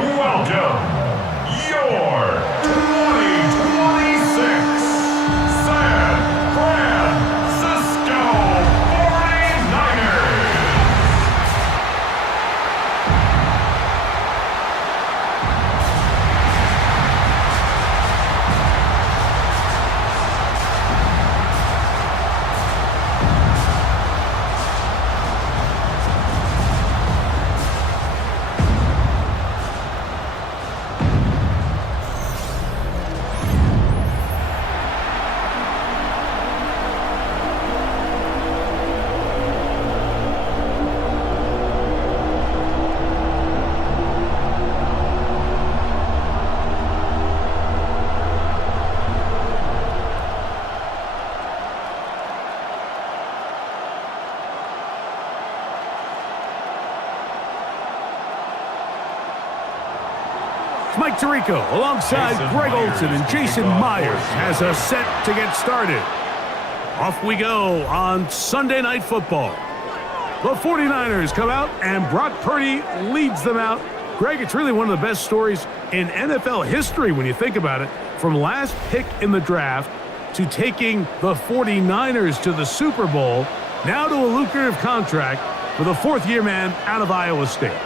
welcome your 2026 San Francisco 49ers. Mike Tirico alongside Greg Olson and Jason Myers has us set to get started. Off we go on Sunday Night Football. The 49ers come out and Brock Purdy leads them out. Greg, it's really one of the best stories in NFL history when you think about it. From last pick in the draft to taking the 49ers to the Super Bowl, now to a lucrative contract for the fourth-year man out of Iowa State.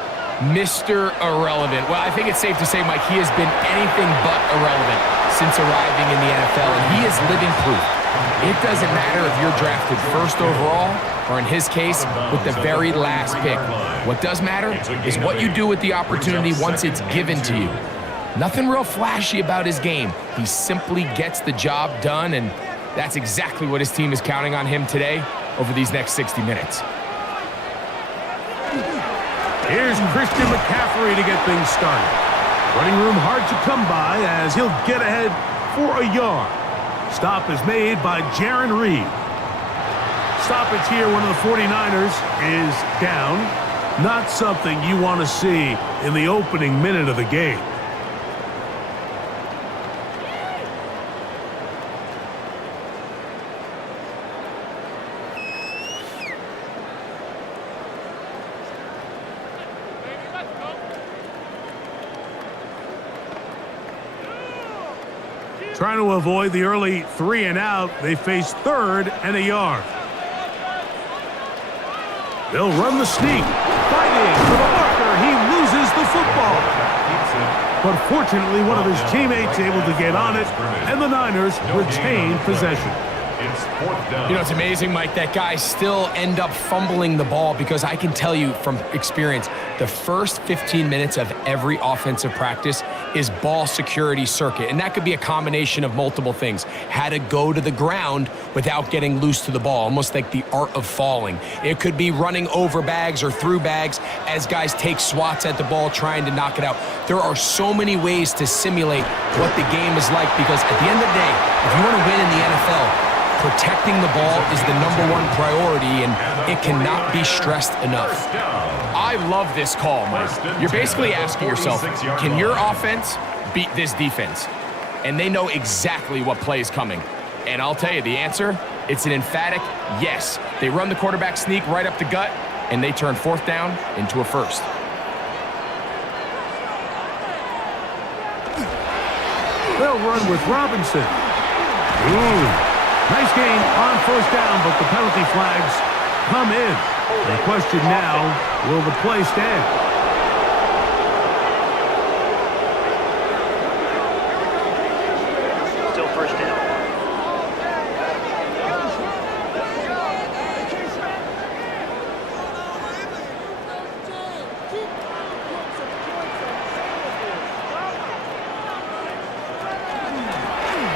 Mr. Irrelevant. Well, I think it's safe to say, Mike, he has been anything but irrelevant since arriving in the NFL, and he is living proof. It doesn't matter if you're drafted first overall or, in his case, with the very last pick. What does matter is what you do with the opportunity once it's given to you. Nothing real flashy about his game. He simply gets the job done, and that's exactly what his team is counting on him today over these next 60 minutes. Here's Christian McCaffrey to get things started. Running room hard to come by as he'll get ahead for a yard. Stop is made by Jarran Reed. Stoppage here, one of the 49ers is down. Not something you want to see in the opening minute of the game. Trying to avoid the early 3 and out, they face third and a yard. They'll run the sneak. Fighting for the marker. He loses the football. But fortunately, one of his teammates able to get on it, and the Niners retain possession. You know, it's amazing, Mike, that guys still end up fumbling the ball because I can tell you from experience, the first 15 minutes of every offensive practice is ball security circuit. And that could be a combination of multiple things. How to go to the ground without getting loose to the ball, almost like the art of falling. It could be running over bags or through bags as guys take swats at the ball trying to knock it out. There are so many ways to simulate what the game is like because at the end of the day, if you want to win in the NFL, protecting the ball is the #1 priority, and it cannot be stressed enough. I love this call, Mike. You're basically asking yourself, can your offense beat this defense? And they know exactly what play is coming. And I'll tell you the answer, it's an emphatic yes. They run the quarterback sneak right up the gut, and they turn fourth down into a first. They'll run with Robinson. Ooh. Nice gain on first down, but the penalty flags come in. The question now, will the play stand? Still first down.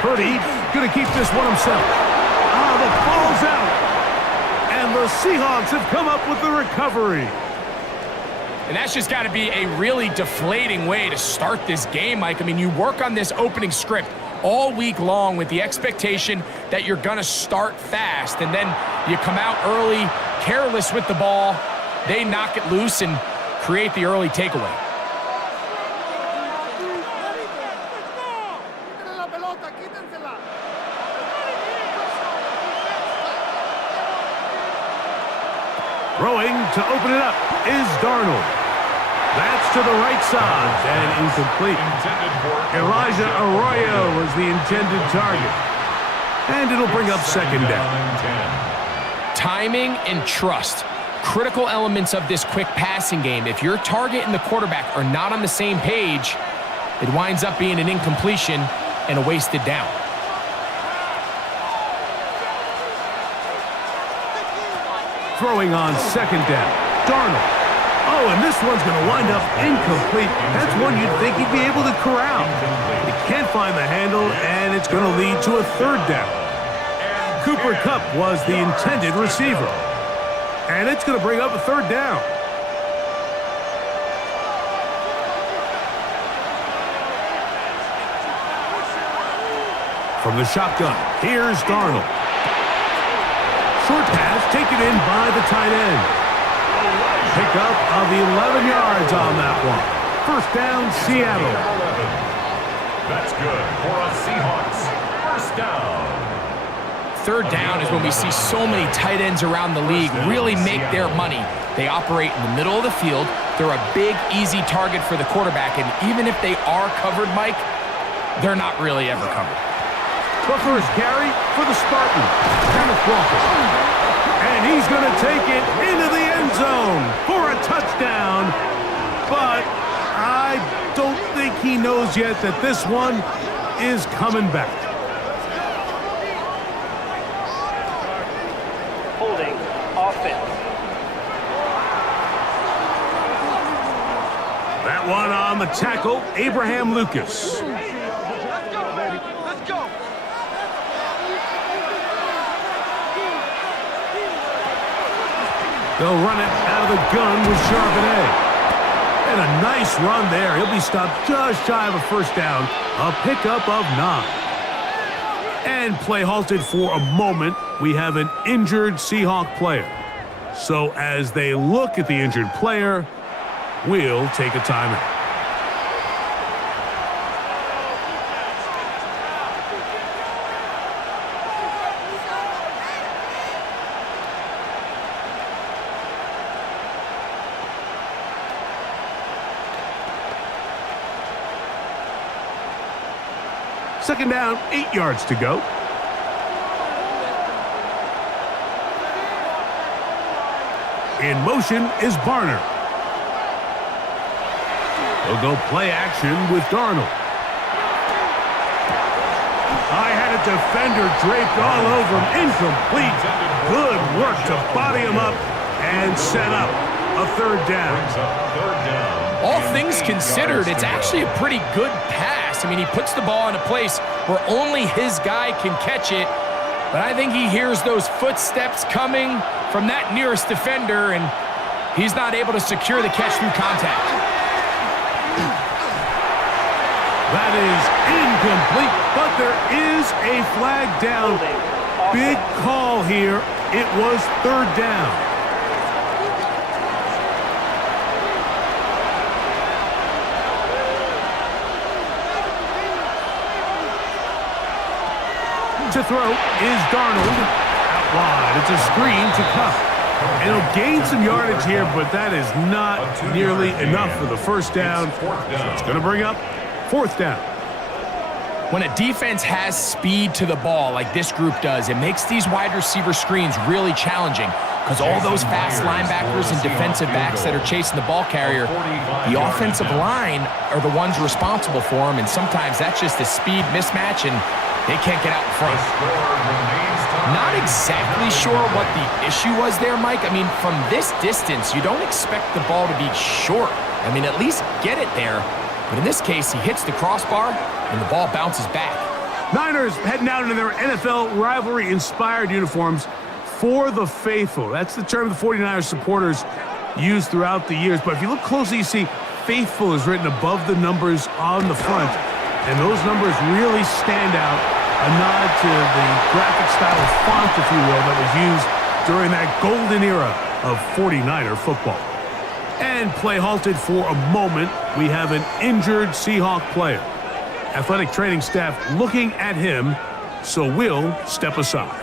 Purdy going to keep this one himself. The ball's out. And the Seahawks have come up with the recovery. And that's just got to be a really deflating way to start this game, Mike. I mean, you work on this opening script all week long with the expectation that you're going to start fast, and then you come out early, careless with the ball. They knock it loose and create the early takeaway. Throwing to open it up is Darnold. That's to the right side and incomplete. Elijah Arroyo was the intended target. And it'll bring up second down. Timing and trust. Critical elements of this quick passing game. If your target and the quarterback are not on the same page, it winds up being an incompletion and a wasted down. Throwing on second down. Darnold. Oh, and this one's going to wind up incomplete. That's one you'd think he'd be able to corral. He can't find the handle, and it's going to lead to a third down. Cooper Kupp was the intended receiver. And it's going to bring up a third down. From the shotgun, here's Darnold. Short pass taken in by the tight end. Pickup of 11 yards on that one. First down, Seattle. That's good for a Seahawks. First down. Third down is when we see so many tight ends around the league really make their money. They operate in the middle of the field. They're a big, easy target for the quarterback, and even if they are covered, Mike, they're not really ever covered. The first carry for the Spartan, Kenneth Walker. And he's going to take it into the end zone for a touchdown. But I don't think he knows yet that this one is coming back. Holding offense. That one on the tackle, Abraham Lucas. They'll run it out of the gun with Charbonnet. And a nice run there. He'll be stopped just shy of a first down. A pickup of 9. And play halted for a moment. We have an injured Seahawk player. So as they look at the injured player, we'll take a timeout. Second down, 8 yards to go. In motion is Barner. They'll go play action with Darnold. I had a defender draped all over him. Incomplete. Good work to body him up and set up a third down. All things considered, it's actually a pretty good pass. I mean, he puts the ball in a place where only his guy can catch it. But I think he hears those footsteps coming from that nearest defender, and he's not able to secure the catch through contact. That is incomplete, but there is a flag down. Big call here. It was third down. To throw is Darnold. Out wide. It's a screen to Kupp. And he'll gain some yardage here, but that is not nearly enough for the first down. So it's going to bring up fourth down. When a defense has speed to the ball like this group does, it makes these wide receiver screens really challenging because all those fast linebackers and defensive backs that are chasing the ball carrier, the offensive line are the ones responsible for them, and sometimes that's just a speed mismatch, and they can't get out in front. Not exactly sure what the issue was there, Mike. I mean, from this distance, you don't expect the ball to be short. I mean, at least get it there. But in this case, he hits the crossbar, and the ball bounces back. Niners heading out in their NFL rivalry-inspired uniforms for the faithful. That's the term the 49ers supporters use throughout the years. But if you look closely, you see faithful is written above the numbers on the front. And those numbers really stand out. A nod to the graphic style of font, if you will, that was used during that golden era of 49er football. And play halted for a moment. We have an injured Seahawk player. Athletic training staff looking at him, so we'll step aside.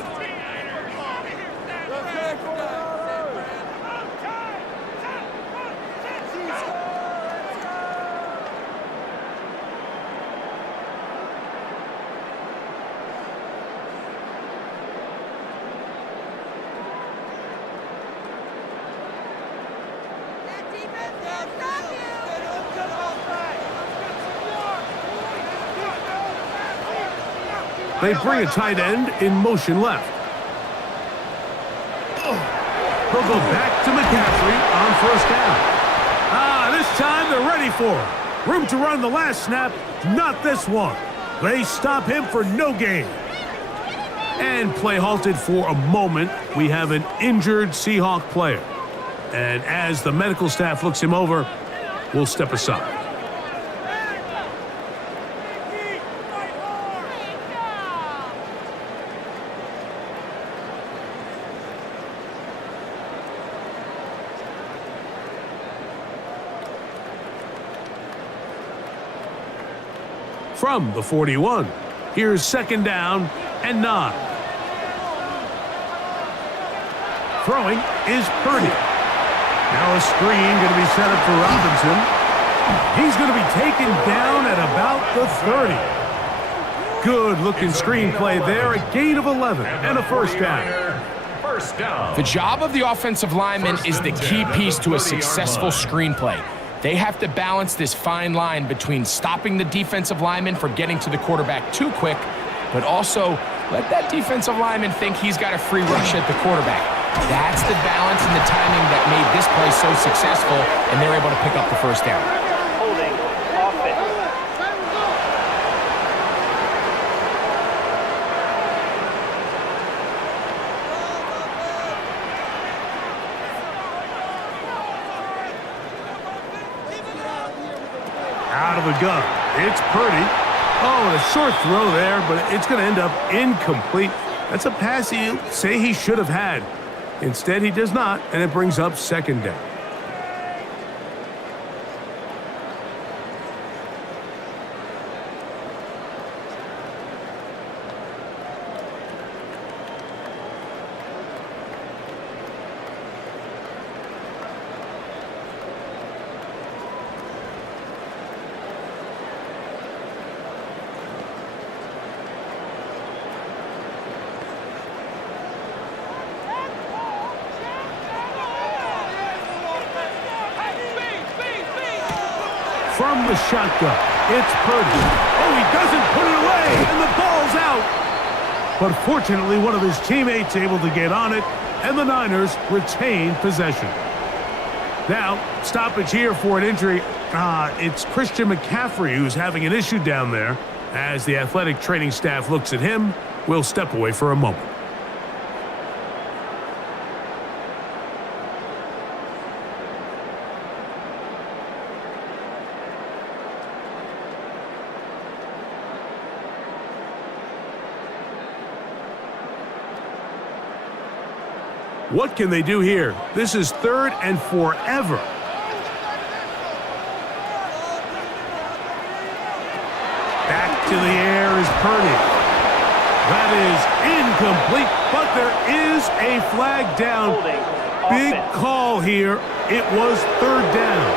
They bring a tight end in motion left. They'll go back to McCaffrey on first down. This time they're ready for it. Room to run the last snap, not this one. They stop him for no gain. And play halted for a moment. We have an injured Seahawk player. And as the medical staff looks him over, we'll step aside. From the 41, here's second down and 9. Throwing is Purdy. Now a screen going to be set up for Robinson. He's going to be taken down at about the 30. Good-looking screen play there, a gain of 11 and a first down. First down. The job of the offensive lineman is the key piece to a successful screenplay. They have to balance this fine line between stopping the defensive lineman from getting to the quarterback too quick, but also let that defensive lineman think he's got a free rush at the quarterback. That's the balance and the timing that made this play so successful, and they're able to pick up the first down. Holding offense. Out of the gun, it's Purdy. Oh, and a short throw there, but it's going to end up incomplete. That's a pass you say he should have had. Instead, he does not, and it brings up second down. From the shotgun, it's Purdy. Oh, he doesn't put it away, and the ball's out. But fortunately, one of his teammates able to get on it, and the Niners retain possession. Now, stoppage here for an injury. It's Christian McCaffrey who's having an issue down there. As the athletic training staff looks at him, we'll step away for a moment. What can they do here? This is third and forever. Back to the air is Purdy. That is incomplete, but there is a flag down. Holding Big offense. call here. It was third down.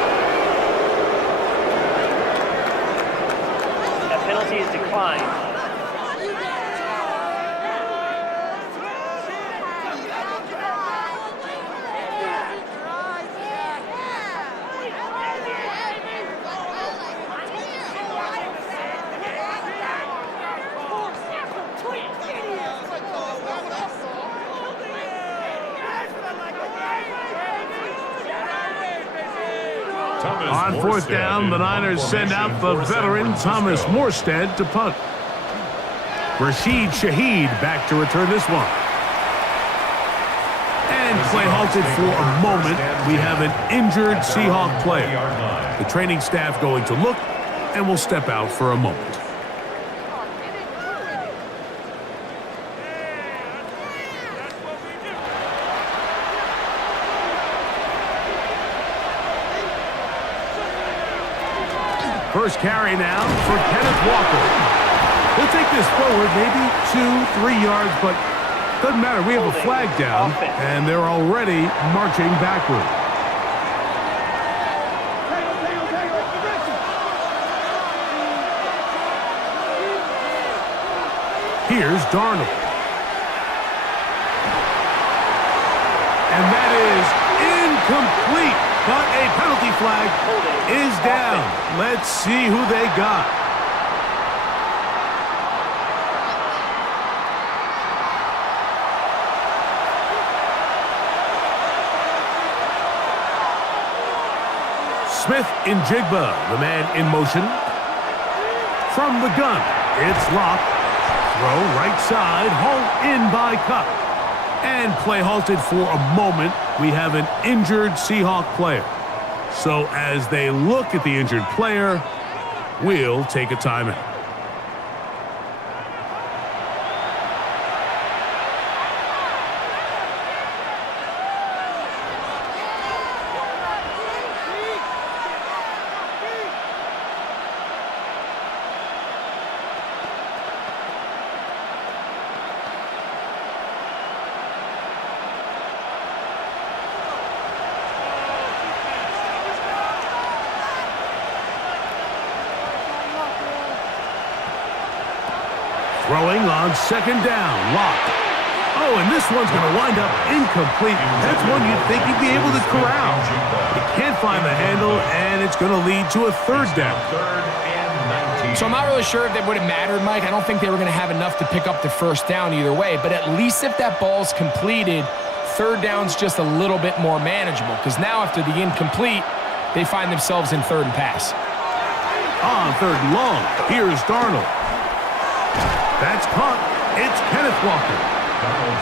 A penalty is declined. On fourth down, the Niners send out the veteran Thomas Morstead to punt. Rashid Shaheed back to return this one. And play halted for a moment. We have an injured Seahawk player. The training staff going to look, and will step out for a moment. First carry now for Kenneth Walker. He'll take this forward maybe 2-3 yards, but doesn't matter. We have a flag down, and they're already marching backward. Here's Darnold. And that is incomplete. But a penalty flag is down. Let's see who they got. Smith in Jigba, the man in motion. From the gun, it's locked. Throw right side, hauled in by Cup. And play halted for a moment. We have an injured Seahawk player. So as they look at the injured player, we'll take a timeout. Throwing on second down, locked. Oh, and this one's going to wind up incomplete. That's one you'd think he'd be able to corral. He can't find the handle, and it's going to lead to a third down. So I'm not really sure if that would have mattered, Mike. I don't think they were going to have enough to pick up the first down either way, but at least if that ball's completed, third down's just a little bit more manageable, because now after the incomplete, they find themselves in third and pass. On third and long, here's Darnold. That's caught. It's Kenneth Walker.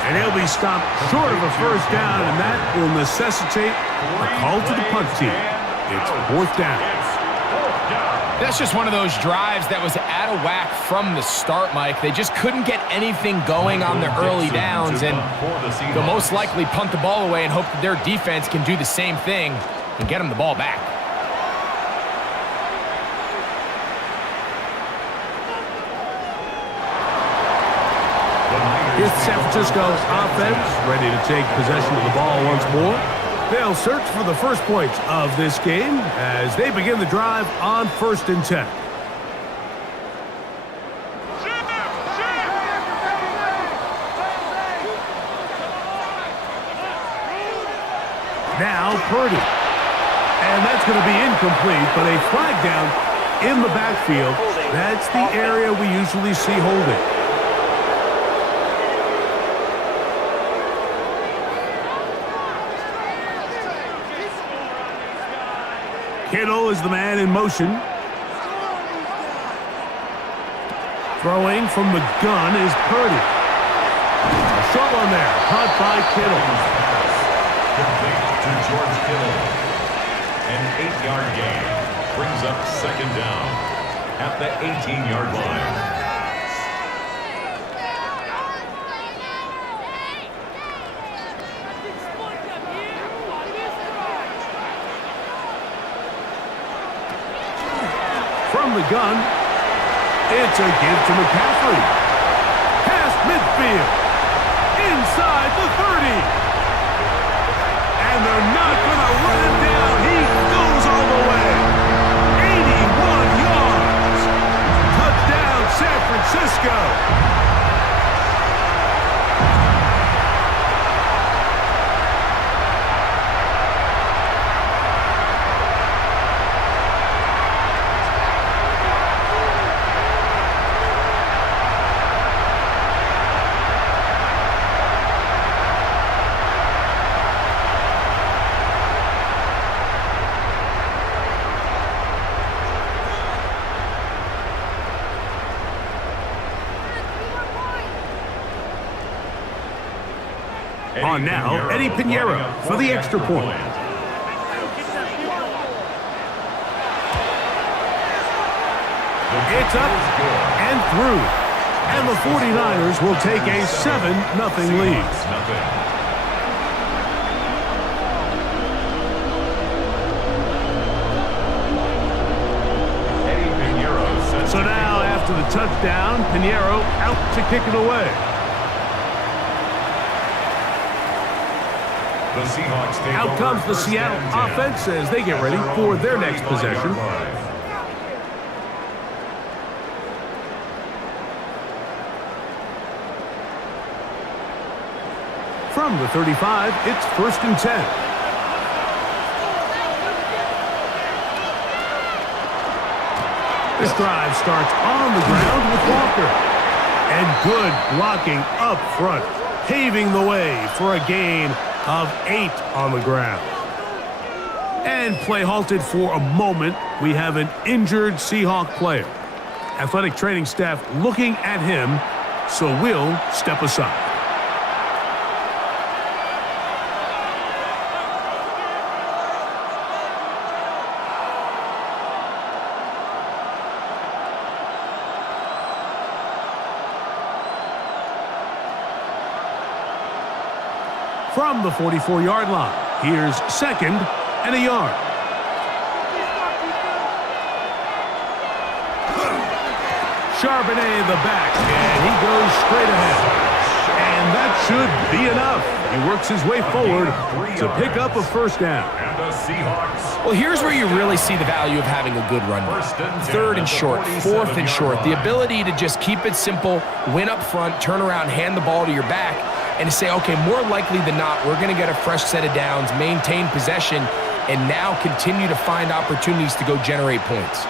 And he'll be stopped short of a first down, and that will necessitate a call to the punt team. It's fourth down. That's just one of those drives that was out of whack from the start, Mike. They just couldn't get anything going on the early downs, and they'll most likely punt the ball away and hope that their defense can do the same thing and get them the ball back. Here's San Francisco's offense, ready to take possession of the ball once more. They'll search for the first points of this game as they begin the drive on 1st and 10. Now Purdy. And that's going to be incomplete, but a flag down in the backfield. That's the area we usually see holding. Kittle is the man in motion. Throwing from the gun is Purdy. A short one there, caught by Kittle. Complete to George Kittle. An 8-yard gain brings up second down at the 18-yard line. From the gun, it's a give to McCaffrey. Past midfield, inside the 30. And they're not going to run him down. He goes all the way. 81 yards. Touchdown, San Francisco. On now, Eddie Pinheiro for the extra point. It's up and through. And the 49ers will take a 7-0 lead. So now, after the touchdown, Pinheiro out to kick it away. Out comes the Seattle offense as they get ready for their next possession. From the 35, it's 1st and 10. This drive starts on the ground with Walker. And good blocking up front, paving the way for a gain of 8 on the ground. And play halted for a moment. We have an injured Seahawk player. Athletic training staff looking at him, so we'll step aside. From the 44-yard line, here's 2nd and a yard. Charbonnet the back, and he goes straight ahead. And that should be enough. He works his way forward to pick up a first down. And the Seahawks. Well, here's where you really see the value of having a good run. 3rd and short, 4th and short. The ability to just keep it simple, win up front, turn around, hand the ball to your back, and to say, okay, more likely than not, we're going to get a fresh set of downs, maintain possession, and now continue to find opportunities to go generate points.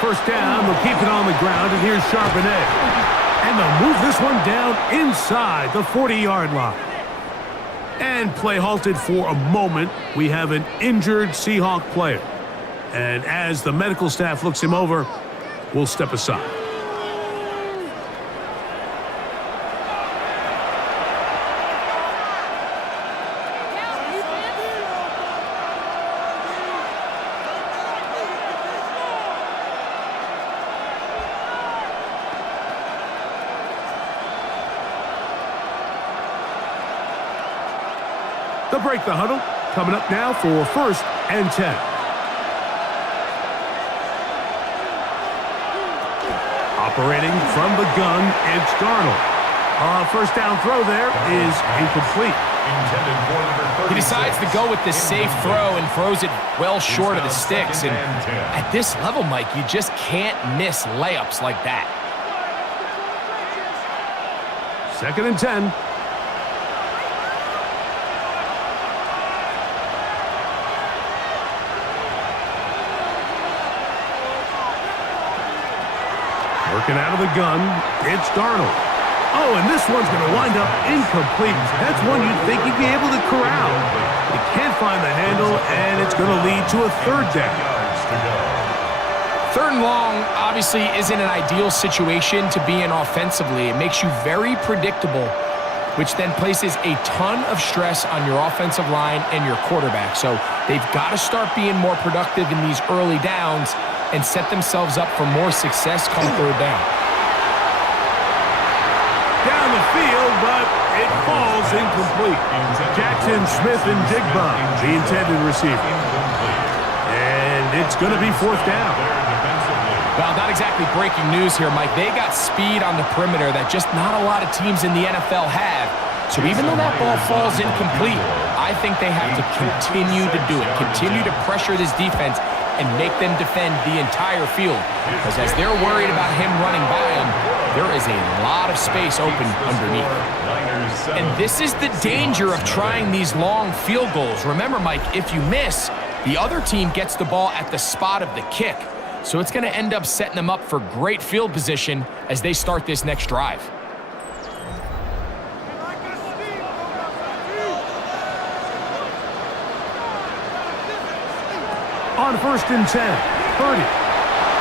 First down, they'll keep it on the ground, and here's Charbonnet. And they'll move this one down inside the 40-yard line. And play halted for a moment. We have an injured Seahawk player. And as the medical staff looks him over, we'll step aside. They'll break the huddle. Coming up now for 1st and 10. Operating from the gun, it's Darnold. First down throw there is incomplete. He decides to go with this safe throw and throws it well short of the sticks. And at this level, Mike, you just can't miss layups like that. 2nd and 10. Working out of the gun, it's Darnold. Oh, and this one's going to wind up incomplete. That's one you'd think he'd be able to corral. He can't find the handle, and it's going to lead to a 3rd down. 3rd and long obviously isn't an ideal situation to be in offensively. It makes you very predictable, which then places a ton of stress on your offensive line and your quarterback. So they've got to start being more productive in these early downs and set themselves up for more success come 3rd down. Down the field, but it falls incomplete. Jackson Smith and Jigba, the intended receiver. And it's going to be 4th down. Well, not exactly breaking news here, Mike. They got speed on the perimeter that just not a lot of teams in the NFL have. So even though that ball falls incomplete, I think they have to continue to do it, continue to pressure this defense and make them defend the entire field. Because as they're worried about him running by them, there is a lot of space open underneath. And this is the danger of trying these long field goals. Remember, Mike, if you miss, the other team gets the ball at the spot of the kick. So it's going to end up setting them up for great field position as they start this next drive. On 1st and 10, Purdy.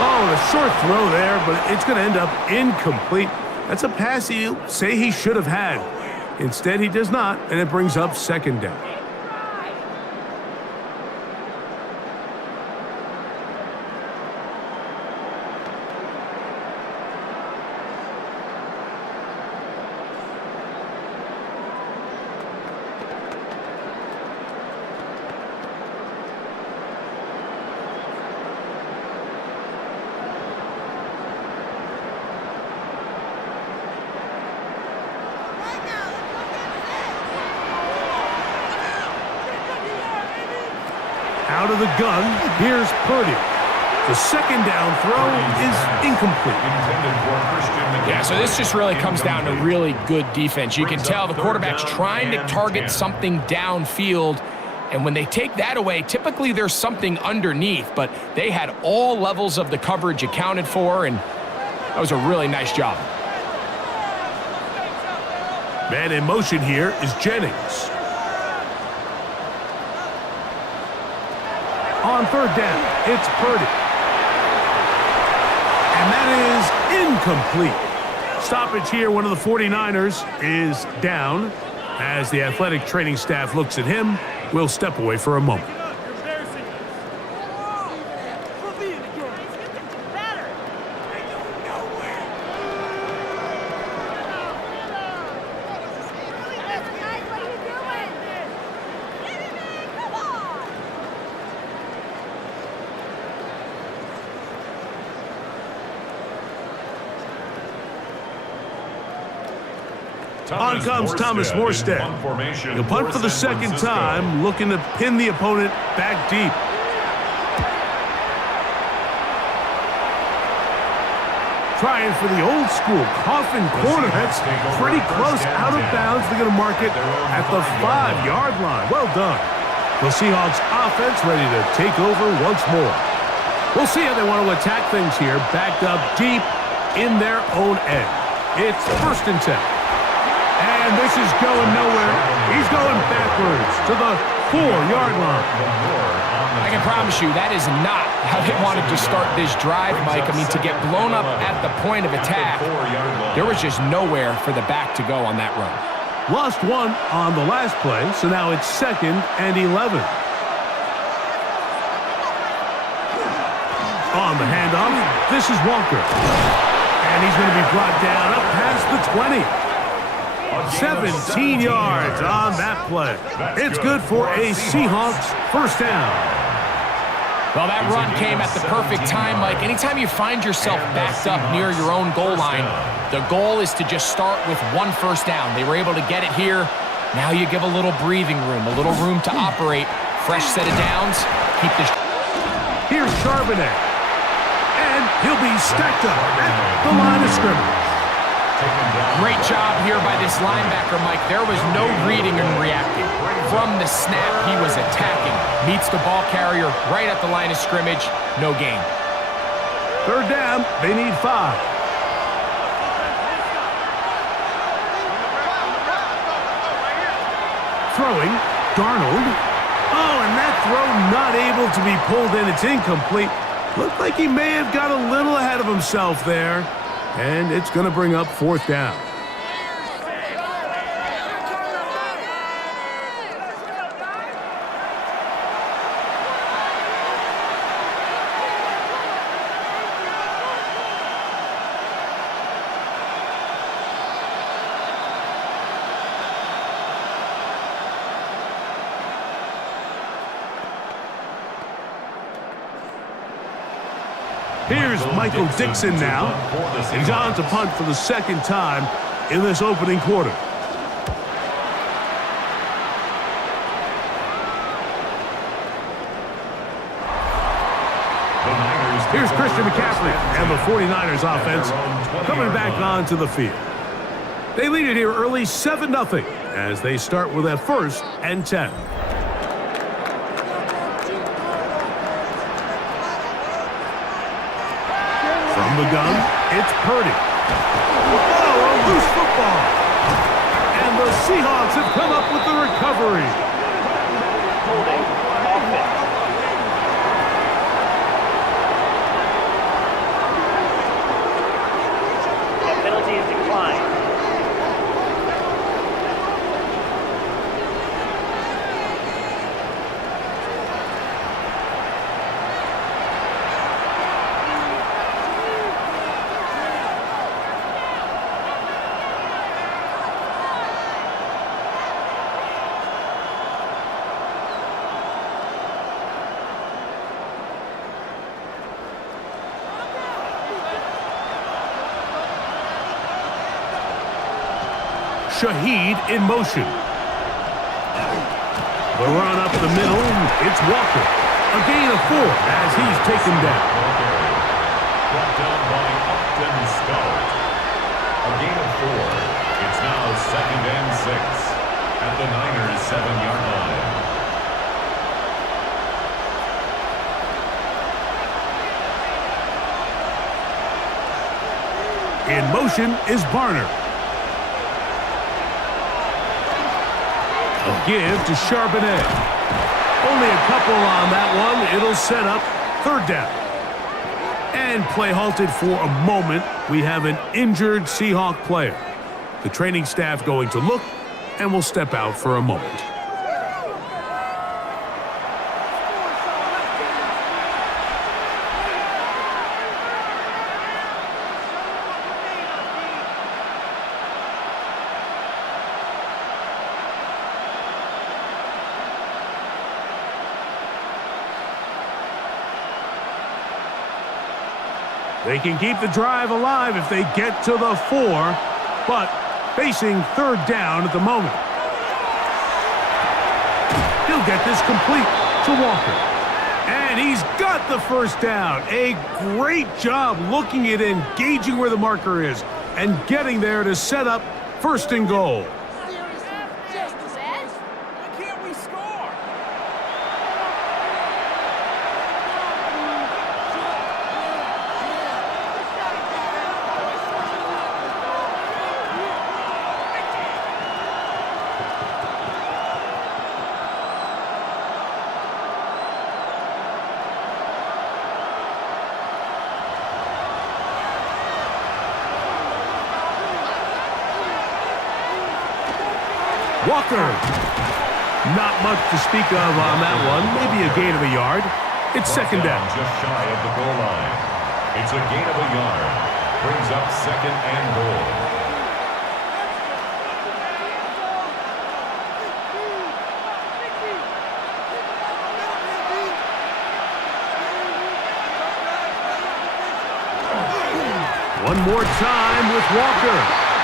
Oh, a short throw there, but it's going to end up incomplete. That's a pass he'll say he should have had. Instead, he does not, and it brings up 2nd down. Out of the gun, here's Purdy. The 2nd down throw is incomplete. Yeah, so this just really comes down to really good defense. You can tell the quarterback's trying to target something downfield, And when they take that away, typically there's something underneath, but they had all levels of the coverage accounted for, and that was a really nice job. Man in motion here is Jennings. On third down, it's Purdy. And that is incomplete. Stoppage here, one of the 49ers is down. As the athletic training staff looks at him, we'll step away for a moment. On comes Thomas Morstead. He'll punt for the second time, looking to pin the opponent back deep. Trying for the old school coffin corner. That's pretty close out of bounds. They're going to mark it at the 5-yard line. Well done. The Seahawks offense ready to take over once more. We'll see how they want to attack things here, backed up deep in their own end. It's 1st and 10. And this is going nowhere. He's going backwards to the 4-yard line. I can promise you that is not how they wanted to start this drive, Mike. I mean, to get blown up at the point of attack, there was just nowhere for the back to go on that run. Lost one on the last play, so now it's 2nd and 11. On the handoff, this is Walker. And he's going to be brought down up past the 20. 17 yards on that play. It's good for a Seahawks 1st down. Well, that run came at the perfect time, Mike. Anytime you find yourself backed up near your own goal line, the goal is to just start with 1 first down. They were able to get it here. Now you give a little breathing room, a little room to operate. Fresh set of downs. Keep this. Here's Charbonnet. And he'll be stacked up at the line of scrimmage. Great job here by this linebacker, Mike. There was no reading and reacting. From the snap, he was attacking. Meets the ball carrier right at the line of scrimmage. No gain. 3rd down. They need 5. Throwing. Darnold. Oh, and that throw not able to be pulled in. It's incomplete. Looked like he may have got a little ahead of himself there. And it's going to bring up 4th down. Here's Michael Dixon now. He's on to punt for the 2nd time in this opening quarter. Here's Christian McCaffrey and the 49ers offense coming back onto the field. They lead it here early 7-0 as they start with a 1st and 10. From the gun, it's Purdy. Oh, a loose football. And the Seahawks have come up with the recovery. Holding offense. The penalty is declined. Shaheed in motion. The run up the middle, it's Walker. A gain of 4 as he's taken down. Brought down by Upton Scott. A gain of 4. It's now 2nd and 6 at the Niners' 7-yard line. In motion is Barner. A give to Charbonnet. Only a couple on that one. It'll set up third down. And play halted for a moment. We have an injured Seahawk player. The training staff going to look and will step out for a moment. They can keep the drive alive if they get to the 4, but facing third down at the moment. He'll get this complete to Walker. And he's got the first down. A great job looking at engaging where the marker is and getting there to set up first and goal. Walker. Not much to speak of on that one. Maybe a gain of a yard. It's second down. Just shy of the goal line. It's a gain of a yard. Brings up second and goal. One more time with Walker.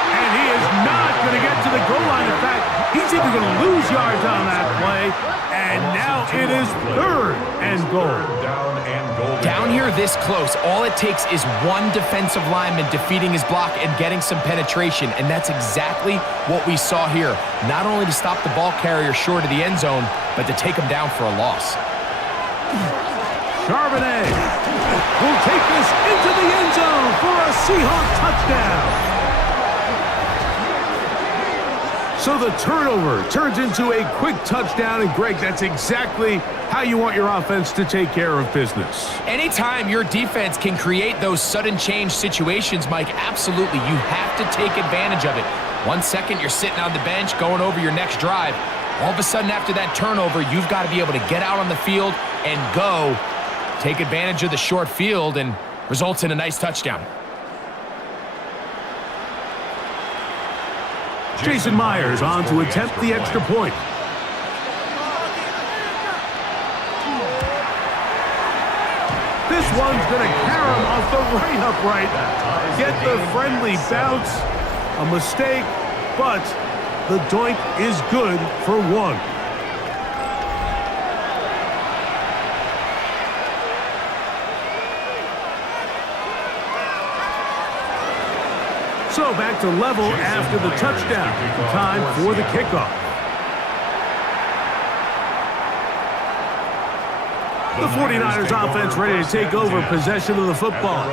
And he is not going to get to the goal line. In fact, he's even going to lose yards on that play. And now it is third and goal. Down here this close, all it takes is one defensive lineman defeating his block and getting some penetration. And that's exactly what we saw here. Not only to stop the ball carrier short of the end zone, but to take him down for a loss. Charbonnet will take this into the end zone for a Seahawk touchdown. So the turnover turns into a quick touchdown, and Greg, that's exactly how you want your offense to take care of business. Anytime your defense can create those sudden change situations, Mike, absolutely, you have to take advantage of it. 1 second, you're sitting on the bench going over your next drive. All of a sudden, after that turnover, you've got to be able to get out on the field and go. Take advantage of the short field, and results in a nice touchdown. Jason Myers on to attempt the extra point. This one's going to carry him off the right upright. Get the friendly bounce. A mistake, but the doink is good for 1. So back to level after the touchdown. Time for the kickoff. The 49ers offense ready to take over possession of the football.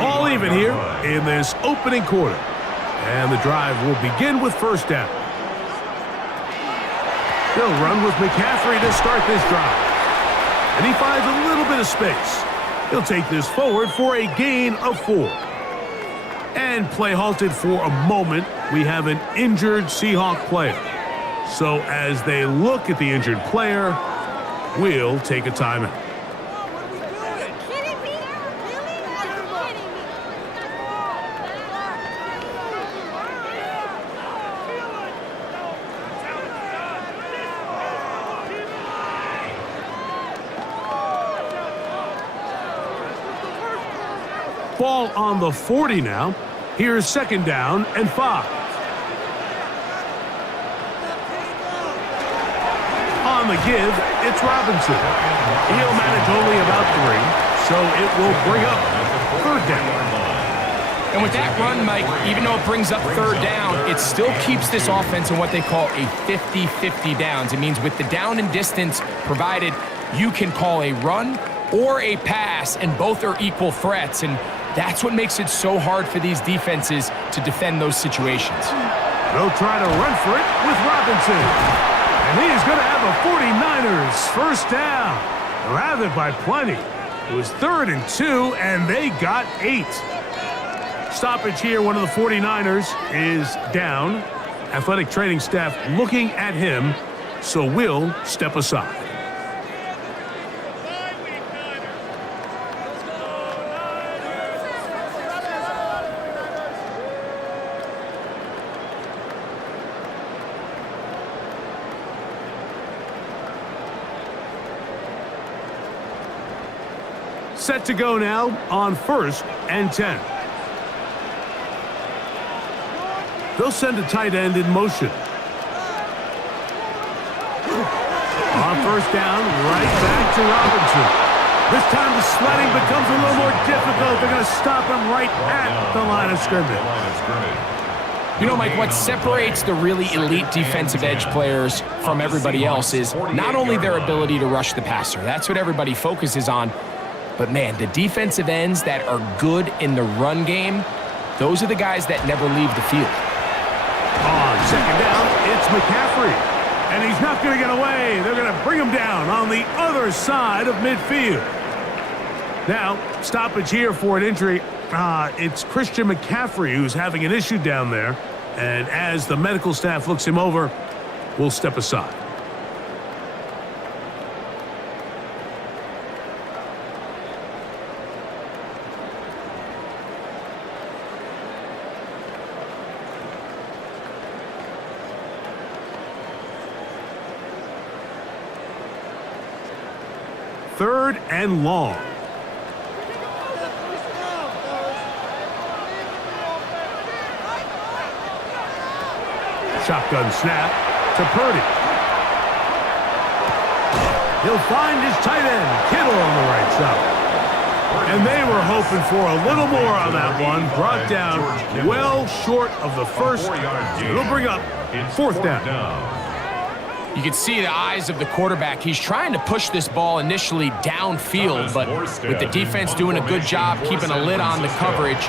All even here in this opening quarter. And the drive will begin with first down. They'll run with McCaffrey to start this drive. And he finds a little bit of space. He'll take this forward for a gain of 4. And play halted for a moment. We have an injured Seahawk player. So as they look at the injured player, we'll take a timeout. Ball on the 40 now. Here's second down and 5. On the give, it's Robinson. He'll manage only about 3, so it will bring up third down. And with that run, Mike, even though it brings up third down, it still keeps this offense in what they call a 50-50 downs. It means with the down and distance provided, you can call a run or a pass, and both are equal threats. And That's what makes it so hard for these defenses to defend those situations. They'll try to run for it with Robinson. And he is going to have a 49ers first down. They'll have it by plenty. It was 3rd and 2, and they got 8. Stoppage here. One of the 49ers is down. Athletic training staff looking at him, so we'll step aside. Set to go now on 1st and 10. They'll send a tight end in motion. On 1st down, right back to Robinson. This time the sledding becomes a little more difficult. They're going to stop him right at the line of scrimmage. You know, Mike, what separates the really elite defensive edge players from everybody else is not only their ability to rush the passer. That's what everybody focuses on. But, man, the defensive ends that are good in the run game, those are the guys that never leave the field. On 2nd down, it's McCaffrey. And he's not going to get away. They're going to bring him down on the other side of midfield. Now, stoppage here for an injury. It's Christian McCaffrey who's having an issue down there. And as the medical staff looks him over, we'll step aside. Third and long. Shotgun snap to Purdy. He'll find his tight end, Kittle, on the right side. And they were hoping for a little more on that one. Brought down well short of the first. It'll bring up 4th down. You can see the eyes of the quarterback. He's trying to push this ball initially downfield, but with the defense doing a good job keeping a lid on the coverage,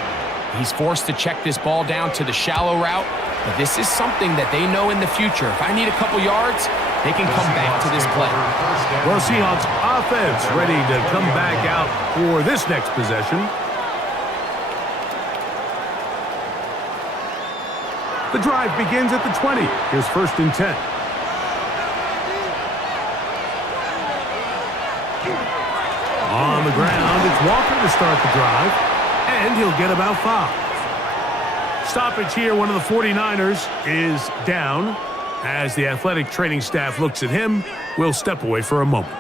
he's forced to check this ball down to the shallow route. But this is something that they know in the future. If I need a couple yards, they can come back to this play. Well, Seahawks offense ready to come back out for this next possession. The drive begins at the 20. Here's 1st and 10. On the ground, it's Walker to start the drive, and he'll get about 5. Stoppage here, one of the 49ers is down. As the athletic training staff looks at him, we'll step away for a moment.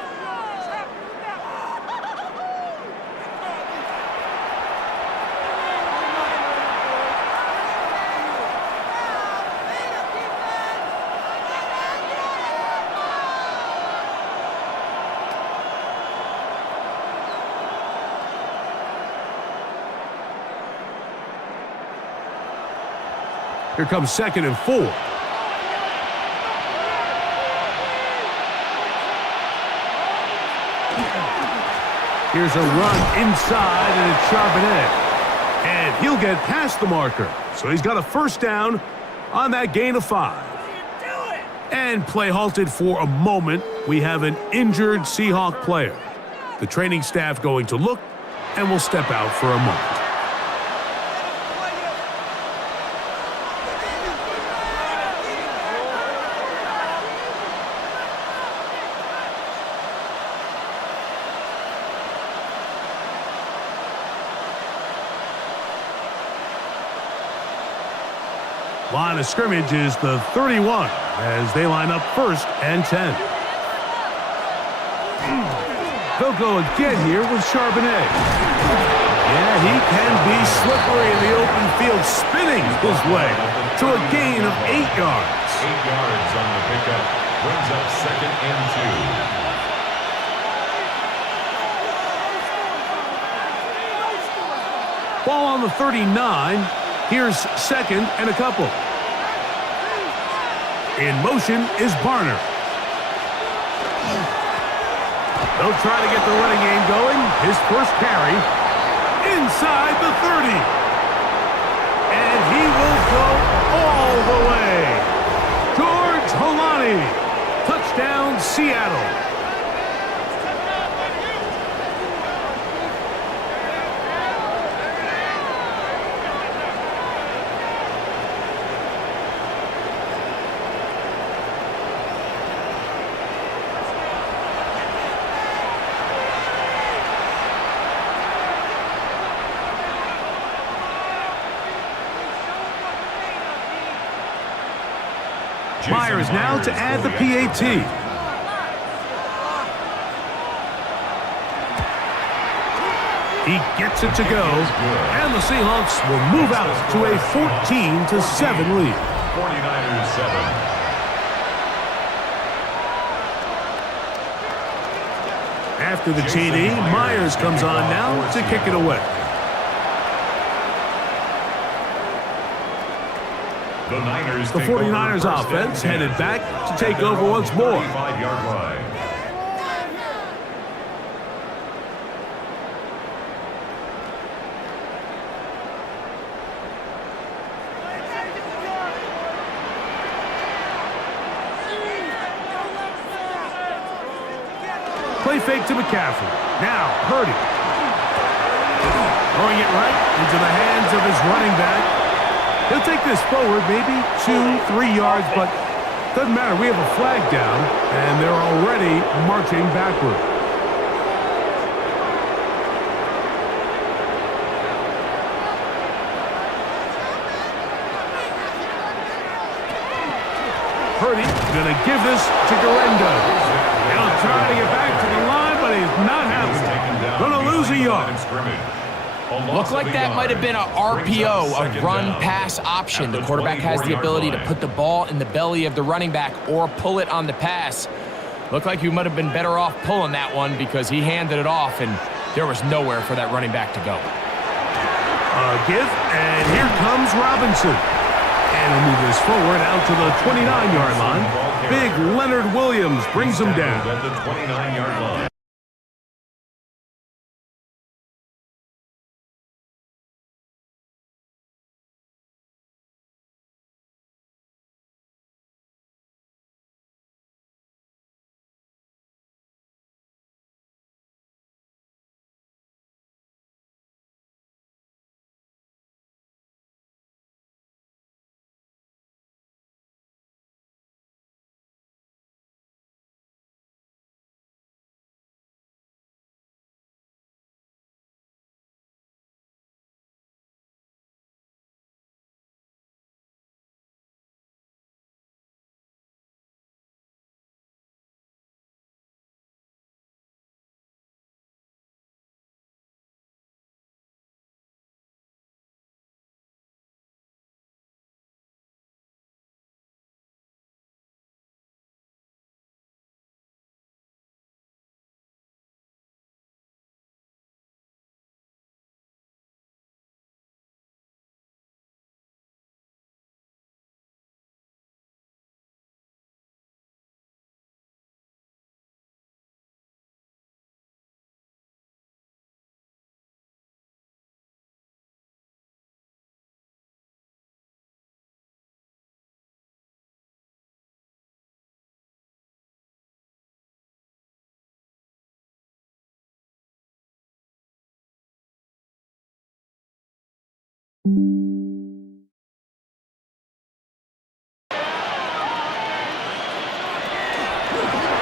Here comes 2nd and 4. Here's a run inside, and it's Charbonnet. And he'll get past the marker. So he's got a 1st down on that gain of 5. And play halted for a moment. We have an injured Seahawk player. The training staff going to look, and we'll step out for a moment. Line of scrimmage is the 31 as they line up 1st and 10. They'll go again here with Charbonnet. Yeah, he can be slippery in the open field, spinning his way to a gain of 8 yards. 8 yards on the pickup. Brings up 2nd and 2. Ball on the 39. Here's 2nd and a couple. In motion is Barner. They'll try to get the running game going. His first carry inside the 30. And he will go all the way. George Holani, touchdown Seattle. Myers now to add the PAT. He gets it to go, and the Seahawks will move out to a 14-7 lead. 49ers 7. After the TD, Myers comes on now to kick it away. The 49ers offense headed back to take over once more. 35-yard line. Play fake to McCaffrey. Now, Purdy. Throwing it right into the hands of his running back. He'll take this forward, maybe 2-3 yards, but doesn't matter. We have a flag down, and they're already marching backward. Purdy going to give this to Garendo. He'll try to get back to the line, but he's not happening. Going to lose a yard. Looked like that might have been a RPO, a run-pass option. The quarterback has the ability to put the ball in the belly of the running back or pull it on the pass. Looked like he might have been better off pulling that one because he handed it off, and there was nowhere for that running back to go. Give, and here comes Robinson. And he'll move this forward out to the 29-yard line. Big Leonard Williams brings him down. At the 29-yard line.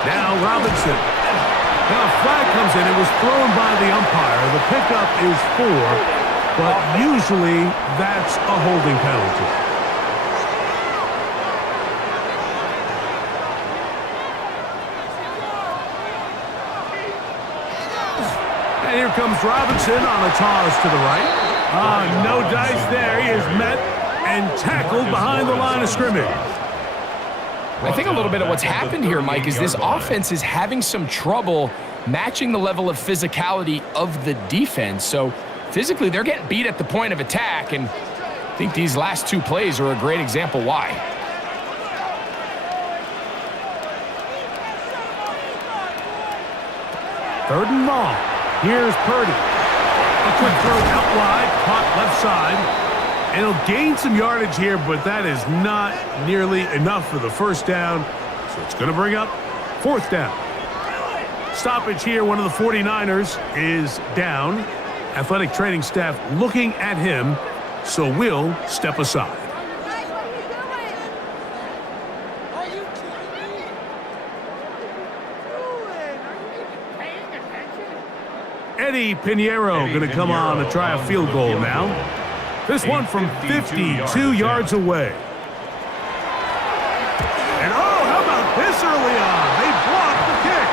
Now Robinson. Now a flag comes in. It was thrown by the umpire. The pickup is 4, but usually that's a holding penalty. And here comes Robinson on a toss to the right. No dice there. He is met and tackled behind the line of scrimmage. I think a little bit of what's happened here, Mike, is this offense is having some trouble matching the level of physicality of the defense. So physically, they're getting beat at the point of attack, and I think these last 2 plays are a great example why. Third and long. Here's Purdy. A quick throw out wide, caught left side. And he'll gain some yardage here, but that is not nearly enough for the first down. So it's going to bring up fourth down. Stoppage here, one of the 49ers is down. Athletic training staff looking at him, so we'll step aside. Eddie Pinheiro going to come on to try a field goal now. This one from 52 yards away. And oh, how about this early on? They blocked the kick.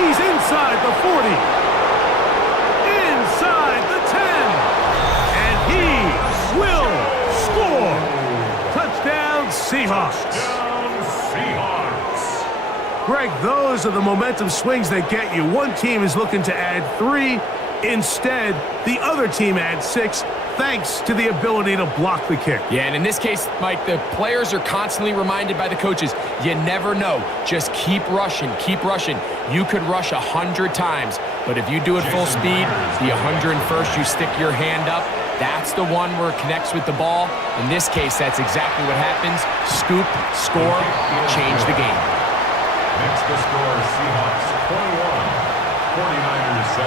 He's inside the 40. Inside the 10. And he will score. Touchdown, Seahawks. Greg, those are the momentum swings that get you. One team is looking to add 3. Instead, the other team adds 6, thanks to the ability to block the kick. Yeah, and in this case, Mike, the players are constantly reminded by the coaches, you never know. Just keep rushing, keep rushing. You could rush 100 times, but if you do it full speed, the 101st, you stick your hand up, that's the one where it connects with the ball. In this case, that's exactly what happens. Scoop, score, change the game. Next to score, Seahawks 21, 49ers 7.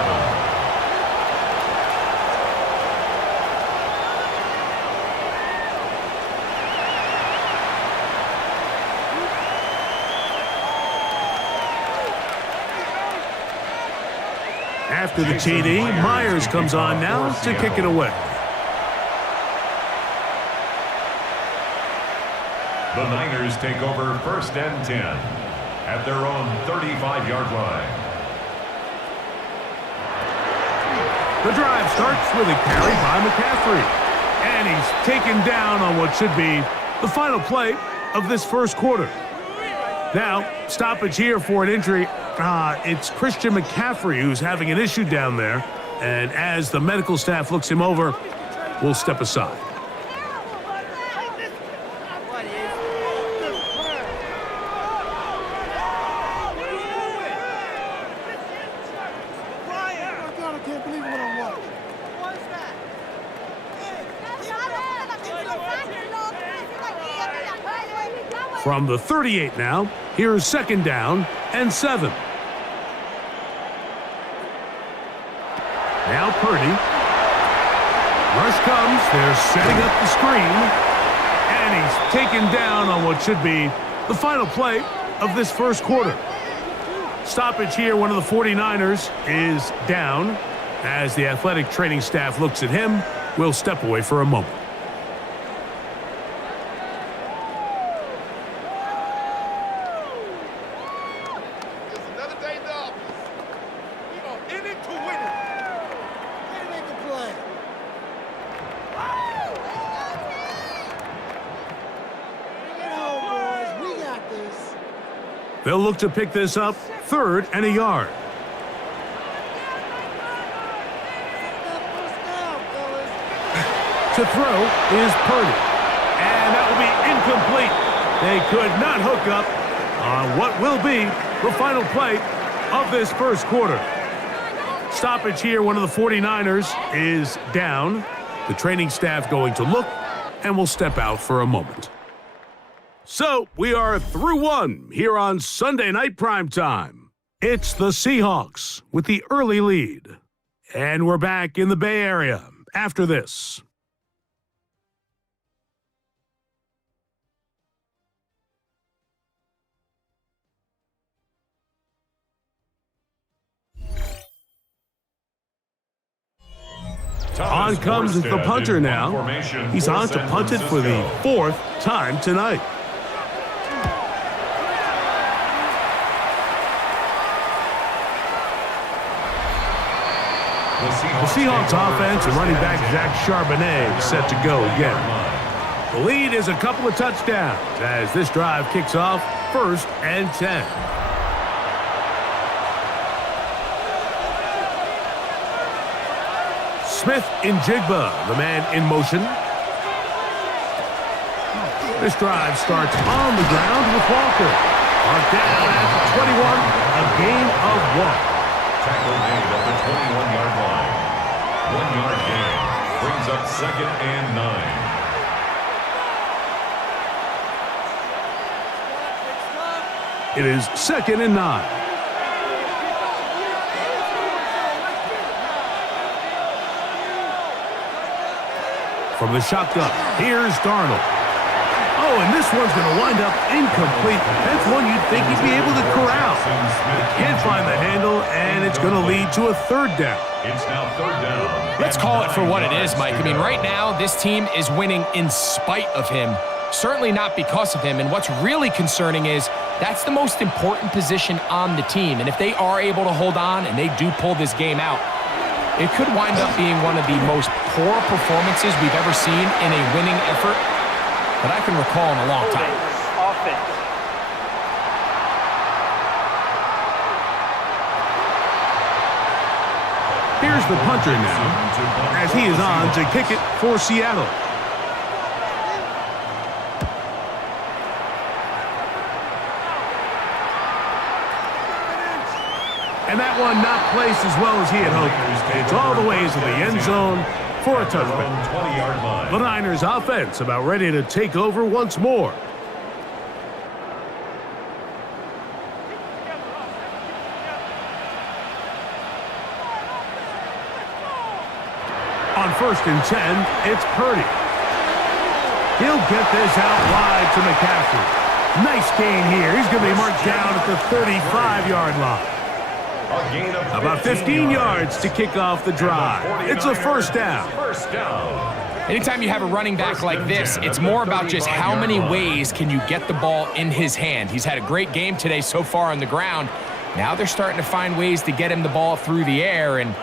After the TD, Myers comes on now to kick it away. The Niners take over first and 10 at their own 35-yard line. The drive starts with a carry by McCaffrey. And he's taken down on what should be the final play of this first quarter. Now, stoppage here for an injury. It's Christian McCaffrey who's having an issue down there. And as the medical staff looks him over, we'll step aside. From the 38 now, here's second down and 7. Now Purdy. Rush comes. They're setting up the screen. And he's taken down on what should be the final play of this first quarter. Stoppage here. One of the 49ers is down. As the athletic training staff looks at him, we'll step away for a moment. They'll look to pick this up, 3rd and a yard. To throw is Purdy. And that will be incomplete. They could not hook up on what will be the final play of this first quarter. Stoppage here, one of the 49ers is down. The training staff going to look, and we'll step out for a moment. So, we are through one here on Sunday Night Primetime. It's the Seahawks with the early lead. And we're back in the Bay Area after this. On comes the punter now. He's on to punt it for the 4th time tonight. The Seahawks offense and running back Zach Charbonnet is set to go again. The lead is a couple of touchdowns as this drive kicks off 1st and 10. Smith in Jigba, the man in motion. This drive starts on the ground with Walker. On down at the 21, a gain of 1. Tackle made at the 21-yard line. 1-yard gain. Brings up 2nd and 9. It is 2nd and 9. From the shotgun, here's Darnold. Oh, and this one's going to wind up incomplete. That's one you'd think he'd be able to corral. Can't find the handle, and it's going to lead to a 3rd down. It's now 3rd down. Let's call it for what it is, Mike. I mean, right now, this team is winning in spite of him. Certainly not because of him. And what's really concerning is that's the most important position on the team. And if they are able to hold on and they do pull this game out, it could wind up being one of the most poor performances we've ever seen in a winning effort that I can recall in a long time. Offense. Here's the punter now, as he is on to kick it for Seattle. And that one not placed as well as he had hoped. It's all the way into the end zone for a touchdown. 20-yard line. The Niners offense about ready to take over once more. On 1st and 10, it's Purdy. He'll get this out wide to McCaffrey. Nice gain here. He's going to be marked down at the 35-yard line. About 15 yards to kick off the drive. It's a 1st down. Anytime you have a running back like this, it's more about just how many ways can you get the ball in his hand. He's had a great game today so far on the ground. Now they're starting to find ways to get him the ball through the air, and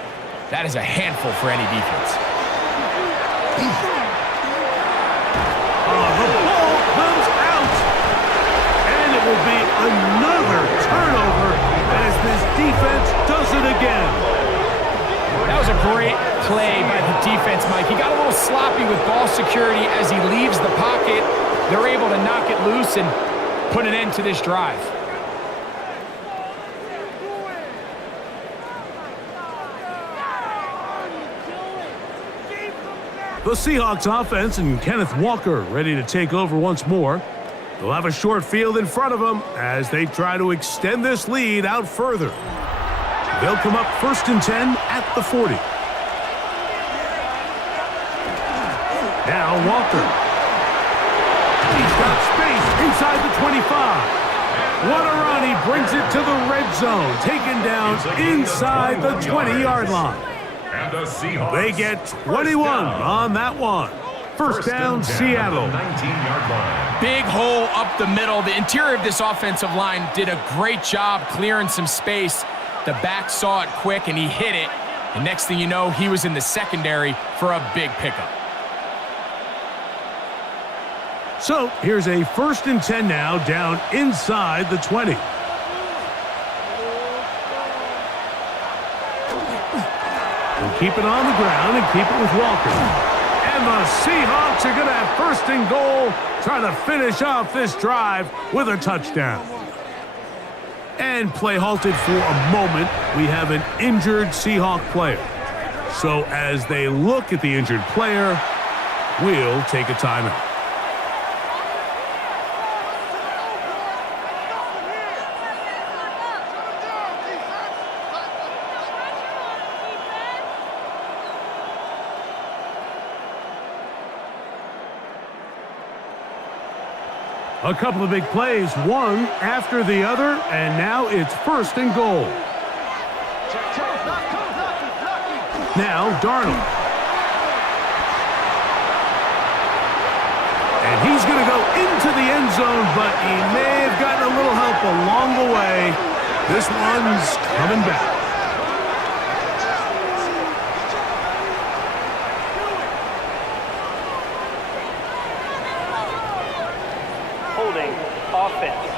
that is a handful for any defense. The ball comes out. And it will be another turnover as this defense does it again. That was a great play by the defense, Mike. He got a little sloppy with ball security as he leaves the pocket. They're able to knock it loose and put an end to this drive. The Seahawks offense and Kenneth Walker ready to take over once more. They'll have a short field in front of them as they try to extend this lead out further. They'll come up 1st and 10 at the 40. Now Walker. He's got space inside the 25. What a run. He brings it to the red zone. Taken down inside the 20-yard line. They get 21 on that one. First down, Seattle. 19-yard line. Big hole up the middle. The interior of this offensive line did a great job clearing some space. The back saw it quick, and he hit it. And next thing you know, he was in the secondary for a big pickup. So here's a 1st and 10 now down inside the 20. We'll keep it on the ground and keep it with Walker. And the Seahawks are going to have 1st and goal, trying to finish off this drive with a touchdown. And play halted for a moment. We have an injured Seahawk player. So as they look at the injured player, we'll take a timeout. A couple of big plays, one after the other, and now it's 1st and goal. Now Darnold. And he's going to go into the end zone, but he may have gotten a little help along the way. This one's coming back. Offense.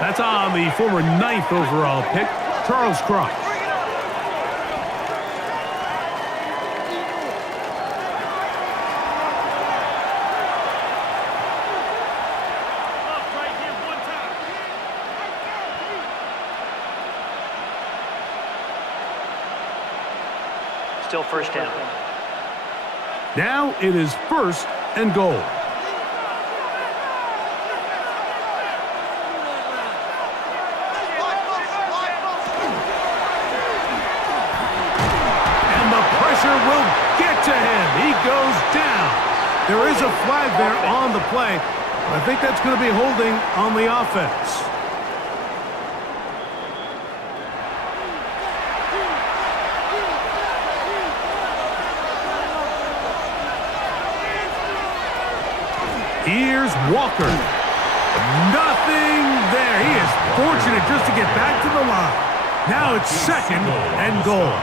That's on the former 9th overall pick, Charles Cross. Still first down. Now it is 1st and goal. And the pressure will get to him. He goes down. There is a flag there on the play. I think that's going to be holding on the offense. Here's Walker. Nothing there. He is fortunate just to get back to the line. Now it's 2nd and goal.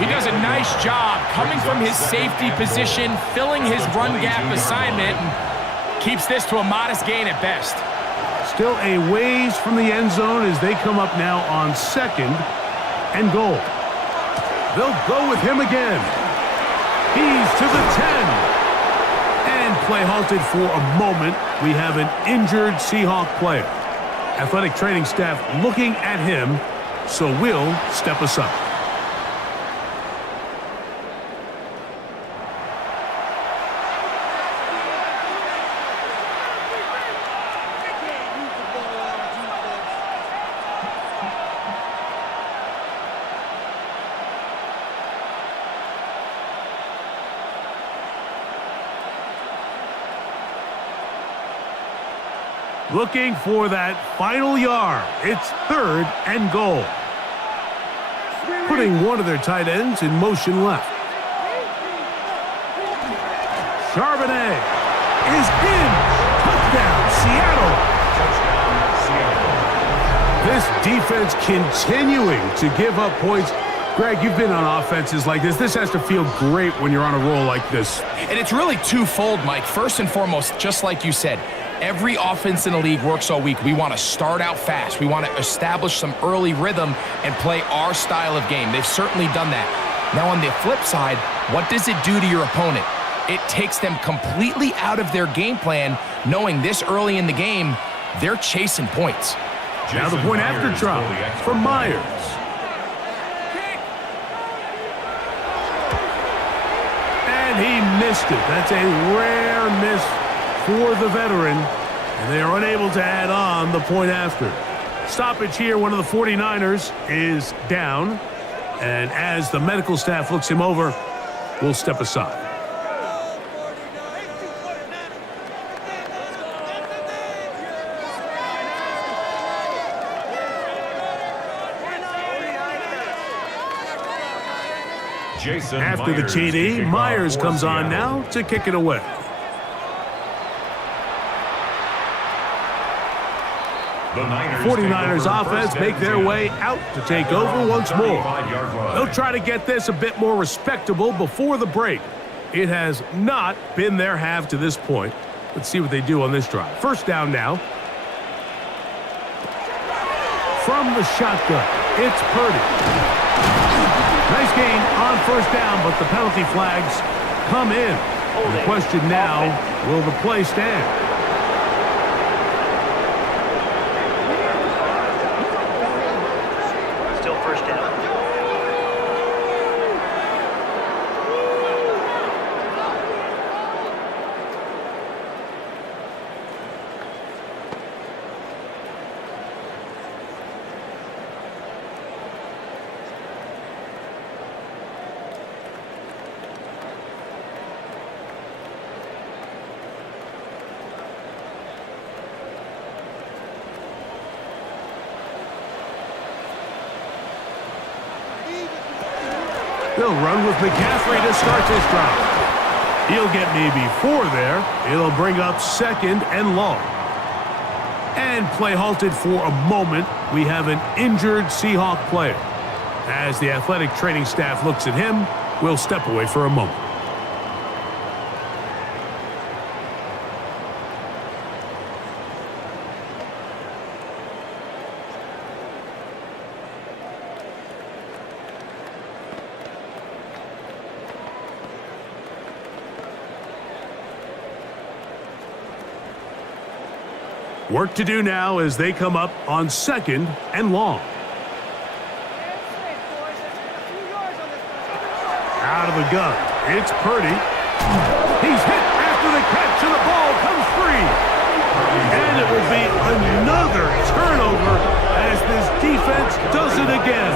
He does a nice job coming from his safety position, filling his run gap assignment, and keeps this to a modest gain at best. Still a ways from the end zone as they come up now on 2nd and goal. They'll go with him again. He's to the 10. And play halted for a moment. We have an injured Seahawk player. Athletic training staff looking at him, so we'll step aside. Looking for that final yard. It's 3rd and goal. Putting one of their tight ends in motion left. Charbonnet is in. Touchdown, Seattle. This defense continuing to give up points. Greg, you've been on offenses like this. This has to feel great when you're on a roll like this. And it's really twofold, Mike. First and foremost, just like you said, every offense in the league works all week. We want to start out fast. We want to establish some early rhythm and play our style of game. They've certainly done that. Now, on the flip side, what does it do to your opponent? It takes them completely out of their game plan, knowing this early in the game, they're chasing points. Now the point after drop from Myers. And he missed it. That's a rare miss for the veteran, and they are unable to add on the point after. Stoppage here. One of the 49ers is down, and as the medical staff looks him over, we'll step aside. After the TD, Myers comes on now to kick it away. The 49ers offense make their way out to take over once more. They'll try to get this a bit more respectable before the break. It has not been their half to this point. Let's see what they do on this drive. First down now. From the shotgun, it's Purdy. Nice gain on first down, but the penalty flags come in. The question now, will the play stand? Still first down. They'll run with McCaffrey to start this drive. He'll get maybe 4 there. It'll bring up 2nd and long. And play halted for a moment. We have an injured Seahawk player. As the athletic training staff looks at him, we'll step away for a moment. Work to do now as they come up on 2nd and long. out of the gun. It's Purdy. He's hit after the catch, and the ball comes free. And it will be another turnover as this defense does it again.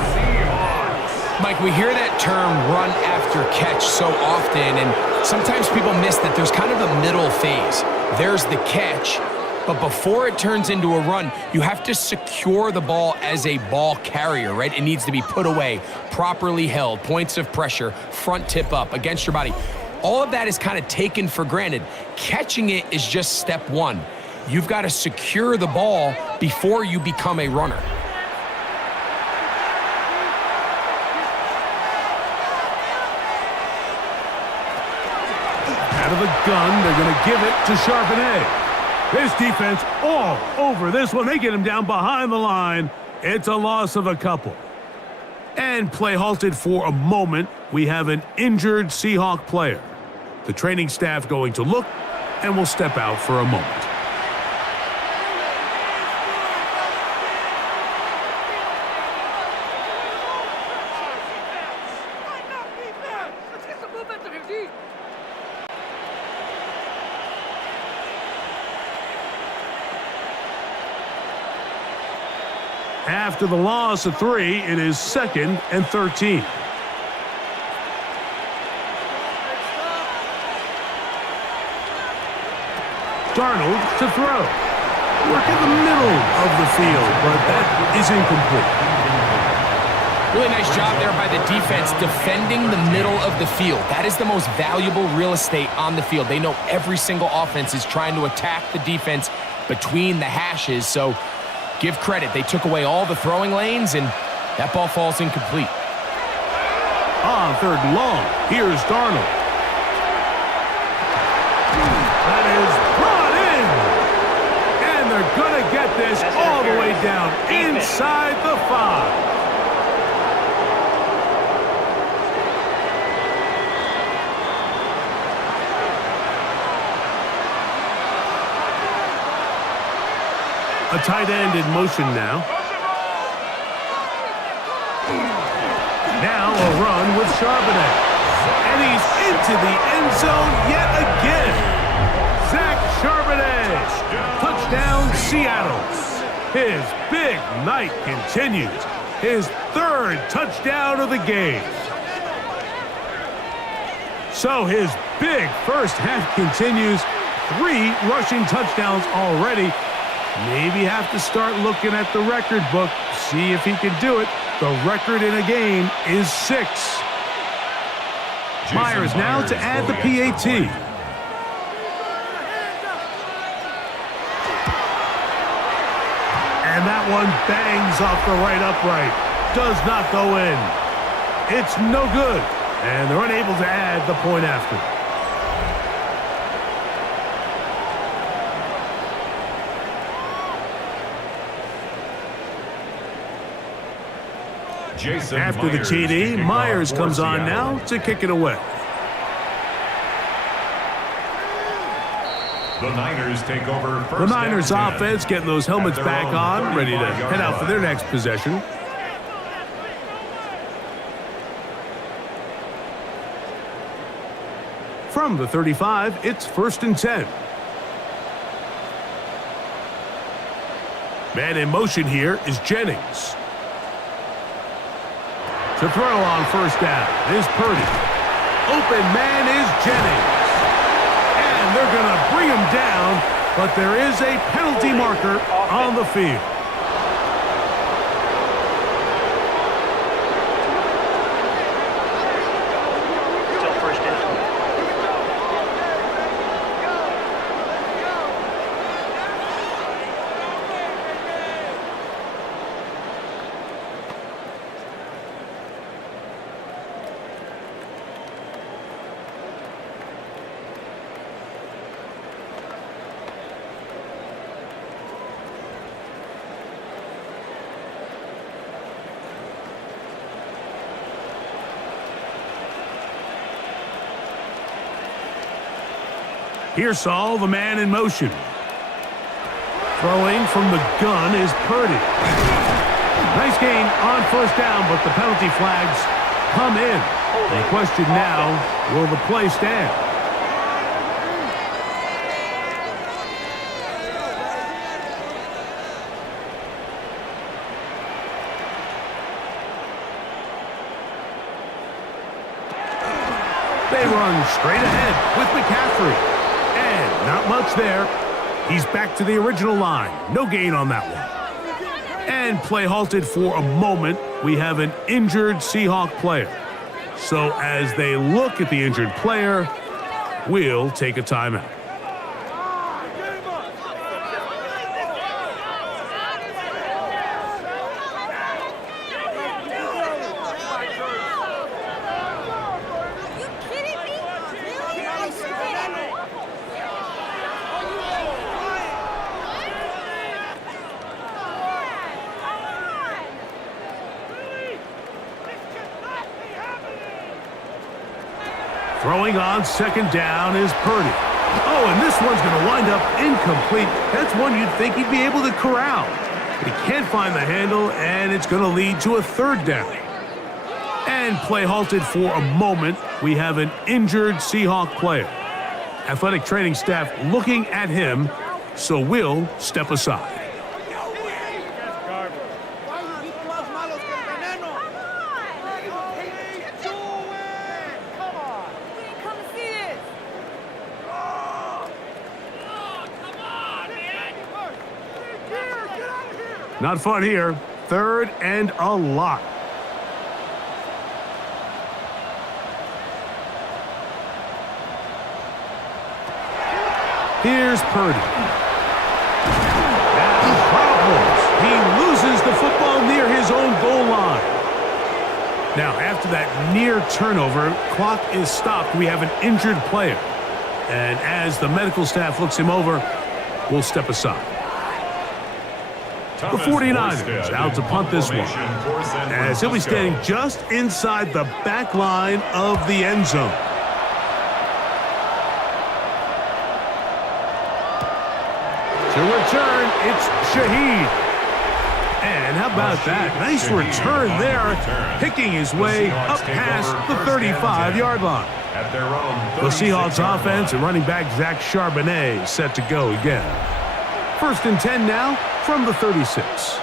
Mike, we hear that term run after catch so often, and sometimes people miss that there's kind of a middle phase. There's the catch, but before it turns into a run, you have to secure the ball as a ball carrier, right? It needs to be put away, properly held, points of pressure, front tip up against your body. All of that is kind of taken for granted. Catching it is just step one. You've got to secure the ball before you become a runner. Out of the gun, they're going to give it to Charbonnet. This defense all over this one. They get him down behind the line. It's a loss of a couple. And play halted for a moment. We have an injured Seahawk player. The training staff going to look and will step out for a moment. After the loss of 3, it is 2nd and 13. Darnold to throw. Work in the middle of the field, but that is incomplete. Really nice job there by the defense defending the middle of the field. That is the most valuable real estate on the field. They know every single offense is trying to attack the defense between the hashes, so give credit. They took away all the throwing lanes, and that ball falls incomplete. On 3rd and long, here's Darnold. That is brought in. And they're going to get this all the way down inside the 5. A tight end in motion now. Now a run with Charbonnet. And he's into the end zone yet again. Zach Charbonnet. Touchdown, Seattle. His big night continues. His 3rd touchdown of the game. So his big first half continues. 3 rushing touchdowns already. Maybe have to start looking at the record book, see if he can do it. The record in a game is 6. Myers now to add the PAT. And that one bangs off the right upright. Does not go in. It's no good. And they're unable to add the point after. After the TD, Myers comes on now to kick it away. The Niners take over first. The Niners offense getting those helmets back on, ready to head out for their next possession. From the 35, it's 1st and 10. Man in motion here is Jennings. To throw on 1st down is Purdy. Open man is Jennings. And they're going to bring him down, but there is a penalty marker on the field. Still 1st down. Here's Saul, the man in motion. Throwing from the gun is Purdy. Nice gain on 1st down, but the penalty flags come in. The question now, will the play stand? They run straight ahead with McCaffrey. And not much there. He's back to the original line. No gain on that one. And play halted for a moment. We have an injured Seahawk player. So as they look at the injured player, we'll take a timeout. Throwing on second down is Purdy. Oh, and this one's going to wind up incomplete. That's one you'd think he'd be able to corral. But he can't find the handle, and it's going to lead to a third down. And play halted for a moment. We have an injured Seahawk player. Athletic training staff looking at him, so we'll step aside. Not fun here. Third and a lot. Here's Purdy. And problems. He loses the football near his own goal line. Now, after that near turnover, clock is stopped. We have an injured player. And as the medical staff looks him over, we'll step aside. The 49ers out to punt this one, as he'll be standing just inside the back line of the end zone. To return, it's Shaheed. And how about that? Nice return there, picking his way up past the 35-yard line. The Seahawks offense and running back Zach Charbonnet set to go again. 1st and 10 now from the 36.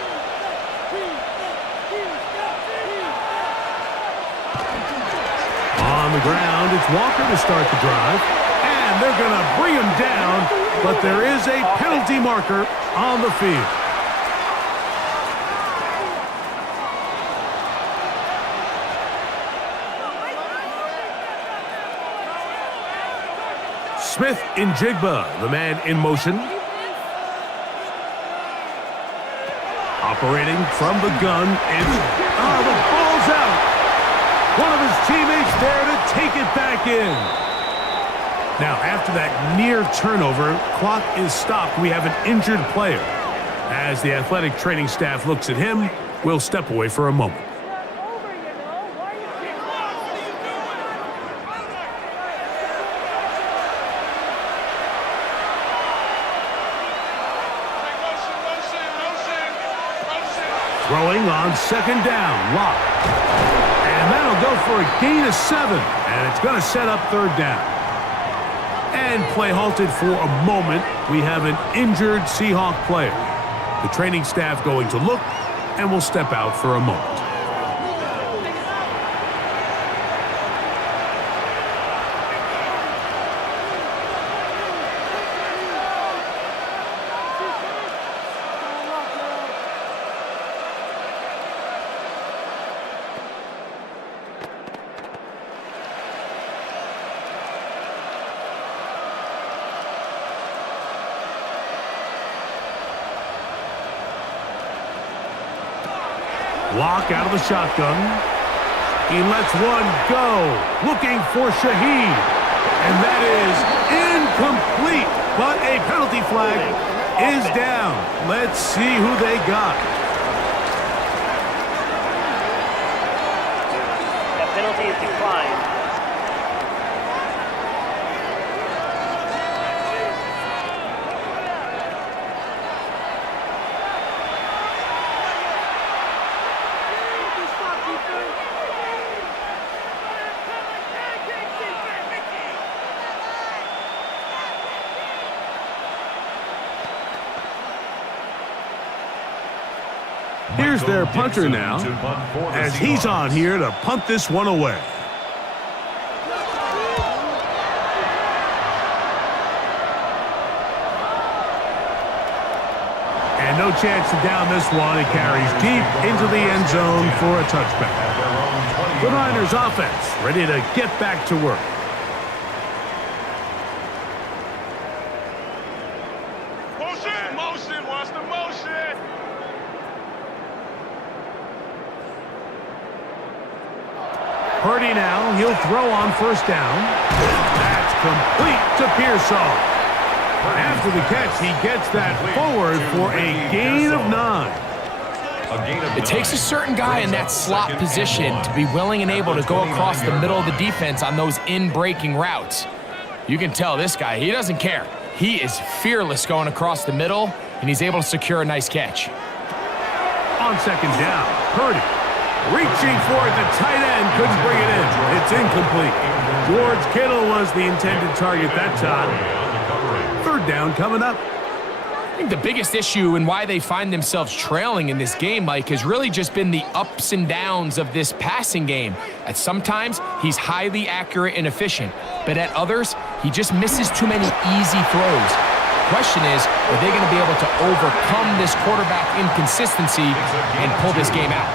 On the ground, it's Walker to start the drive. And they're going to bring him down, but there is a penalty marker on the field. Smith in Jigba, the man in motion. Operating from the gun, it's... Oh, the ball's out! One of his teammates there to take it back in. Now, after that near turnover, clock is stopped. We have an injured player. As the athletic training staff looks at him, we'll step away for a moment. Throwing on second down, Locke. And that'll go for a gain of 7, and it's going to set up third down. And play halted for a moment. We have an injured Seahawk player. The training staff going to look, and we'll step out for a moment. Lock out of the shotgun. He lets one go. Looking for Shaheed. And that is incomplete. But a penalty flag is down. Let's see who they got. That penalty is declined. Here's their punter now, as he's on here to punt this one away. And no chance to down this one. It carries deep into the end zone for a touchback. The Niners offense ready to get back to work. Motion, watch the motion. Purdy now, he'll throw on first down. That's complete to Pearsall. After the catch, he gets that forward for a gain of 9. It takes a certain guy in that slot position to be willing and able to go across the middle of the defense on those in-breaking routes. You can tell this guy, he doesn't care. He is fearless going across the middle, and he's able to secure a nice catch. On second down, Purdy reaching for it. The tight end couldn't bring it in. It's incomplete. George Kittle was the intended target that time. Third down coming up. I think the biggest issue and why they find themselves trailing in this game, Mike, has really just been the ups and downs of this passing game. At sometimes, he's highly accurate and efficient, but at others, he just misses too many easy throws. The question is, are they going to be able to overcome this quarterback inconsistency and pull this game out?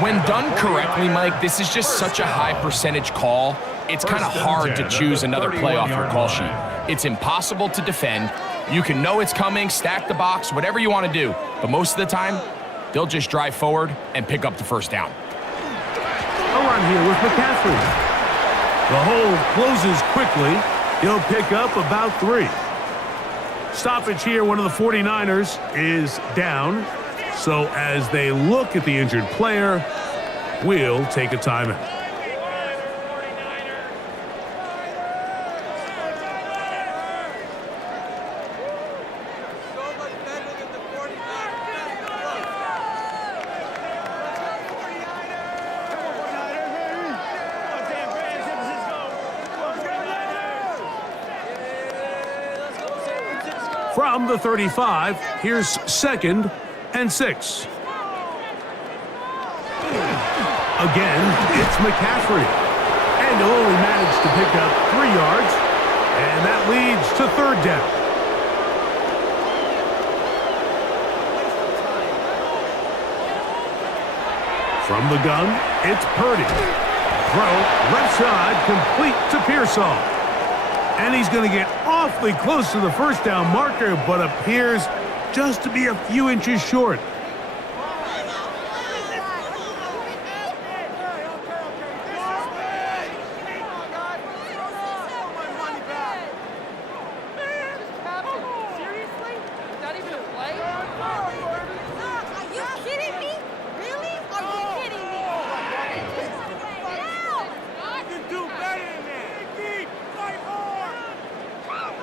When done correctly, Mike, this is just such a high percentage call. It's kind of hard to choose another play off your call sheet. It's impossible to defend. You can know it's coming, stack the box, whatever you want to do. But most of the time, they'll just drive forward and pick up the first down. A run here with McCaffrey. The hole closes quickly. He'll pick up about 3. Stoppage here, one of the 49ers is down. So as they look at the injured player, we'll take a timeout. From the 35, here's 2nd and 6. Again, it's McCaffrey. And he'll only manage to pick up 3 yards. And that leads to 3rd down. From the gun, it's Purdy. Throw, left side, complete to Pearsall. And he's going to get awfully close to the first down marker, but appears just to be a few inches short.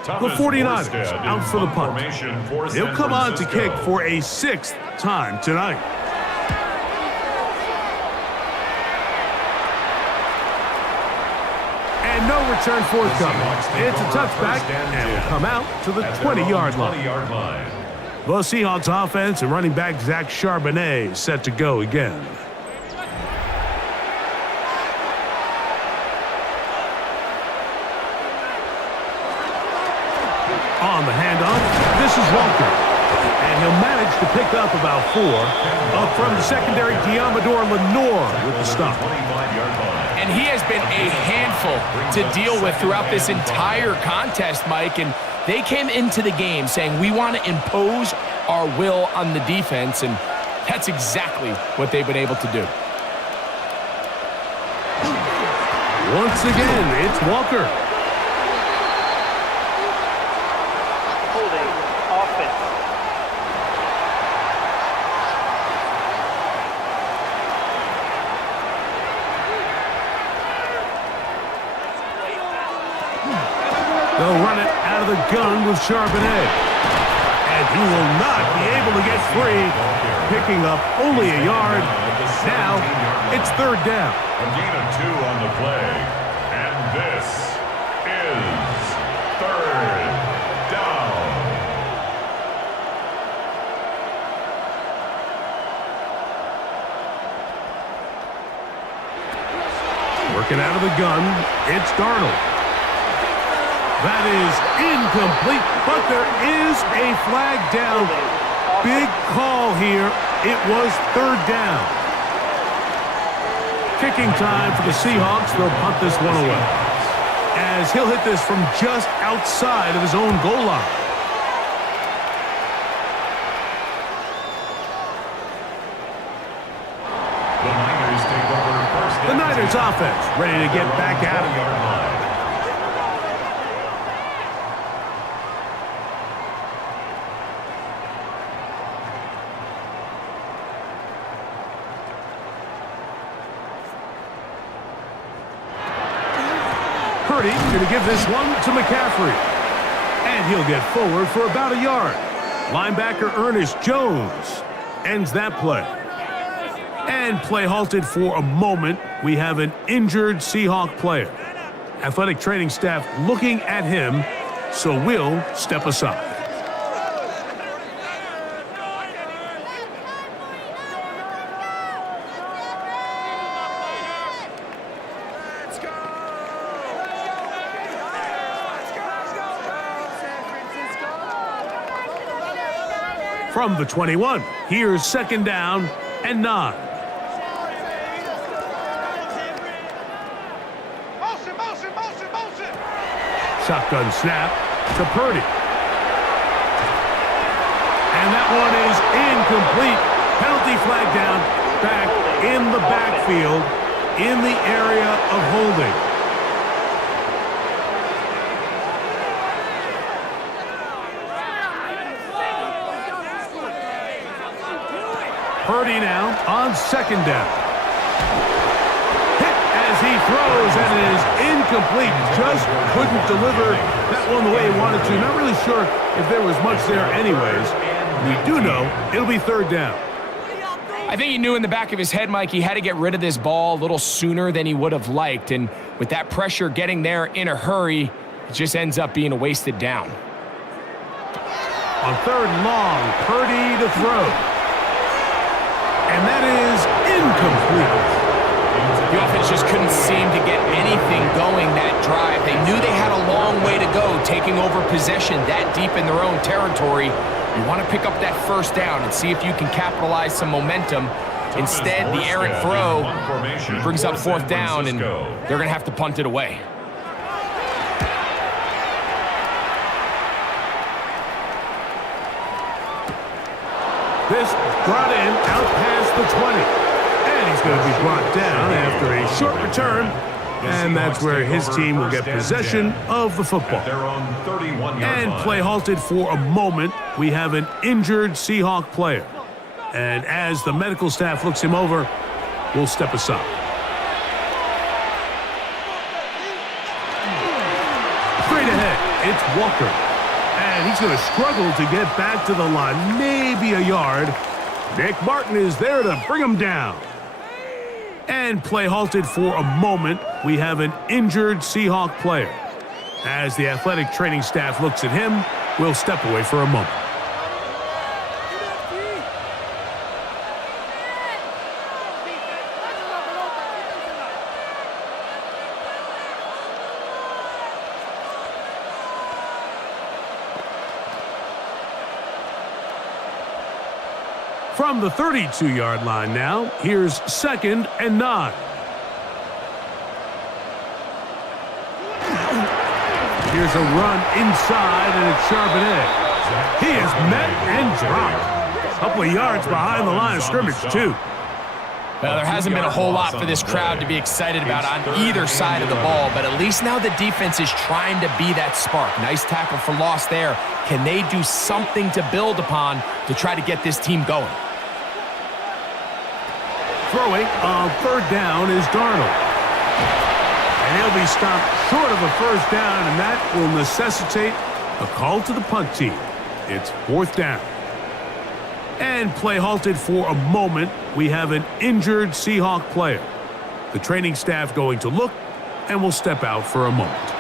The 49ers out for the punt. He'll come on to kick for a 6th time tonight. And no return forthcoming. It's a touchback and will come out to the 20-yard line. The Seahawks offense and running back Zach Charbonnet set to go again. On the handoff, this is Walker. And he'll manage to pick up about 4. Up from the secondary, Diamador Lenore with the stop. And he has been a handful to deal with throughout this entire contest, Mike. And they came into the game saying, we want to impose our will on the defense. And that's exactly what they've been able to do. Once again, it's Walker. They'll run it out of the gun with Charbonnet. And he will not be able to get free, picking up only a yard. Now, it's 3rd down. A gain of 2 on the play. And this is 3rd down. 3 Working out of the gun, it's Darnold. That is incomplete, but there is a flag down. Big call here. It was third down. Kicking time for the Seahawks. They'll punt this one away, as he'll hit this from just outside of his own goal line. The Niners offense ready to get back at it. Purdy going to give this one to McCaffrey. And he'll get forward for about a yard. Linebacker Ernest Jones ends that play. And play halted for a moment. We have an injured Seahawk player. Athletic training staff looking at him, so we'll step aside. From the 21, here's second down and 9. Shotgun snap to Purdy. And that one is incomplete. Penalty flag down, back in the backfield, in the area of holding. Purdy now on second down. Hit as he throws, and it is incomplete. Just couldn't deliver that one the way he wanted to. Not really sure if there was much there anyways. We do know it'll be third down. I think he knew in the back of his head, Mike, he had to get rid of this ball a little sooner than he would have liked. And with that pressure getting there in a hurry, it just ends up being a wasted down. On third and long, Purdy to throw. And that is incomplete. The offense just couldn't seem to get anything going that drive. They knew they had a long way to go, taking over possession that deep in their own territory. You want to pick up that first down and see if you can capitalize some momentum. Instead, the errant throw brings up fourth down, and they're going to have to punt it away. This brought in out past the 20. And he's going to be brought down after a short return. And that's where his team will get possession of the football. And play halted for a moment. We have an injured Seahawk player. And as the medical staff looks him over, we'll step aside. Straight ahead, it's Walker. And he's going to struggle to get back to the line, maybe a yard. Nick Martin is there to bring him down. And play halted for a moment. We have an injured Seahawk player. As the athletic training staff looks at him, we'll step away for a moment. From the 32-yard line now, here's second and 9. Here's a run inside, and it's Charbonnet. He is met and dropped. A couple of yards behind the line of scrimmage, too. Well, there hasn't been a whole lot for this crowd to be excited about on either side of the ball, but at least now the defense is trying to be that spark. Nice tackle for loss there. Can they do something to build upon to try to get this team going? Throwing on third down is Darnold. And he'll be stopped short of a first down, and that will necessitate a call to the punt team. It's fourth down. And play halted for a moment. We have an injured Seahawk player. The training staff going to look, and will step out for a moment.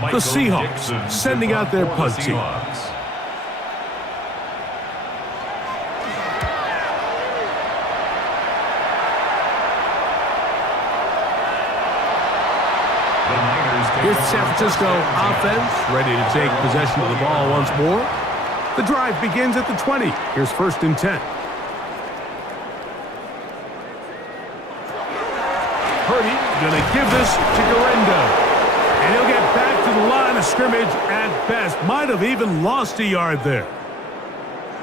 The Seahawks sending out their punt team. Here's the San Francisco offense, ready to take possession of the ball once more. The drive begins at the 20. Here's 1st and 10. Purdy going to give this to Garendo. And he'll get back to the line of scrimmage at best. Might have even lost a yard there.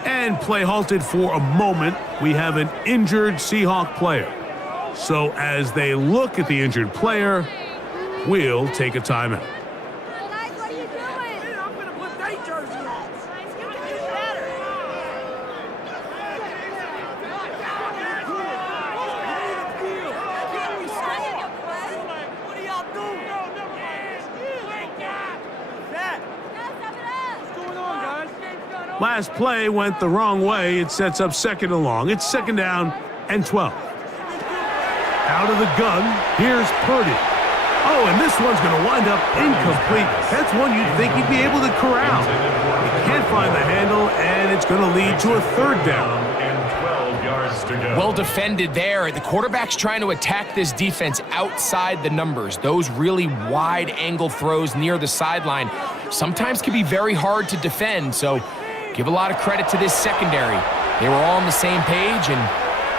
And play halted for a moment. We have an injured Seahawk player. So as they look at the injured player, we'll take a timeout. Guys, what are you doing? I'm going to put that jersey on. You can do better. What are y'all doing? What's going on, guys? Last play went the wrong way. It sets up 2nd and long. It's 2nd down and 12. Out of the gun, here's Purdy. Oh, and this one's going to wind up incomplete. That's one you'd think he'd be able to corral. He can't find the handle, and it's going to lead to a 3rd down. And 12 yards to go. Well defended there. The quarterback's trying to attack this defense outside the numbers. Those really wide angle throws near the sideline sometimes can be very hard to defend, so give a lot of credit to this secondary. They were all on the same page, and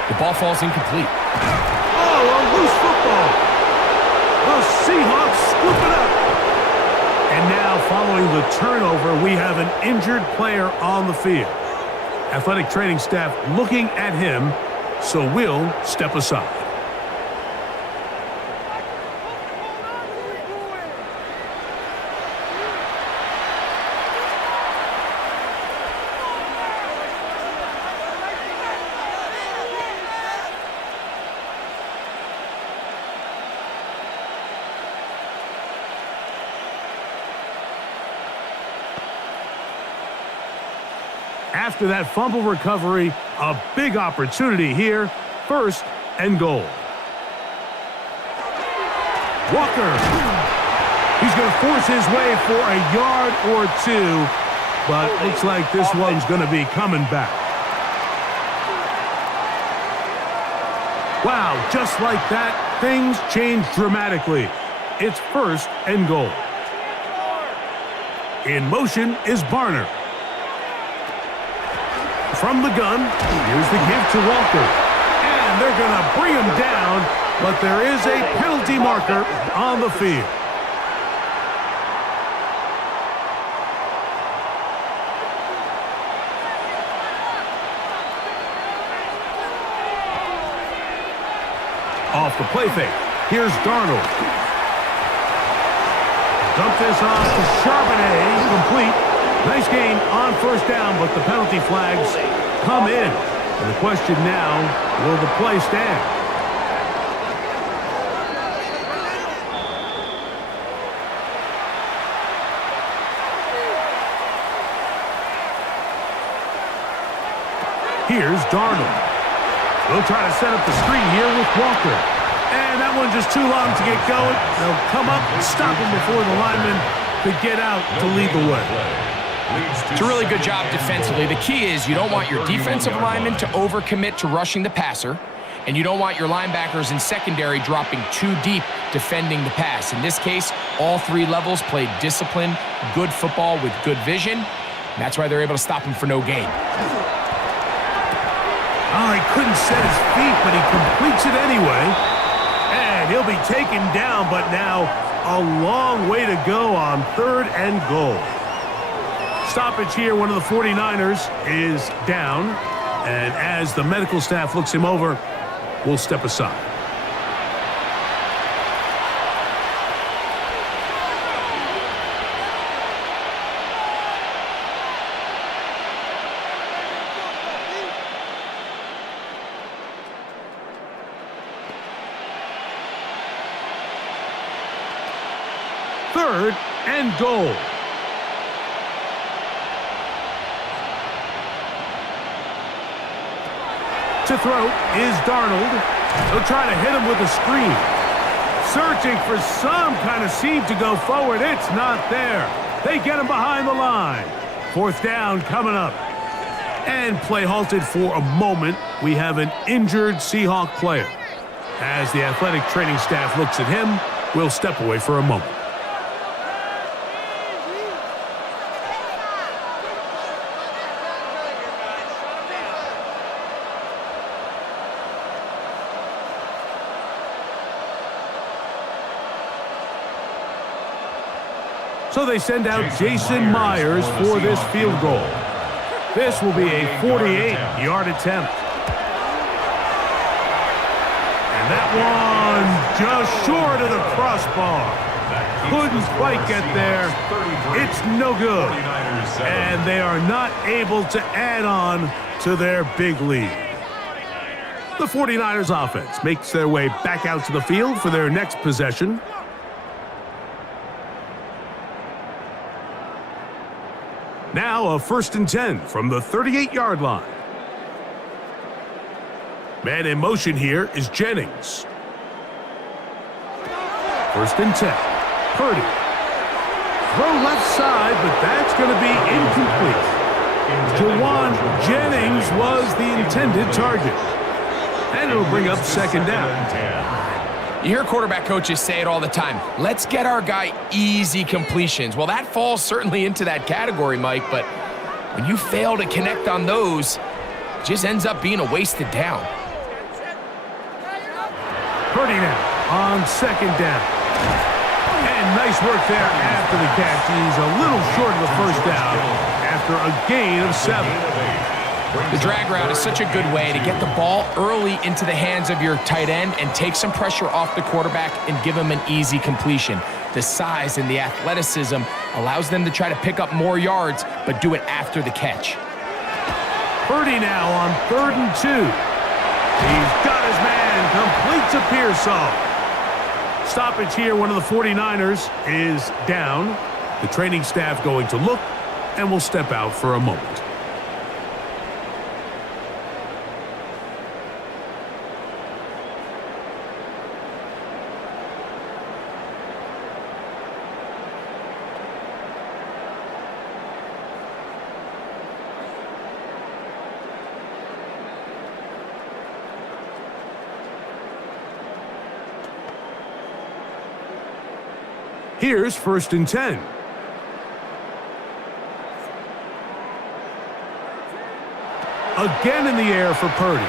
the ball falls incomplete. Oh, a loose football. The Seahawks scoop it up. And now, following the turnover, we have an injured player on the field. Athletic training staff looking at him, so we'll step aside. After that fumble recovery, a big opportunity here. 1st and goal. Walker. He's going to force his way for a yard or 2, but looks like this one's going to be coming back. Wow, just like that, things change dramatically. It's 1st and goal. In motion is Barner. From the gun, here's the give to Walker. And they're going to bring him down, but there is a penalty marker on the field. Off the play fake, here's Darnold. Dump this off to Charbonnet, complete. Nice gain on 1st down, but the penalty flags come in. And the question now, will the play stand? Here's Darnold. They'll try to set up the screen here with Walker. And that one just too long to get going. They'll come up and stop him before the lineman could get out to lead the way. It's a really good job defensively. The key is you don't want your defensive linemen to overcommit to rushing the passer, and you don't want your linebackers in secondary dropping too deep defending the pass. In this case, all 3 levels played disciplined, good football with good vision. And that's why they're able to stop him for no gain. Oh, he couldn't set his feet, but he completes it anyway. And he'll be taken down, but now a long way to go on 3rd and goal. Stoppage here, one of the 49ers is down. And as the medical staff looks him over, we'll step aside. Third and goal. To throw is Darnold. They'll try to hit him with a screen. searching for some kind of seam to go forward. It's not there. They get him behind the line. 4th down coming up. And play halted for a moment. We have an injured Seahawk player. As the athletic training staff looks at him, we'll step away for a moment. So they send out Jason Myers for this field goal. This will be a 48-yard attempt. And that one just short of the crossbar. Couldn't quite get there. It's no good. And they are not able to add on to their big lead. The 49ers offense makes their way back out to the field for their next possession. Now a 1st and 10 from the 38-yard line. Man in motion here is Jennings. 1st and 10. Purdy. Throw left side, but that's going to be incomplete. Jawan Jennings was the intended target. And it'll bring up 2nd down. You hear quarterback coaches say it all the time. Let's get our guy easy completions. Well, that falls certainly into that category, Mike, but when you fail to connect on those, it just ends up being a wasted down. Purdy now on 2nd down. And nice work there after the catch. He's a little short of the 1st down after a gain of 7. The drag route is such a good way to get the ball early into the hands of your tight end and take some pressure off the quarterback and give him an easy completion. The size and the athleticism allows them to try to pick up more yards, but do it after the catch. Purdy now on 3rd and 2. He's got his man, completes a Pearsall. Stoppage here, one of the 49ers is down. The training staff going to look, and will step out for a moment. Here's 1st and 10. Again in the air for Purdy.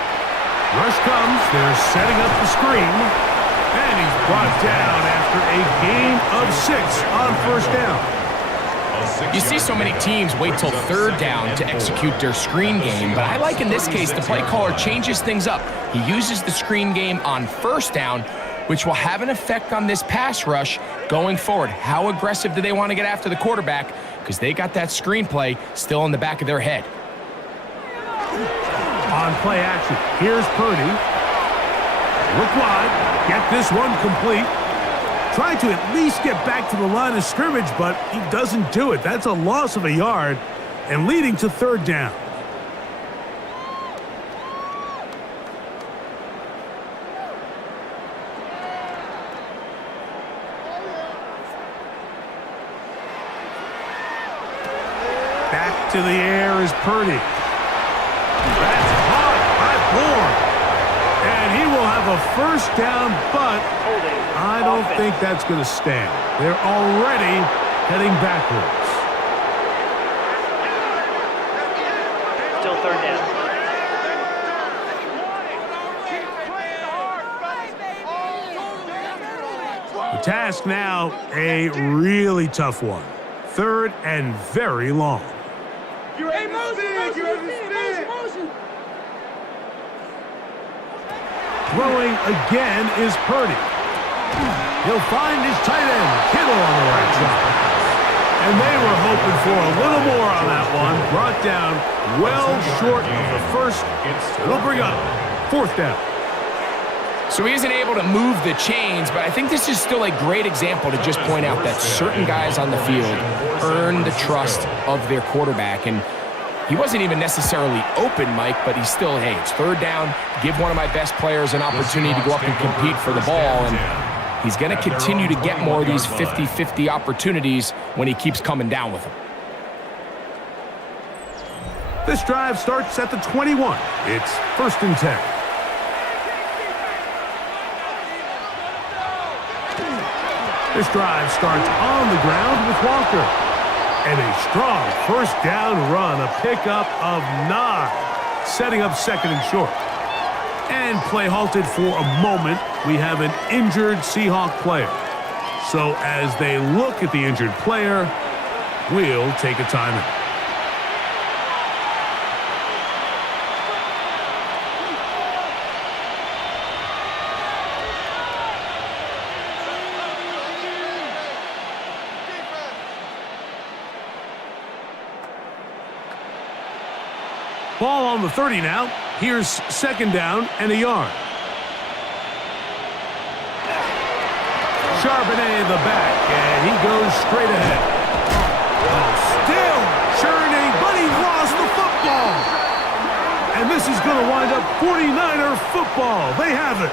Rush comes. They're setting up the screen. And he's brought down after a gain of 6 on 1st down. You see so many teams wait till 3rd down to execute their screen game, but I like in this case the play caller changes things up. He uses the screen game on 1st down, which will have an effect on this pass rush going forward. How aggressive do they want to get after the quarterback? Because they got that screenplay still in the back of their head. On play action, here's Purdy. Look wide, get this one complete. Trying to at least get back to the line of scrimmage, but he doesn't do it. That's a loss of a yard and leading to 3rd down. Back to the air is Purdy. That's caught by Bourne. And he will have a 1st down, but I don't think that's going to stand. They're already heading backwards. Still 3rd down. The task now, a really tough one. 3rd and very long. Throwing again is Purdy. He'll find his tight end, Kittle, on the right side. And they were hoping for a little more on that one. Brought down well short of the 1st. It'll bring up 4th down. So he isn't able to move the chains, but I think this is still a great example to just point out that certain guys on the field earn the trust of their quarterback. And he wasn't even necessarily open, Mike, but he's still, hey, it's 3rd down. Give one of my best players an opportunity to go up and compete for the ball. And He's going to continue to get more of these 50-50 opportunities when he keeps coming down with them. This drive starts at the 21. It's 1st and 10. This drive starts on the ground with Walker. And a strong 1st down run, a pickup of 9, setting up 2nd and short. And play halted for a moment. We have an injured Seahawk player. So as they look at the injured player, we'll take a timeout. Ball on the 30 now. Here's 2nd down and a yard. Charbonnet the back, and he goes straight ahead. Still churning, but he lost the football. And this is going to wind up 49er football. They have it.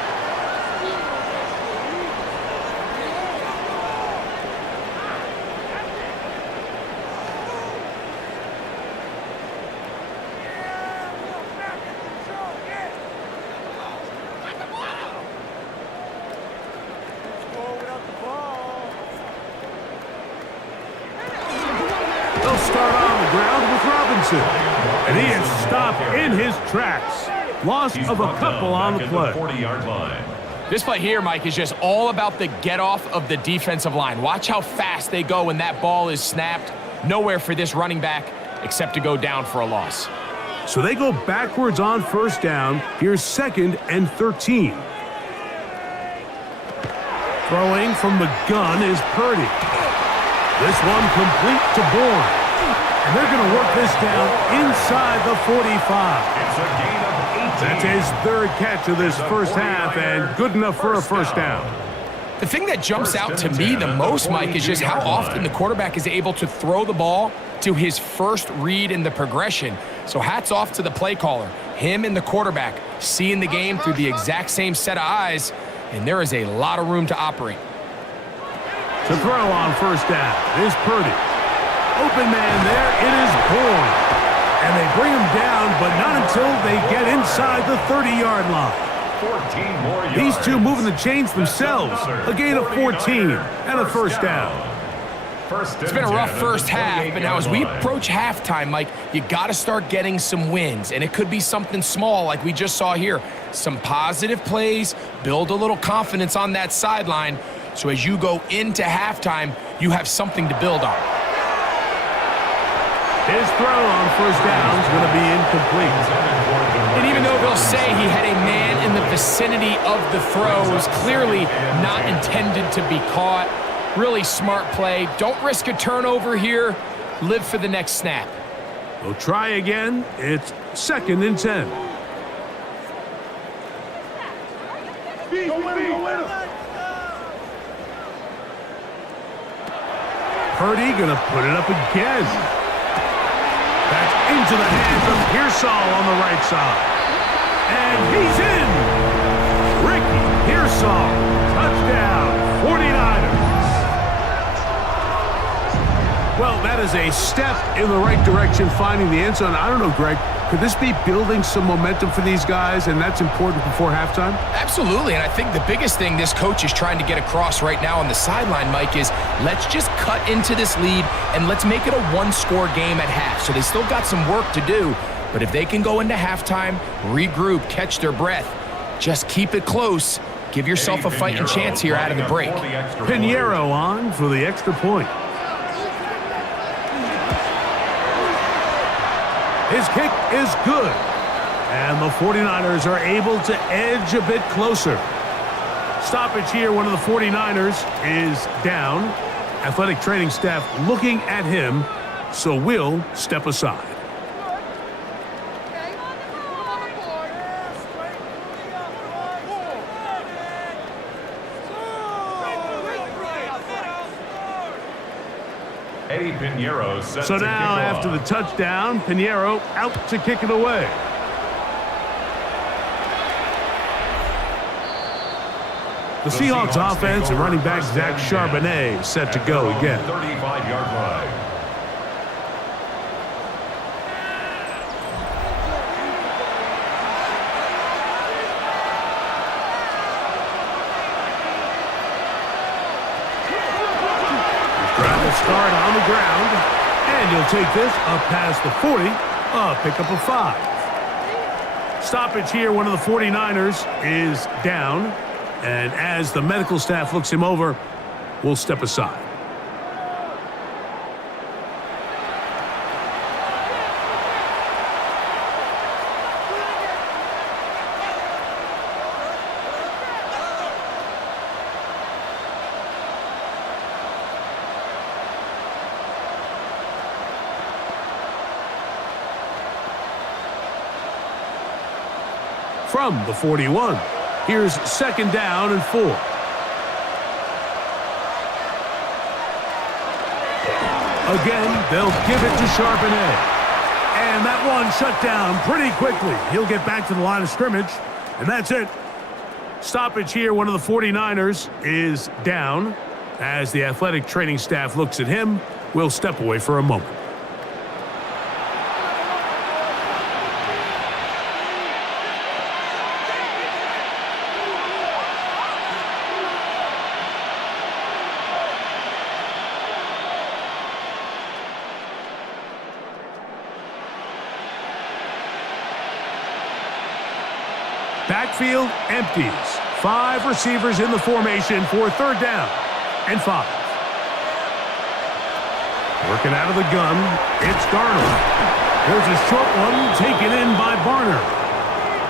Start on the ground with Robinson. And he is stopped in his tracks. Loss of a couple on the play. 40-yard line. This play here, Mike, is just all about the get-off of the defensive line. Watch how fast they go when that ball is snapped. Nowhere for this running back except to go down for a loss. So they go backwards on 1st down. Here's 2nd and 13. Throwing from the gun is Purdy. This one complete to Bourne. And they're going to work this down inside the 45. It's a gain of 18. That's his 3rd catch of this 1st half, and good enough for a 1st down. The thing that jumps out to me the most, Mike, is just how often the quarterback is able to throw the ball to his first read in the progression. So hats off to the play caller. Him and the quarterback seeing the game through the exact same set of eyes, and there is a lot of room to operate. To throw on 1st down is Purdy. Open man there, it is Bourne. And they bring him down, but not until they get inside the 30-yard line. 14 more yards. These two moving the chains themselves. A gain of 14 and a 1st down. It's been a rough 1st half, but now as we approach halftime, Mike, you got to start getting some wins. And it could be something small like we just saw here. Some positive plays, build a little confidence on that sideline. So as you go into halftime, you have something to build on. His throw on 1st down is going to be incomplete. And even though they'll say he had a man in the vicinity of the throw, it was clearly not intended to be caught. Really smart play. Don't risk a turnover here. Live for the next snap. We'll try again. It's 2nd and 10. Purdy going to put it up again. That's into the hands of Pearsall on the right side. And he's in. Ricky Pearsall, touchdown, 49ers. Well, that is a step in the right direction, finding the end zone. I don't know, Greg, could this be building some momentum for these guys, and that's important before halftime? Absolutely, and I think the biggest thing this coach is trying to get across right now on the sideline, Mike, is let's just cut into this lead and let's make it a one-score game at half. So they still got some work to do, but if they can go into halftime, regroup, catch their breath, just keep it close, give yourself a fighting chance here out of the break. Pinheiro on for the extra point. His kick is good. And the 49ers are able to edge a bit closer. Stoppage here, one of the 49ers is down. Athletic training staff looking at him, so we'll step aside. Eddie Pinheiro set So to now, kick after off. the touchdown, Pinheiro out to kick it away. The Seahawks offense and running back Zach Charbonnet set to go again. 35-yard line. Travel start on the ground, and you'll take this up past the 40, a pickup of 5. Stoppage here, one of the 49ers is down, and as the medical staff looks him over, we'll step aside. From the 41, here's 2nd down and 4. Again, they'll give it to Charbonnet. And that one shut down pretty quickly. He'll get back to the line of scrimmage, and that's it. Stoppage here, one of the 49ers is down. As the athletic training staff looks at him, we'll step away for a moment. Backfield empties. 5 receivers in the formation for 3rd down and 5. Working out of the gun, it's Darnold. There's a short one taken in by Barner.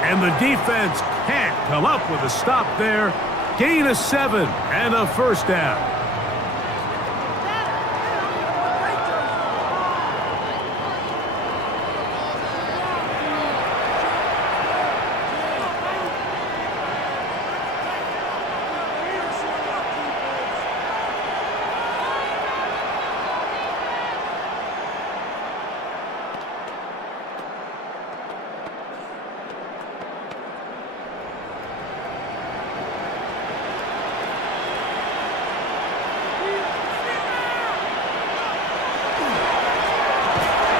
And the defense can't come up with a stop there. Gain of 7 and a 1st down.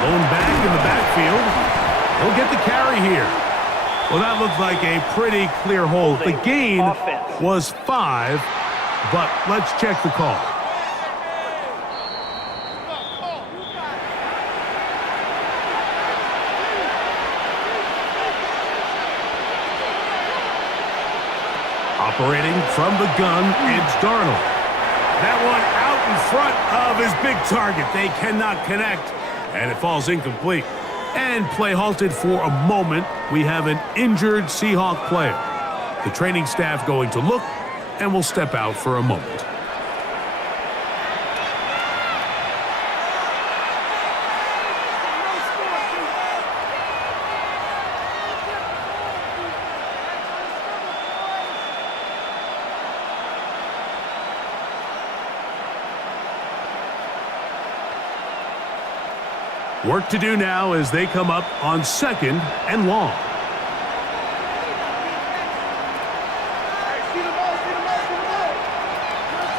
Lone back in the backfield. He'll get the carry here. Well, that looked like a pretty clear hold. The gain was 5, but let's check the call. Operating from the gun, it's Darnold. That one out in front of his big target. They cannot connect, and it falls incomplete. And play halted for a moment. We have an injured Seahawk player. The training staff going to look, and will step out for a moment. Work to do now as they come up on 2nd and long.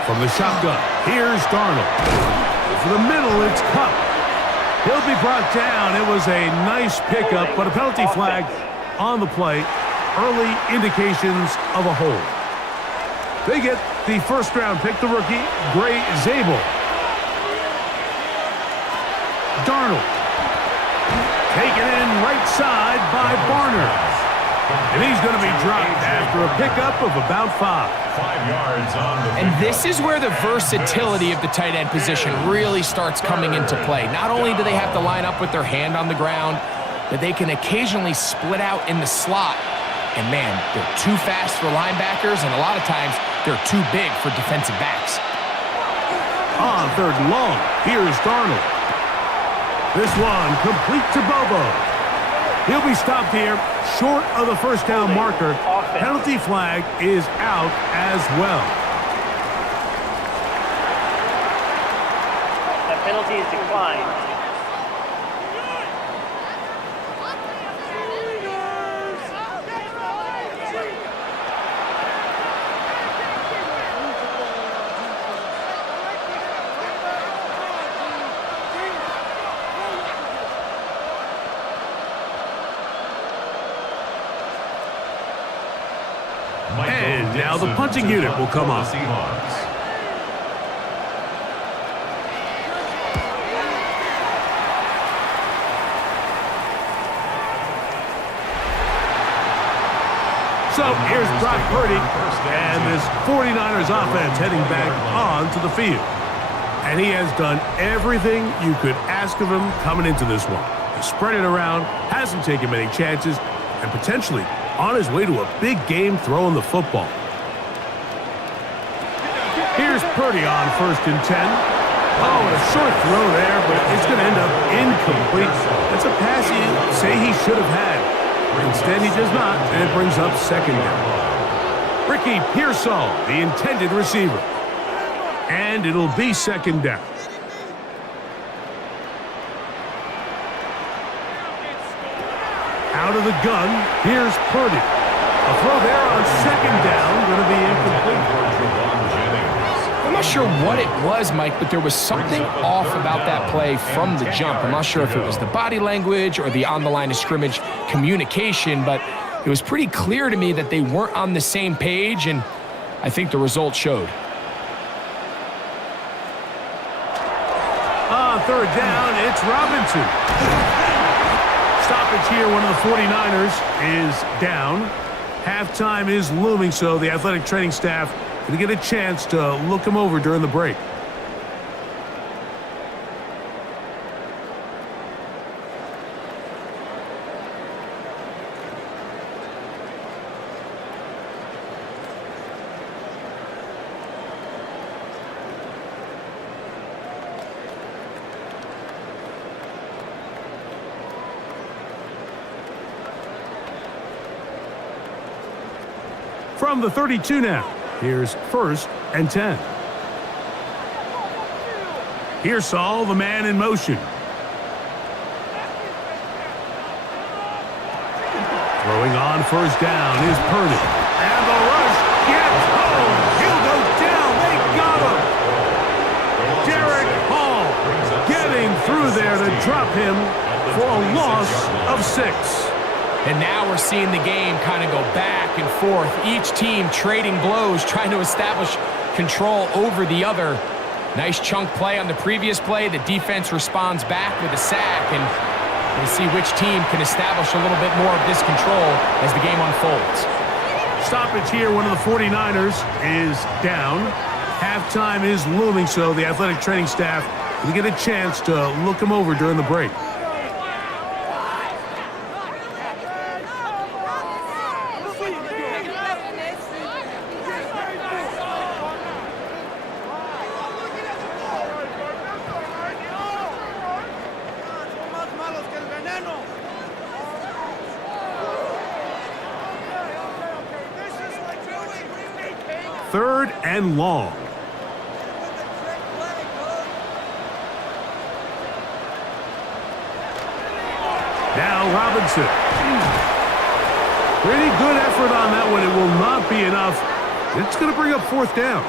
From the shotgun, here's Darnold. Over the middle, it's Cup. He'll be brought down. It was a nice pickup, but a penalty flag on the play. Early indications of a hold. They get the 1st-round pick, the rookie, Gray Zabel. Darnold. Taken in right side by Barner. And he's going to be dropped after a pickup of about 5. 5 yards on the And this is where the versatility of the tight end position really starts coming into play. Not only do they have to line up with their hand on the ground, but they can occasionally split out in the slot. And man, they're too fast for linebackers, and a lot of times they're too big for defensive backs. On 3rd and long, here's Darnold. This one complete to Bobo. He'll be stopped here short of the 1st down marker. Penalty flag is out as well. That penalty is declined. And now the punting unit will come on. Seahawks. So here's Brock Purdy and this 49ers offense heading back onto the field. And he has done everything you could ask of him coming into this one. He spread it around, hasn't taken many chances, and potentially on his way to a big game throwing the football. Here's Purdy on 1st and 10. Oh, and a short throw there, but it's going to end up incomplete. That's a pass you say he should have had. Instead, he does not, and it brings up 2nd down. Ricky Pearsall, the intended receiver. And it'll be 2nd down. Out of the gun, here's Purdy. A throw there on 2nd down, going to be incomplete. I'm not sure what it was, Mike, but there was something off about that play from the jump. I'm not sure if it was the body language or the on-the-line of scrimmage communication, but it was pretty clear to me that they weren't on the same page, and I think the result showed. On 3rd down, it's Robinson. Stoppage here, one of the 49ers is down. Halftime is looming, so the athletic training staff going to get a chance to look him over during the break. From the 32 now. Here's 1st and 10. Pearsall, the man in motion. Throwing on 1st down is Purdy. And the rush gets home. He'll go down. They got him. Derek Hall getting through there to drop him for a loss of 6. And now we're seeing the game kind of go back and forth. Each team trading blows, trying to establish control over the other. Nice chunk play on the previous play. The defense responds back with a sack, and we'll see which team can establish a little bit more of this control as the game unfolds. Stoppage here, one of the 49ers is down. Halftime is looming, so the athletic training staff will get a chance to look him over during the break. Third and long. Now Robinson. Pretty good effort on that one. It will not be enough. It's going to bring up 4th down.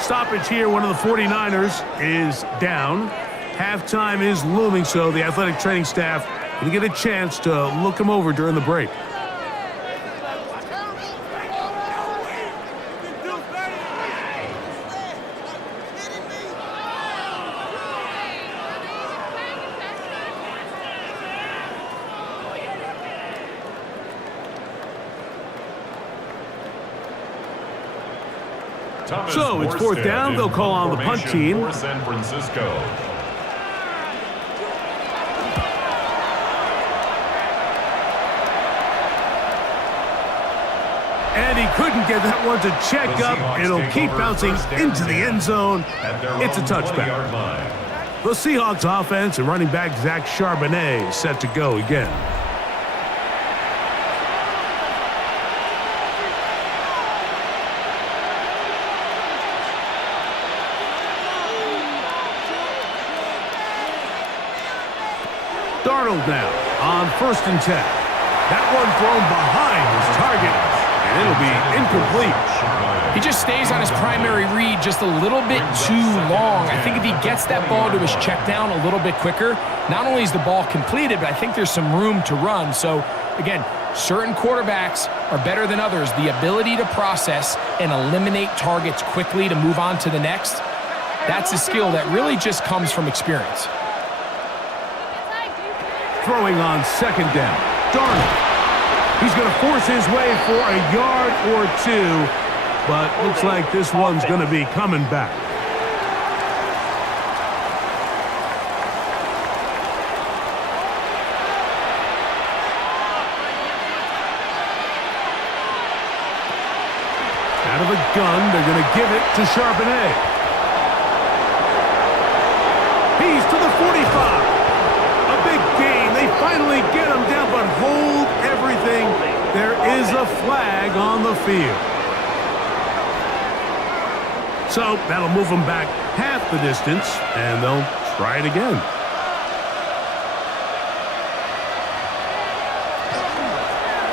Stoppage here. One of the 49ers is down. Halftime is looming, so the athletic training staff will get a chance to look him over during the break. So it's 4th down. They'll call on the punt team. For San Francisco. And he couldn't get that one to check up. It'll keep bouncing into the end zone. It's a touchback. The Seahawks offense and running back Zach Charbonnet set to go again. Darnold now on 1st and 10. That one thrown behind his target, and it'll be incomplete. He just stays on his primary read just a little bit too long. I think if he gets that ball to his check down a little bit quicker, not only is the ball completed, but I think there's some room to run. So, again, Certain quarterbacks are better than others. The ability to process and eliminate targets quickly to move on to the next, that's a skill that really just comes from experience. Throwing on second down. Darnold. He's going to force his way for a yard or two, but looks like this one's going to be coming back. Out of the gun, they're going to give it to Charbonnet. He's to the 45. A big gain. They finally get him down, but hold everything. There is a flag on the field. So that'll move them back half the distance, and they'll try it again.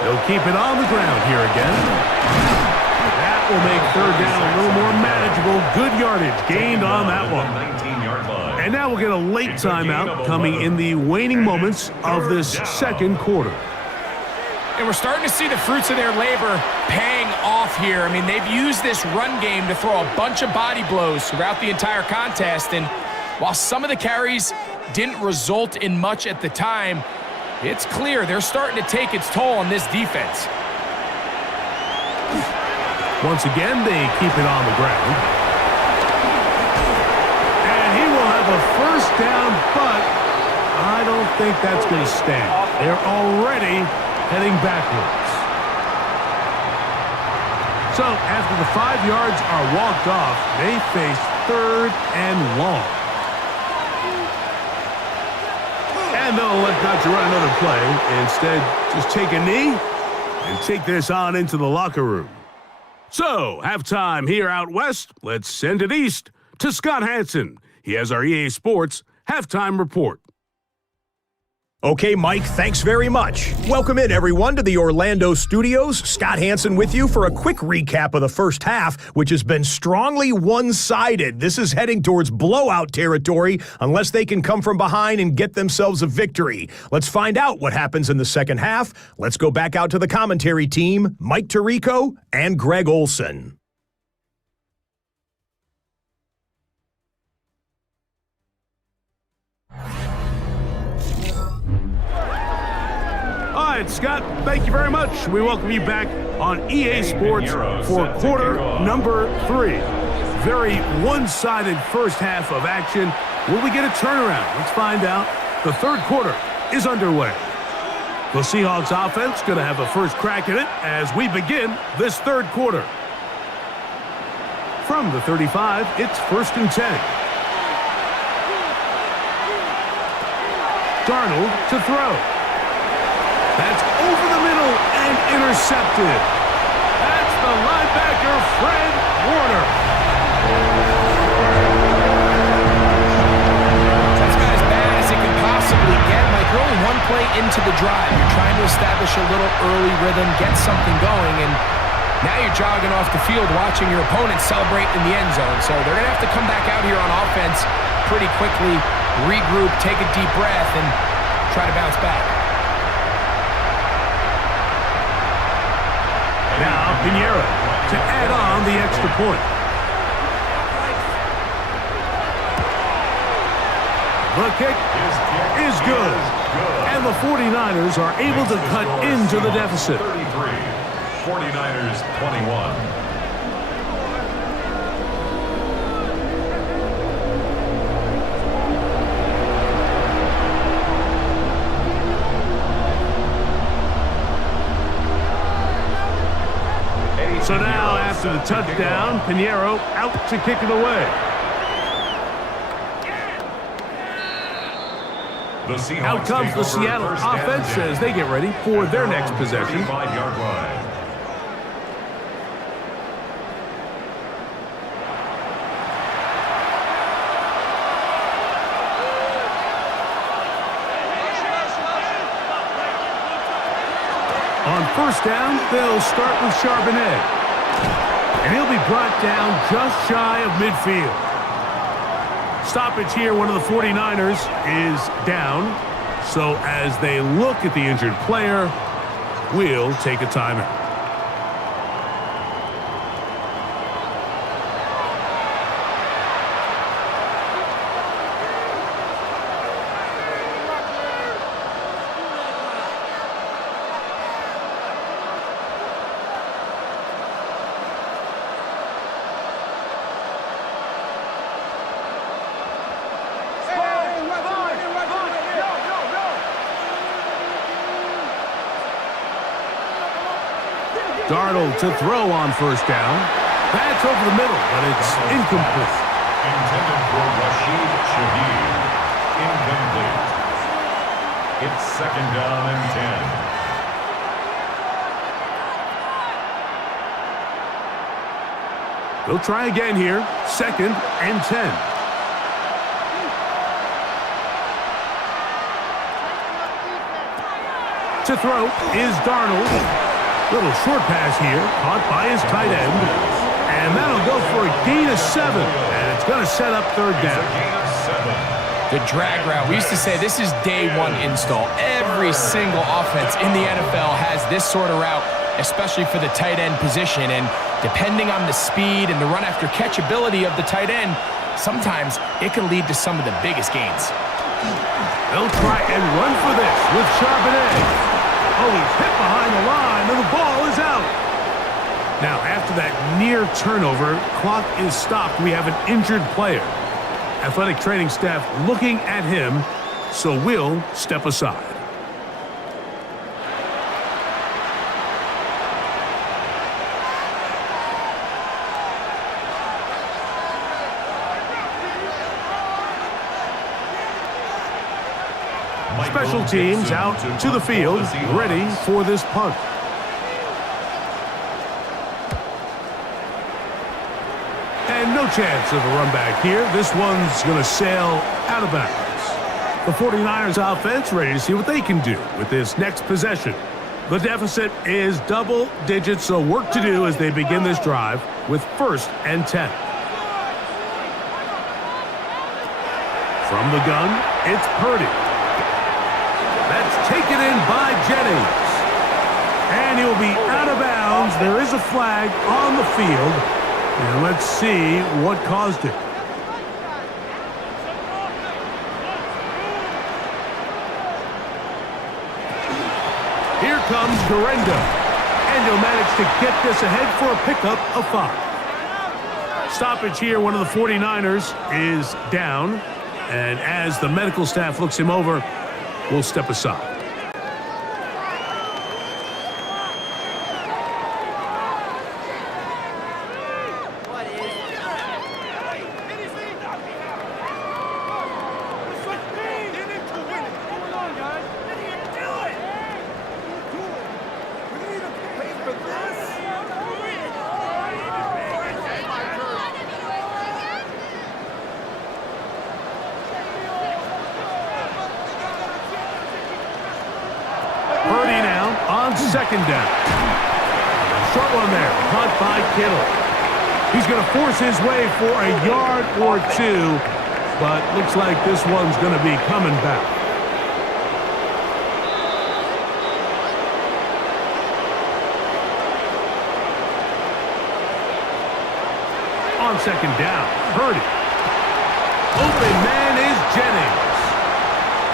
They'll keep it on the ground here again. That will make third down a little more manageable. Good yardage gained on that one. 19-yard line. And now we'll get a late timeout coming in the waning moments of this second quarter. And we're starting to see the fruits of their labor paying off here. I mean, they've used this run game to throw a bunch of body blows throughout the entire contest. And while some of the carries didn't result in much at the time, it's clear they're starting to take its toll on this defense. Once again, they keep it on the ground. And he will have a first down, but I don't think that's going to stand. They're already heading backwards. So after the 5 yards are walked off, they face third and long. And they'll let Dr. run another play. Instead, just take a knee and take this on into the locker room. So, halftime here out west. Let's send it east to Scott Hansen. He has our EA Sports halftime report. Okay, Mike, thanks very much. Welcome in, everyone, to the Orlando studios. Scott Hansen with you for a quick recap of the first half, which has been strongly one-sided. This is heading towards blowout territory unless they can come from behind and get themselves a victory. Let's find out what happens in the second half. Let's go back out to the commentary team, Mike Tirico and Greg Olson. All right, Scott, thank you very much. We welcome you back on EA Sports for quarter number 3. Very one-sided first half of action. Will we get a turnaround? Let's find out. The third quarter is underway. The Seahawks offense going to have a first crack at it as we begin this third quarter. From the 35, it's 1st and 10. Darnold to throw. That's over the middle and intercepted. That's the linebacker, Fred Warner. That's about as bad as it can possibly get. Like, you're only one play into the drive. You're trying to establish a little early rhythm, get something going, and now you're jogging off the field watching your opponent celebrate in the end zone. So they're going to have to come back out here on offense pretty quickly, regroup, take a deep breath, and try to bounce back. Now Pinheiro to add on the extra point. The kick is good. And the 49ers are able to cut into the deficit. 33, 49ers 21. So now, after the touchdown, Pinheiro out to kick it away. Out comes the Seattle offense as they get ready for their next possession. 35-yard line. On first down, they'll start with Charbonnet. And he'll be brought down just shy of midfield. Stoppage here, one of the 49ers is down. So as they look at the injured player, will take a timeout. Darnold to throw on first down. That's over the middle, but it's incomplete. Intended for Rashid Shaheed. Incomplete. It's second down and 10. They'll try again here. Second and 10. To throw is Darnold. Little short pass here, caught by his tight end. And that'll go for a gain of 7. And it's going to set up third down. The drag route. We used to say this is day one install. Every single offense in the NFL has this sort of route, especially for the tight end position. And depending on the speed and the run after catch ability of the tight end, sometimes it can lead to some of the biggest gains. They'll try and run for this with Charbonnet. Oh, he's hit behind the line, and the ball is out. Now, after that near turnover, clock is stopped. We have an injured player. Athletic training staff looking at him, so we'll step aside. Special teams out to the field, ready for this punt. And no chance of a run back here. This one's going to sail out of bounds. The 49ers offense ready to see what they can do with this next possession. The deficit is double digits, so work to do as they begin this drive with first and 10. From the gun, it's Purdy. That's taken in by Jennings. And he'll be out of bounds. There is a flag on the field. And let's see what caused it. Here comes Garenda. And he'll manage to get this ahead for a pickup of 5. Stoppage here. One of the 49ers is down. And as the medical staff looks him over, we'll step aside. Second down. Short one there. Caught by Kittle. He's going to force his way for a yard or 2, but looks like this one's going to be coming back. On second down, Purdy. Open man is Jennings.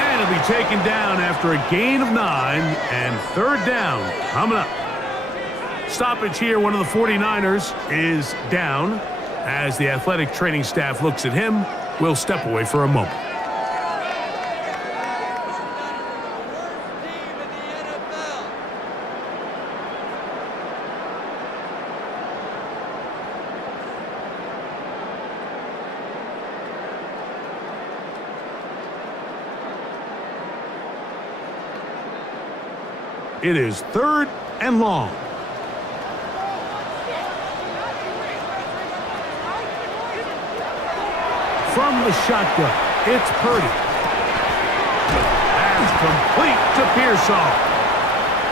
And he'll be taken down after a gain of 9, and third down coming up. Stoppage here. One of the 49ers is down. As the athletic training staff looks at him, we'll step away for a moment. It is third and long. From the shotgun, it's Purdy. That's complete to Pearsall.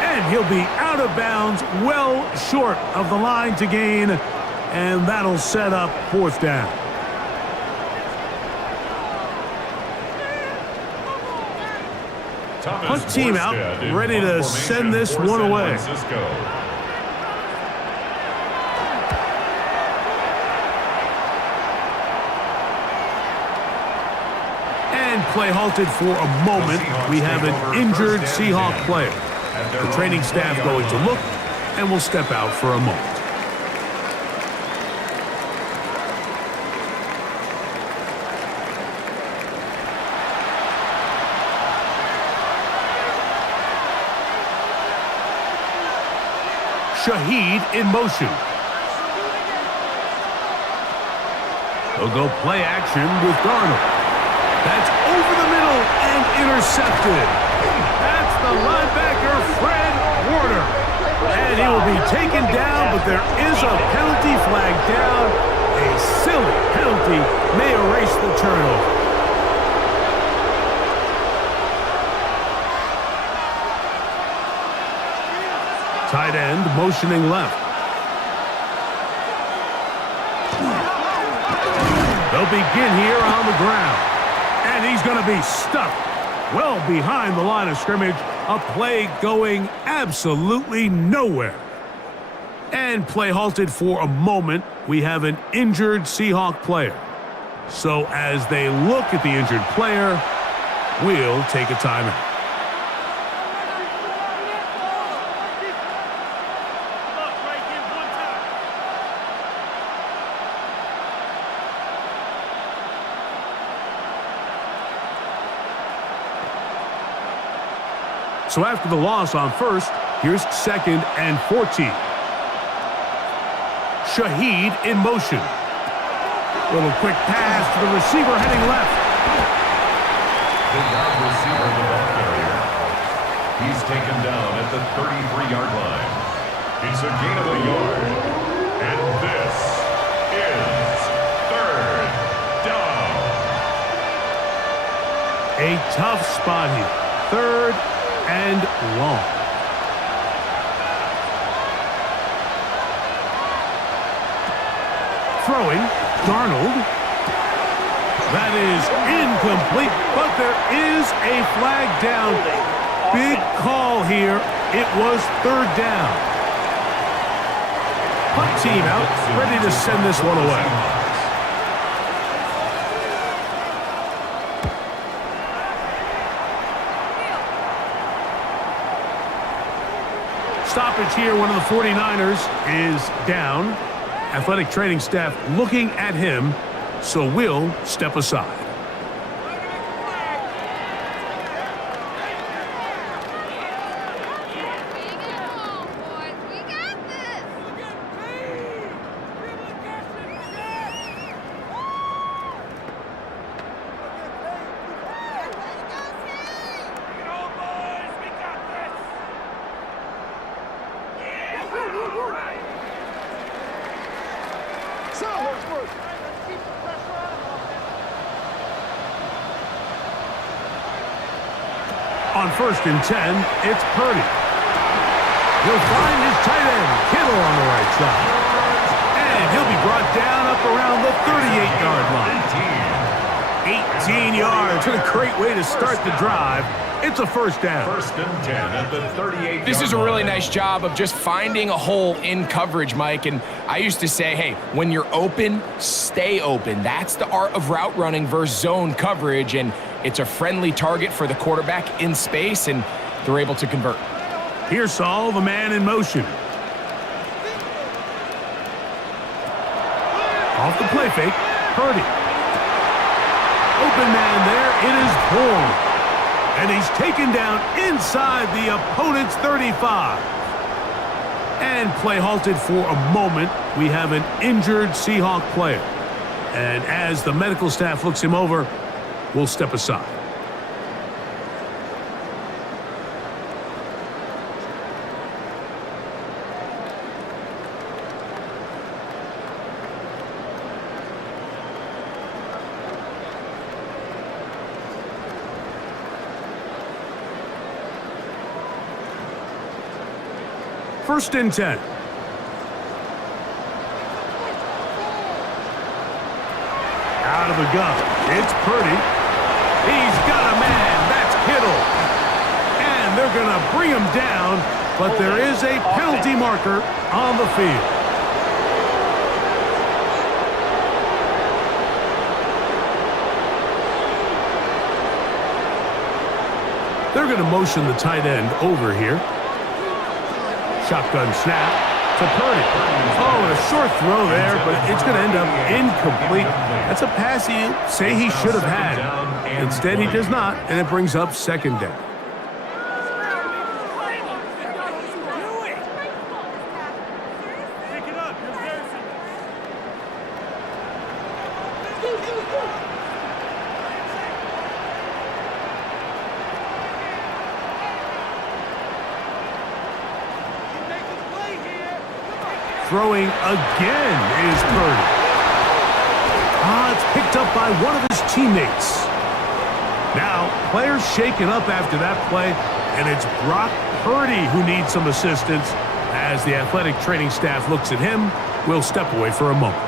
And he'll be out of bounds, well short of the line to gain, and that'll set up fourth down. Punt team out, ready to send this one away. And play halted for a moment. We have an injured Seahawk player. The training staff going to look and will step out for a moment. Shaheed in motion. They'll go play action with Darnold. That's over the middle and intercepted. That's the linebacker, Fred Warner. And he will be taken down, but there is a penalty flag down. A silly penalty may erase the turnover. Tight end motioning left. They'll begin here on the ground. And he's going to be stuck well behind the line of scrimmage. A play going absolutely nowhere. And play halted for a moment. We have an injured Seahawk player. So as they look at the injured player, we'll take a timeout. So after the loss on first, here's 2nd and 14. Shaheed in motion. Little quick pass to the receiver heading left. The wide receiver, the ball carrier. He's taken down at the 33-yard line. It's a gain of a yard. And this is 3rd down. A tough spot here. 3rd and long. Throwing, Darnold. That is incomplete, but there is a flag down. Big call here. It was 3rd down. Punt team out, ready to send this one away. Stoppage here, one of the 49ers is down. Athletic training staff looking at him, so we'll step aside. On 1st and 10, it's Purdy. He'll find his tight end, Kittle, on the right side. And he'll be brought down up around the 38-yard line. 18 yards. What a great way to start the drive. It's a 1st down. 1st and 10 at the 38-yard line. This is a really nice job of just finding a hole in coverage, Mike. And I used to say, hey, when you're open, stay open. That's the art of route running versus zone coverage. And it's a friendly target for the quarterback in space, and they're able to convert. Here's Saul, the man in motion. Off the play fake, Purdy. Open man there, it is Bourne. And he's taken down inside the opponent's 35. And play halted for a moment. We have an injured Seahawk player. And as the medical staff looks him over, we'll step aside. First and 10. Out of the gun. It's Purdy. He's got a man. That's Kittle. they're going to bring him down, but there is a penalty marker on the field. They're going to motion the tight end over here. Shotgun snap to Purdy. Oh, and a short throw there, but it's going to end up incomplete. That's a pass he'd say he should have had. Instead, he does not, and it brings up second down. Throwing again is Purdy. It's picked up by one of his teammates. Now, players shaken up after that play, and it's Brock Purdy who needs some assistance. As the athletic training staff looks at him, we'll step away for a moment.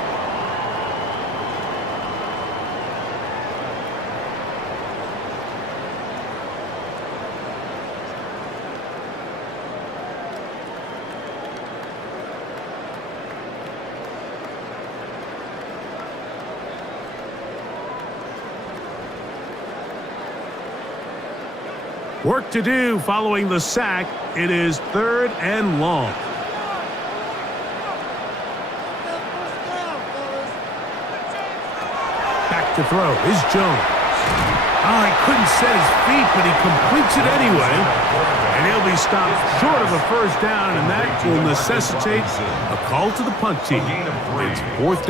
Work to do following the sack. It is 3rd and long. Back to throw is Jones. He couldn't set his feet, but he completes it anyway. And he'll be stopped short of a first down, and that will necessitate a call to the punt team. It's 4th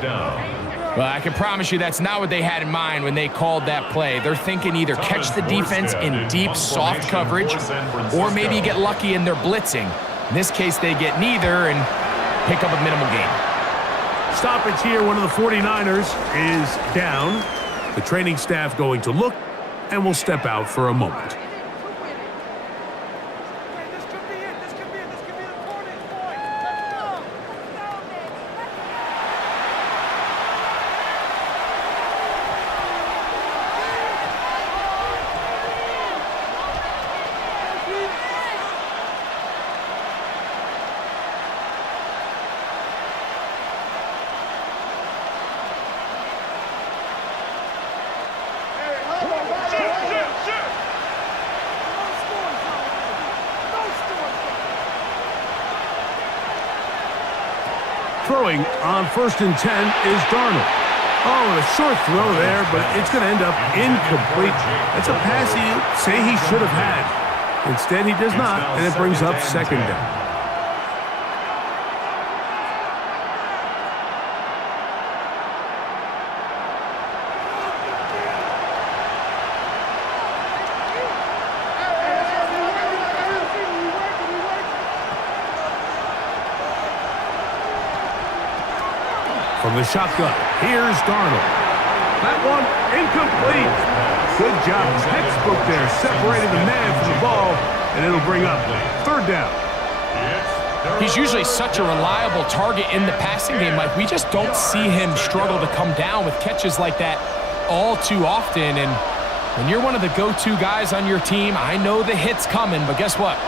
down. Well, I can promise you that's not what they had in mind when they called that play. They're thinking either catch the defense in deep, soft coverage, or maybe get lucky in their blitzing. In this case, they get neither and pick up a minimal gain. Stoppage here. One of the 49ers is down. The training staff going to look, and will step out for a moment. Throwing on 1st and 10 is Darnold. And a short throw there, but it's going to end up incomplete. That's a pass he'd say he should have had. Instead, he does not, and it brings up second down. From the shotgun, here's Darnold. That one incomplete. Good job, textbook there, separating the man from the ball, and it'll bring up 3rd down. He's usually such a reliable target in the passing game. Like, we just don't see him struggle to come down with catches like that all too often. And when you're one of the go-to guys on your team, I know the hit's coming, but guess what?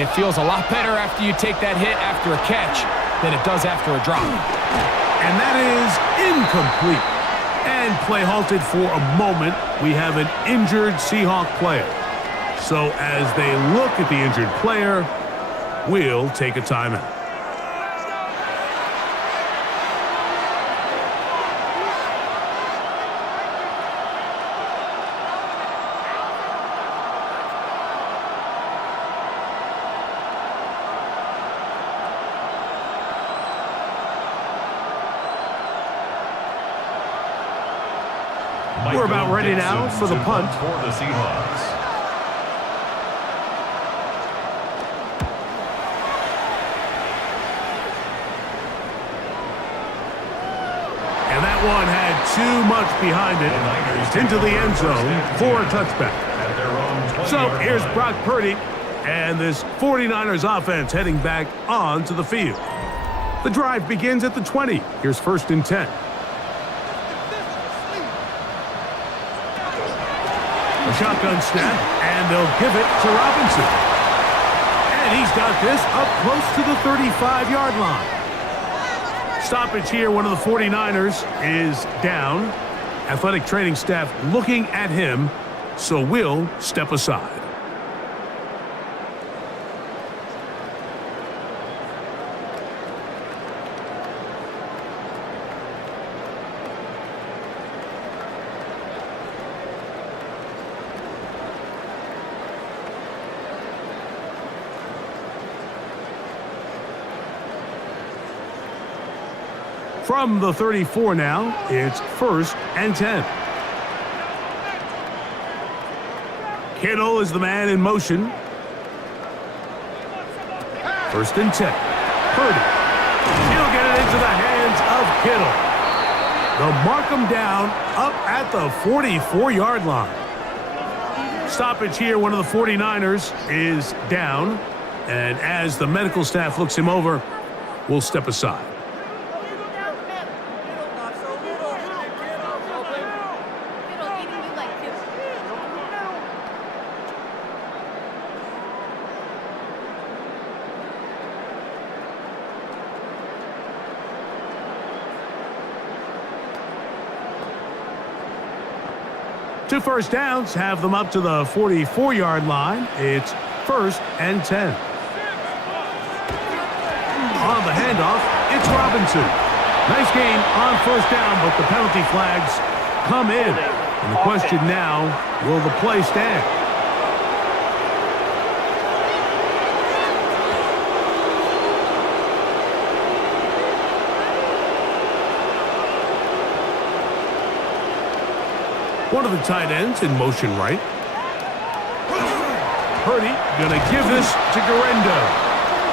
It feels a lot better after you take that hit after a catch than it does after a drop. And that is incomplete. And play halted for a moment. We have an injured Seahawk player. So as they look at the injured player, we'll take a timeout. We're about ready now for the punt. For the Seahawks. And that one had too much behind it. Into the end zone for a touchback. So here's Brock Purdy and this 49ers offense heading back onto the field. The drive begins at the 20. Here's 1st and 10. A shotgun snap, and they'll give it to Robinson. And he's got this up close to the 35-yard line. Stoppage here, one of the 49ers is down. Athletic training staff looking at him, so we'll step aside. From the 34 now, it's 1st and 10. Kittle is the man in motion. 1st and 10. Purdy. He'll get it into the hands of Kittle. They'll mark him down up at the 44-yard line. Stoppage here, one of the 49ers is down. And as the medical staff looks him over, we'll step aside. Two first downs have them up to the 44-yard line. It's 1st and 10. On the handoff, it's Robinson. Nice gain on 1st down, but the penalty flags come in. And the question now, will the play stand? One of the tight ends in motion right. Purdy gonna give this to Garendo.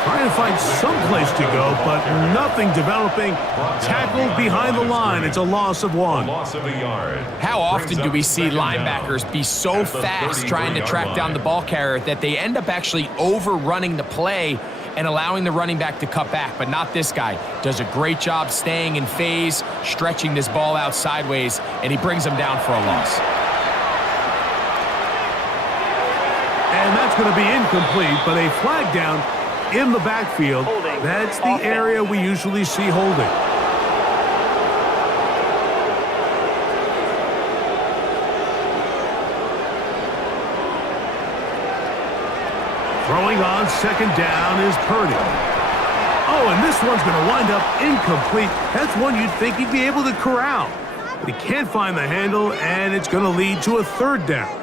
Trying to find some place to go, but nothing developing. Tackled behind the line. It's a loss of 1. Loss of a yard. How often do we see linebackers be so fast trying to track down the ball carrier that they end up actually overrunning the play and allowing the running back to cut back? But not this guy. Does a great job staying in phase, stretching this ball out sideways, and he brings them down for a loss. And that's going to be incomplete, but a flag down in the backfield. That's the area we usually see holding. Throwing on 2nd down is Purdy. Oh, and this one's going to wind up incomplete. That's one you'd think he'd be able to corral. But he can't find the handle, and it's going to lead to a 3rd down.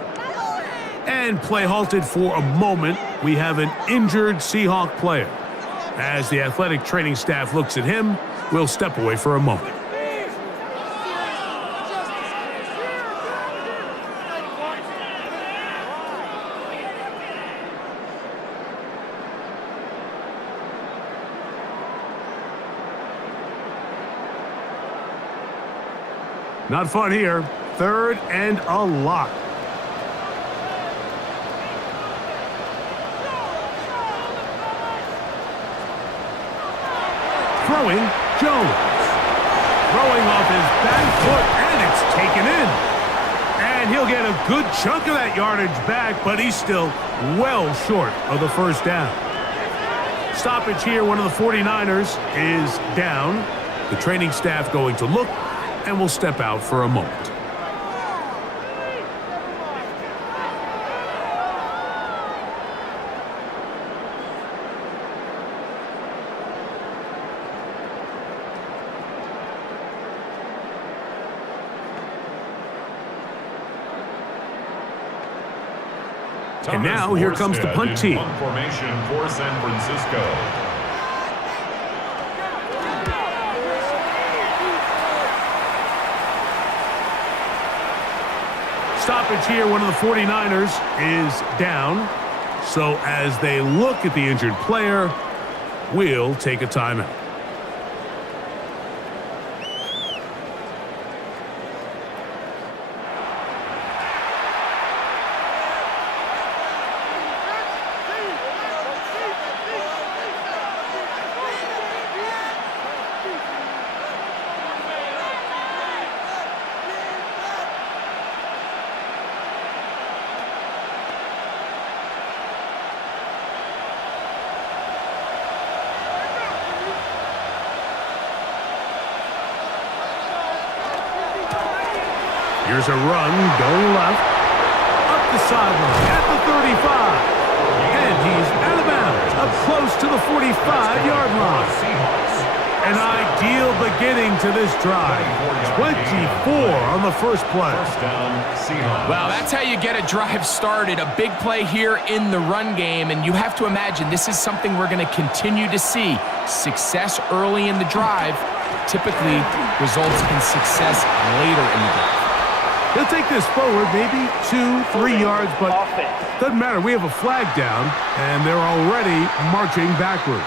And play halted for a moment. We have an injured Seahawk player. As the athletic training staff looks at him, we'll step away for a moment. Not fun here. 3rd and a lot. Throwing, Jones. Throwing off his back foot, and it's taken in. And he'll get a good chunk of that yardage back, but he's still well short of the 1st down. Stoppage here, one of the 49ers is down. The training staff going to look, and we'll step out for a moment. And now here comes the punt team. Punt formation for San Francisco. Stoppage here, one of the 49ers is down. So as they look at the injured player, we'll take a timeout. Here's a run going left. Up the sideline at the 35. And he's out of bounds. Up close to the 45-yard line. Seahawks. An ideal beginning to this drive. 24 on the first play. First down, Seahawks. Well, that's how you get a drive started. A big play here in the run game, and you have to imagine this is something we're going to continue to see. Success early in the drive typically results in success later in the drive. He'll take this forward, maybe 2-3 yards, but Offense. doesn't matter. We have a flag down, and they're already marching backward.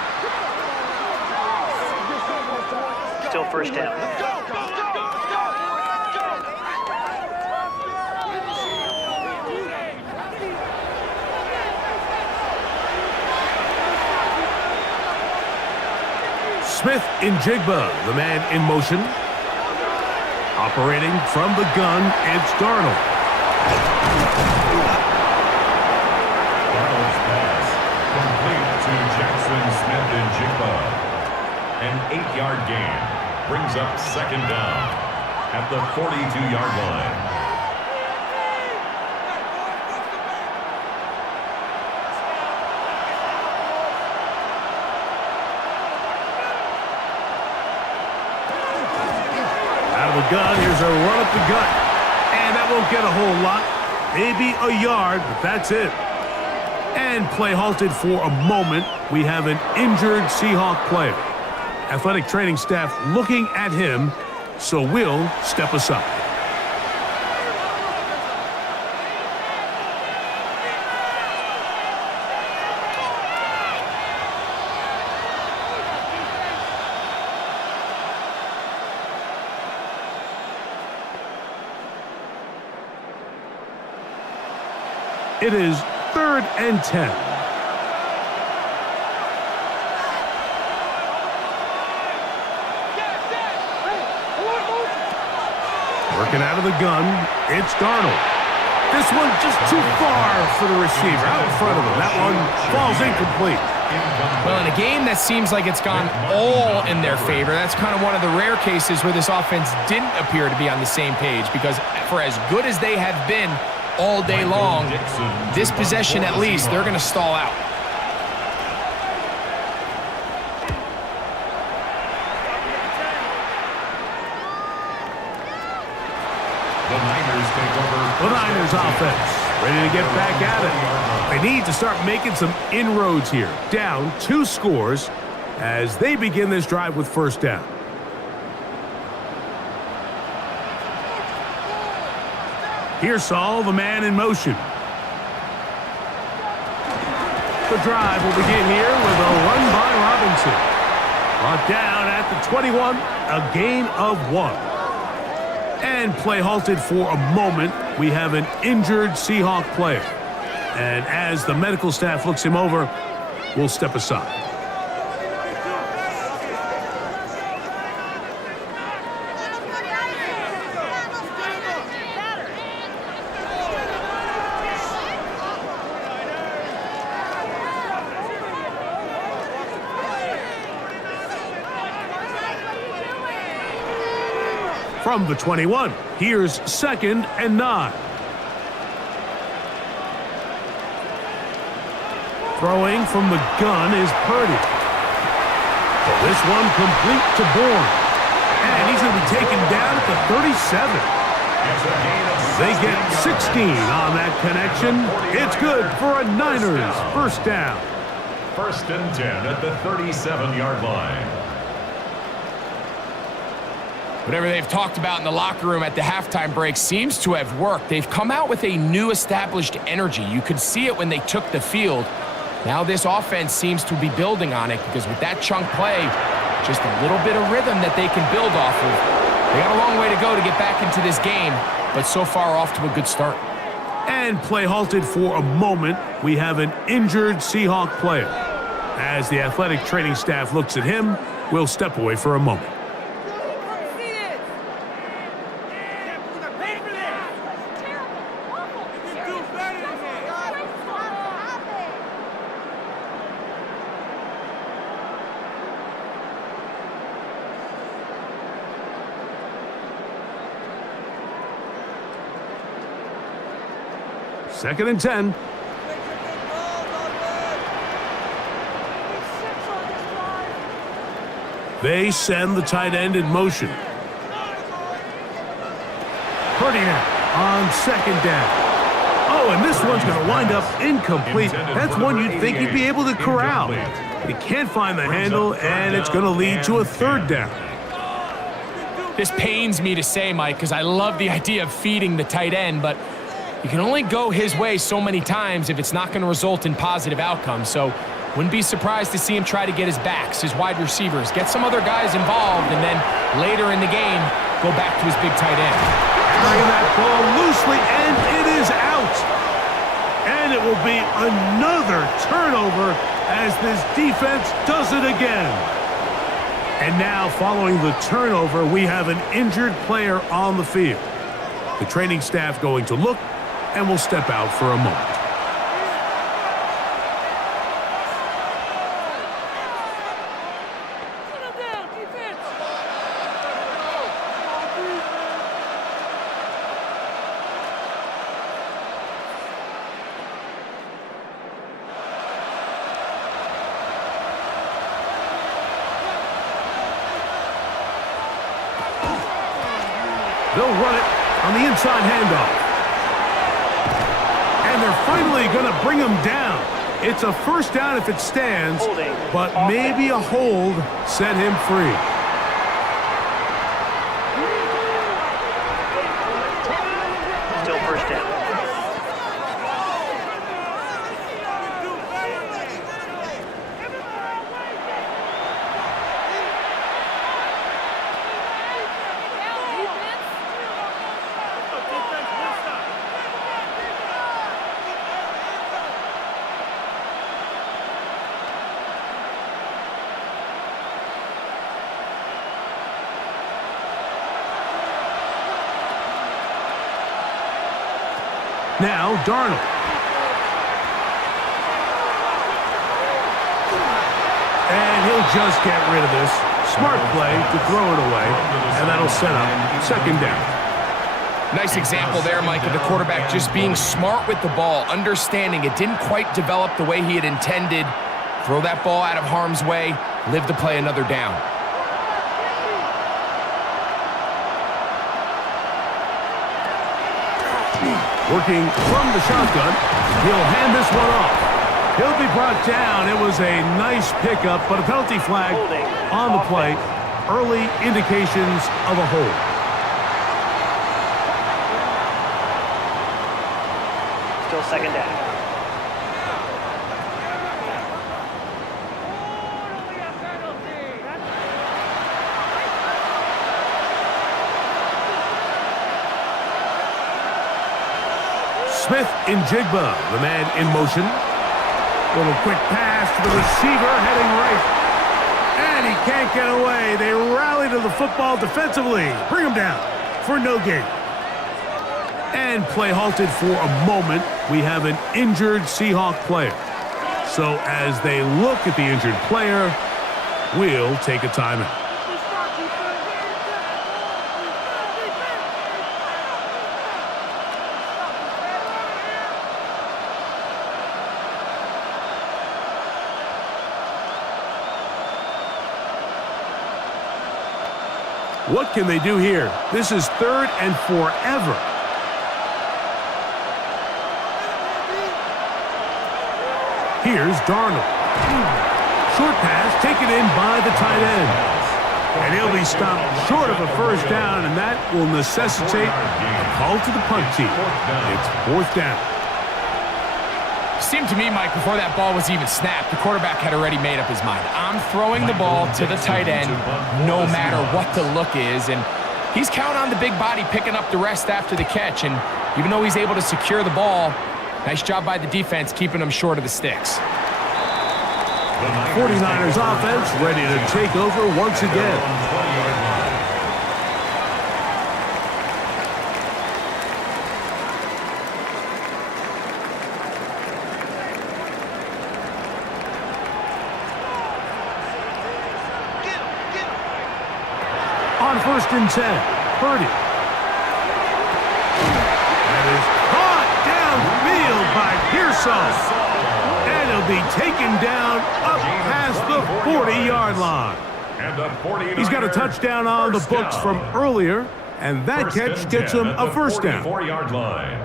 Still first down. Smith in Jigba, the man in motion. Operating from the gun, it's Darnold. Darnold's pass complete to Jackson Smith-Njigba. An 8-yard gain brings up second down at the 42-yard line. Out of the gun, here's a run up the gut. And that won't get a whole lot. Maybe a yard, but that's it. And play halted for a moment. We have an injured Seahawk player. Athletic training staff looking at him, so we'll step aside. It is 3rd and 10. Working out of the gun, it's Darnold. This one just too far for the receiver, out in front of him. That one falls incomplete. Well, in a game that seems like it's gone all in their favor, that's kind of one of the rare cases where this offense didn't appear to be on the same page, because for as good as they have been all day long, this possession at least, they're going to stall out. The Niners offense ready to get back at it. They need to start making some inroads here. Down 2 scores as they begin this drive with first down. Here's Saul, the man in motion. The drive will begin here with a run by Robinson. Brought down at the 21, a gain of 1. And play halted for a moment. We have an injured Seahawk player. And as the medical staff looks him over, we'll step aside. From the 21, here's 2nd and 9. Throwing from the gun is Purdy. This one complete to Bourne. And he's going to be taken down at the 37. They get 16 on that connection. It's good for a Niners first down. 1st and 10 at the 37-yard line. Whatever they've talked about in the locker room at the halftime break seems to have worked. They've come out with a new established energy. You could see it when they took the field. Now this offense seems to be building on it, because with that chunk play, just a little bit of rhythm that they can build off of. They got a long way to go to get back into this game, but so far off to a good start. And play halted for a moment. We have an injured Seahawk player. As the athletic training staff looks at him, we'll step away for a moment. 2nd and 10. They send the tight end in motion. Purdy now on 2nd down. Oh, and this one's going to wind up incomplete. That's one you'd think he'd be able to corral. But he can't find the handle, and it's going to lead to a 3rd down. This pains me to say, Mike, because I love the idea of feeding the tight end, but you can only go his way so many times if it's not going to result in positive outcomes. So wouldn't be surprised to see him try to get his backs, his wide receivers, get some other guys involved, and then later in the game, go back to his big tight end. Carrying that ball loosely, and it is out. And it will be another turnover as this defense does it again. And now, following the turnover, we have an injured player on the field. The training staff going to look, and will step out for a moment. They'll run it on the inside handoff. And they're finally going to bring him down. It's a 1st down if it stands, but maybe a hold set him free. Still 1st down. Now, Darnold. And he'll just get rid of this. Smart play to throw it away, and that'll set up 2nd down. Nice example there, Mike, of the quarterback just being smart with the ball, understanding it didn't quite develop the way he had intended. Throw that ball out of harm's way, live to play another down. Working from the shotgun, he'll hand this one off. He'll be brought down. It was a nice pickup, but a penalty flag on the play. Early indications of a hold. Still 2nd down. Smith in Jigba, the man in motion. Little quick pass to the receiver, heading right. And he can't get away. They rally to the football defensively. Bring him down for no gain. And play halted for a moment. We have an injured Seahawk player. So as they look at the injured player, we'll take a timeout. What can they do here? This is 3rd and forever. Here's Darnold. Short pass taken in by the tight end. And he'll be stopped short of a 1st down, and that will necessitate a call to the punt team. It's 4th down. Seemed to me, Mike, before that ball was even snapped, the quarterback had already made up his mind. I'm throwing the ball to the tight end no matter what the look is, and he's counting on the big body picking up the rest after the catch, and even though he's able to secure the ball, nice job by the defense keeping him short of the sticks. 49ers offense ready to take over once again. On 1st and 10, Purdy. That is caught downfield. by Pearsall. And he'll be taken down up past the 40-yard line. He's got a touchdown on the books from earlier, and that catch gets him a first down. 44-yard line.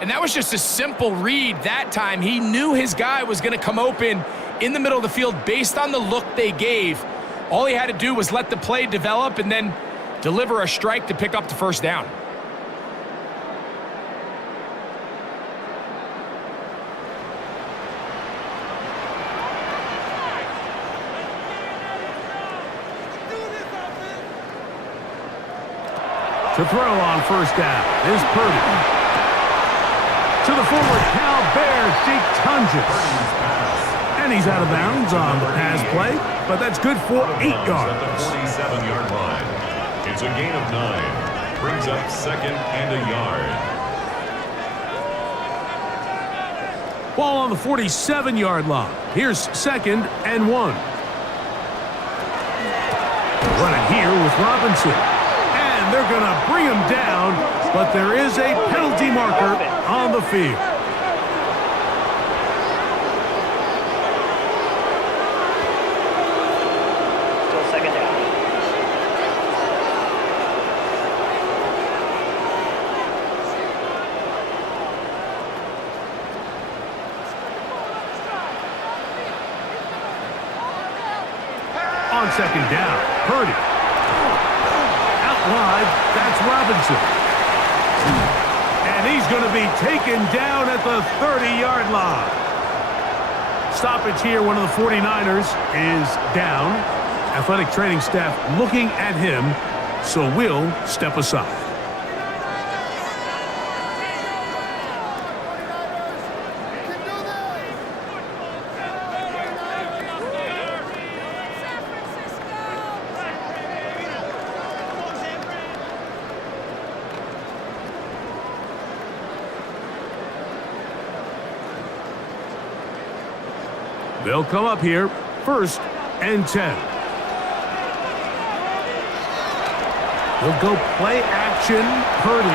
And that was just a simple read that time. He knew his guy was going to come open in the middle of the field based on the look they gave. All he had to do was let the play develop and then deliver a strike to pick up the first down. To throw on first down is Purdy. To the forward, Cal Bear, Jake Tunges. And he's out of bounds on the pass play, but that's good for 8 yards. At the 47-yard line. It's a gain of 9. Brings up second and a yard. Ball on the 47-yard line. Here's second and 1. Running here with Robinson. And they're going to bring him down, but there is a penalty marker on the field. Still second down. On second down, Purdy. Out wide, that's Robinson. And he's going to be taken down at the 30-yard line. Stoppage here, one of the 49ers is down. Athletic training staff looking at him, so we'll step aside. They'll come up here, first and 10. They'll go play action, Purdy.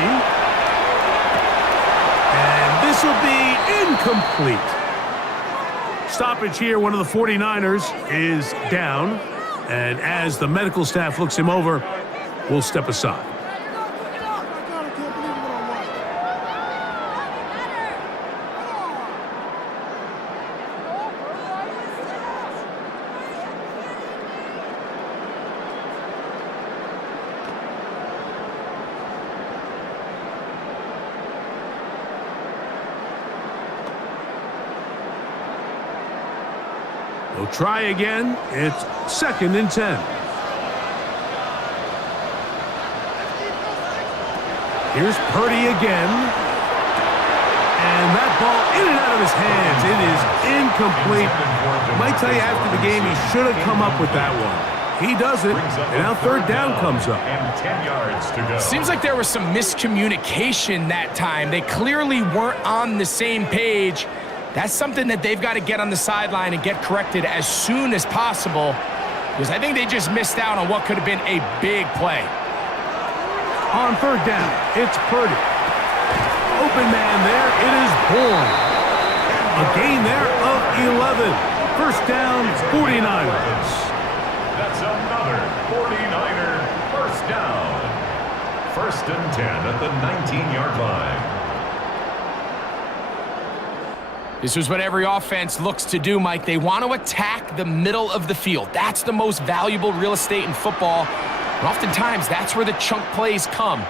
And this will be incomplete. Stoppage here, one of the 49ers is down. And as the medical staff looks him over, we'll step aside. They'll try again. It's second and 10. Here's Purdy again. And that ball in and out of his hands. It is incomplete. Might tell you after the game he should have come up with that one. He does it, and now third down comes up. And 10 yards to go. Seems like there was some miscommunication that time. They clearly weren't on the same page. That's something that they've got to get on the sideline and get corrected as soon as possible, because I think they just missed out on what could have been a big play. On third down, it's Purdy. Open man there, it is Bourne. A gain there of 11. First down, 49ers. That's another 49er first down. First and 10 at the 19-yard line. This is what every offense looks to do, Mike. They want to attack the middle of the field. That's the most valuable real estate in football. And oftentimes, that's where the chunk plays come.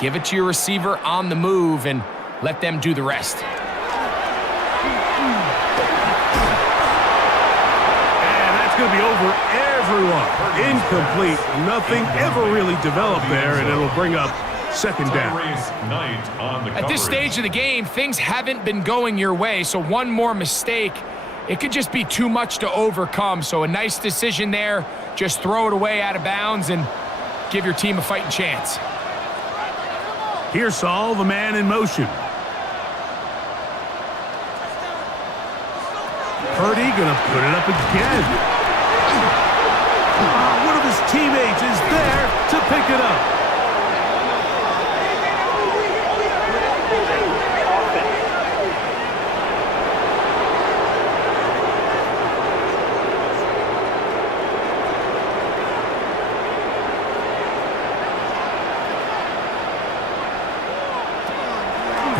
Give it to your receiver on the move and let them do the rest. And that's going to be over everyone. Incomplete. Nothing ever really developed there, and it'll bring up second down. At this stage of the game, things haven't been going your way, so one more mistake, it could just be too much to overcome. So a nice decision there. Just throw it away out of bounds and give your team a fighting chance. Here's Saul, the man in motion. Purdy gonna put it up again. One of his teammates is there to pick it up.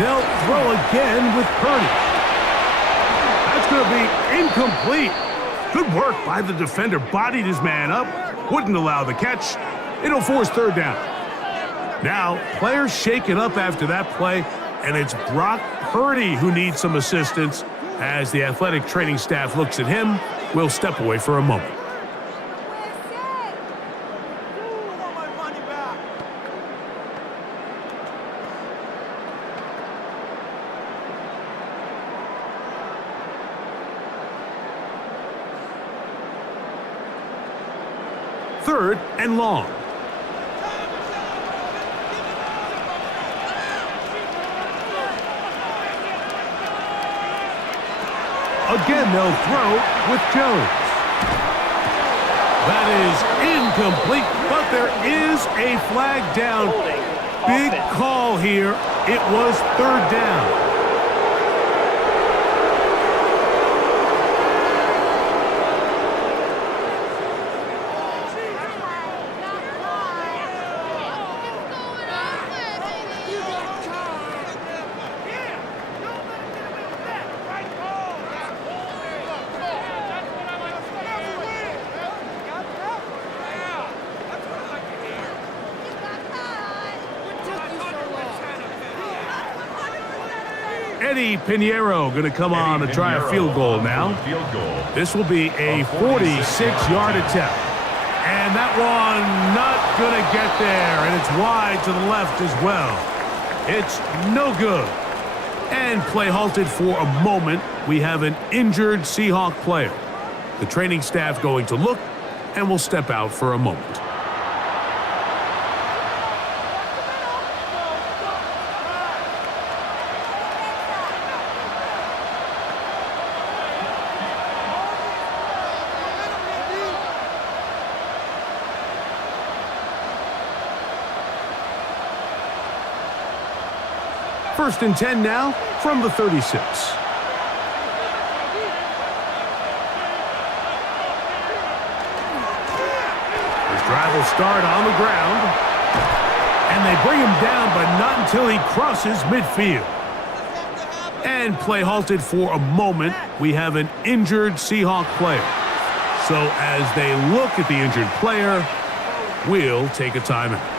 They'll throw again with Purdy. That's going to be incomplete. Good work by the defender. Bodied his man up. Wouldn't allow the catch. It'll force third down. Now, players shaken up after that play, and it's Brock Purdy who needs some assistance. As the athletic training staff looks at him, we'll step away for a moment. Third and long. Again, they'll throw with Jones. That is incomplete, but there is a flag down. Big call here. It was third down. Eddie Pinheiro going to come on to try a field goal now. This will be a 46-yard attempt. And that one not going to get there, and it's wide to the left as well. It's no good. And play halted for a moment. We have an injured Seahawk player. The training staff going to look, and will step out for a moment. First and 10 now from the 36. His drive will start on the ground. And they bring him down, but not until he crosses midfield. And play halted for a moment. We have an injured Seahawk player. So as they look at the injured player, we'll take a timeout.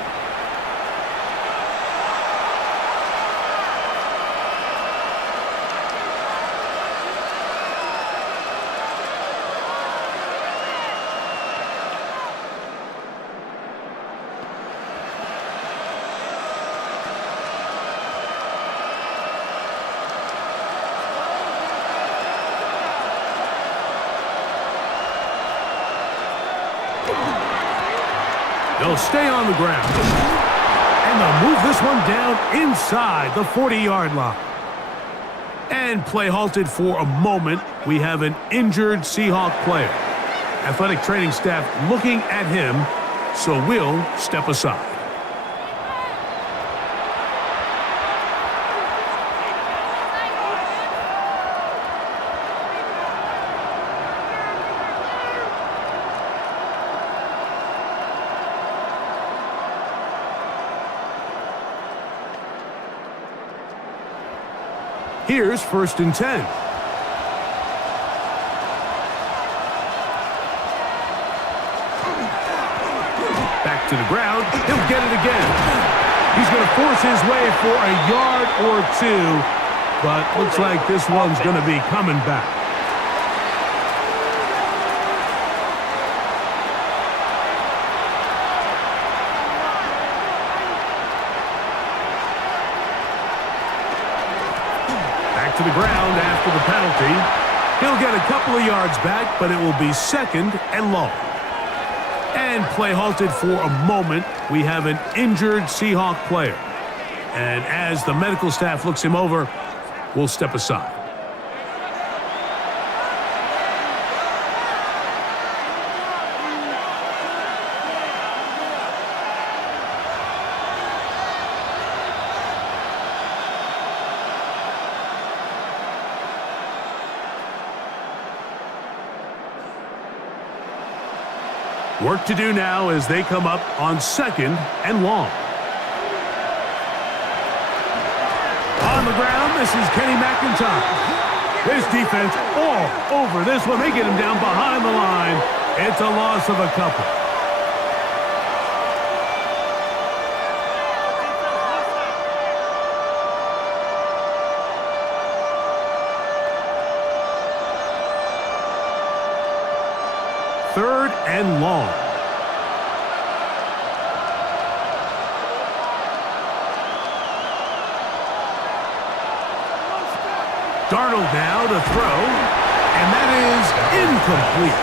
They'll stay on the ground. And they'll move this one down inside the 40-yard line. And play halted for a moment. We have an injured Seahawk player. Athletic training staff looking at him, so we'll step aside. Here's first and 10. Back to the ground. He'll get it again. He's going to force his way for a yard or two, but looks like this one's going to be coming back. To the ground after the penalty. He'll get a couple of yards back, but it will be second and long. And play halted for a moment. We have an injured Seahawk player. And as the medical staff looks him over, we'll step aside. Work to do now as they come up on second and long. On on the ground. This is Kenny McIntyre. This defense all over this one. They get him down behind the line. It's a loss of a couple. Third and long. Darnold now to throw, and that is incomplete.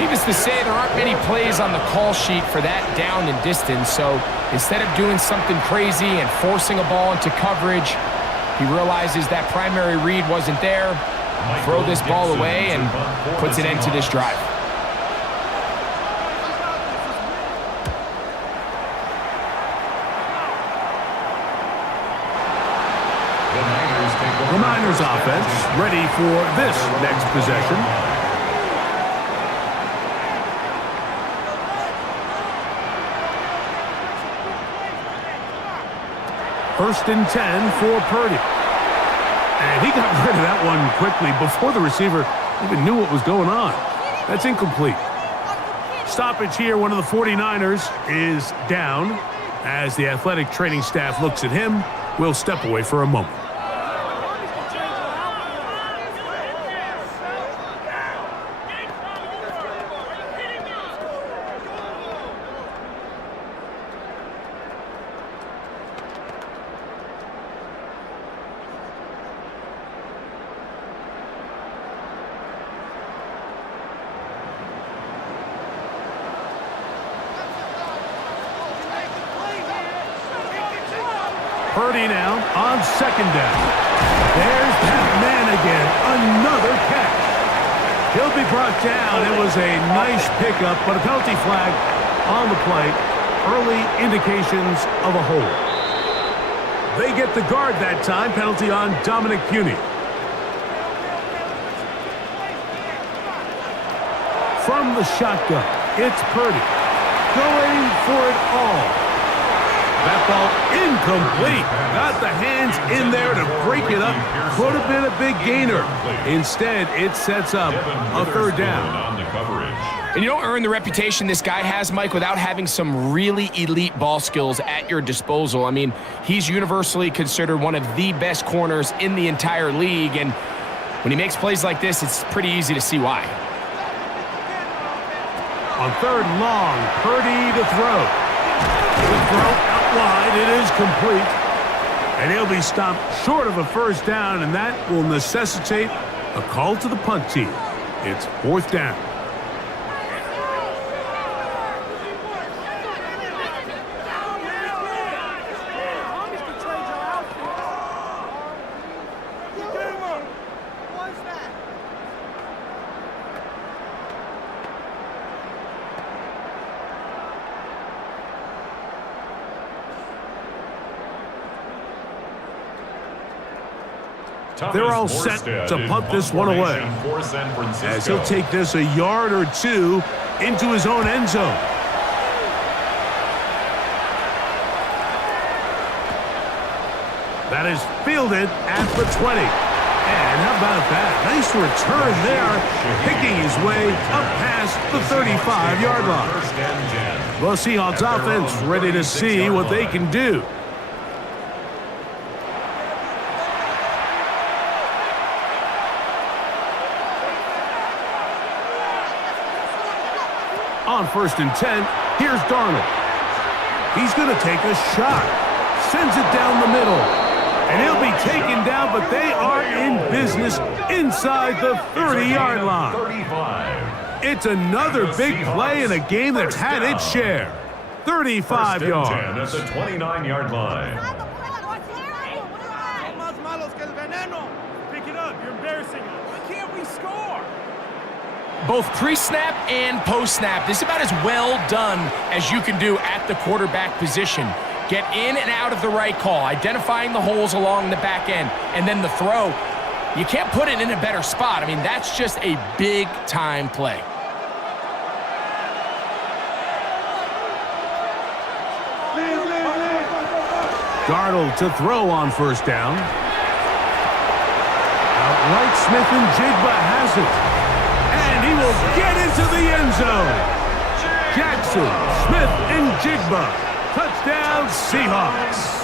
Needless to say, there aren't many plays on the call sheet for that down and distance, so instead of doing something crazy and forcing a ball into coverage, he realizes that primary read wasn't there, throw this ball away, and puts an end to this drive. The Niners offense ready for this next possession. First and 10 for Purdy. And he got rid of that one quickly before the receiver even knew what was going on. That's incomplete. Stoppage here. One of the 49ers is down. As the athletic training staff looks at him, we'll step away for a moment. Purdy now on second down. There's that man again. Another catch. He'll be brought down. It was a nice pickup, but a penalty flag on the play. Early indications of a hold. They get the guard that time. Penalty on Dominic Puny. From the shotgun, it's Purdy. Going for it all. That ball incomplete. Got the hands in there to break it up. Could have been a big gainer. Instead, it sets up a third down. And you don't earn the reputation this guy has, Mike, without having some really elite ball skills at your disposal. I mean, he's universally considered one of the best corners in the entire league. And when he makes plays like this, it's pretty easy to see why. On third and long, Purdy to throw. The throw out wide, it is complete. And he'll be stopped short of a first down, and that will necessitate a call to the punt team. It's fourth down. They're all set to punt this one away, as he'll take this a yard or two into his own end zone. That is fielded at the 20. And how about that? Nice return there, picking his way up past the 35-yard line. The Seahawks offense ready to see what they can do. On first and 10, here's Darnold. He's going to take a shot. Sends it down the middle. And he'll be taken down, but they are in business inside the 30-yard line. It's another big play in a game that's had its share. 35 yards. At the 29-yard line. Pick it up. You're embarrassing us. Why can't we score? Both pre-snap and post-snap, this is about as well done as you can do at the quarterback position. Get in and out of the right call, identifying the holes along the back end, and then the throw. You can't put it in a better spot. I mean, that's just a big-time play. Darnold to throw on first down. Outright Smith and Jigba has it. And he will get into the end zone. Jackson, Smith, and Jigba. Touchdown, Seahawks.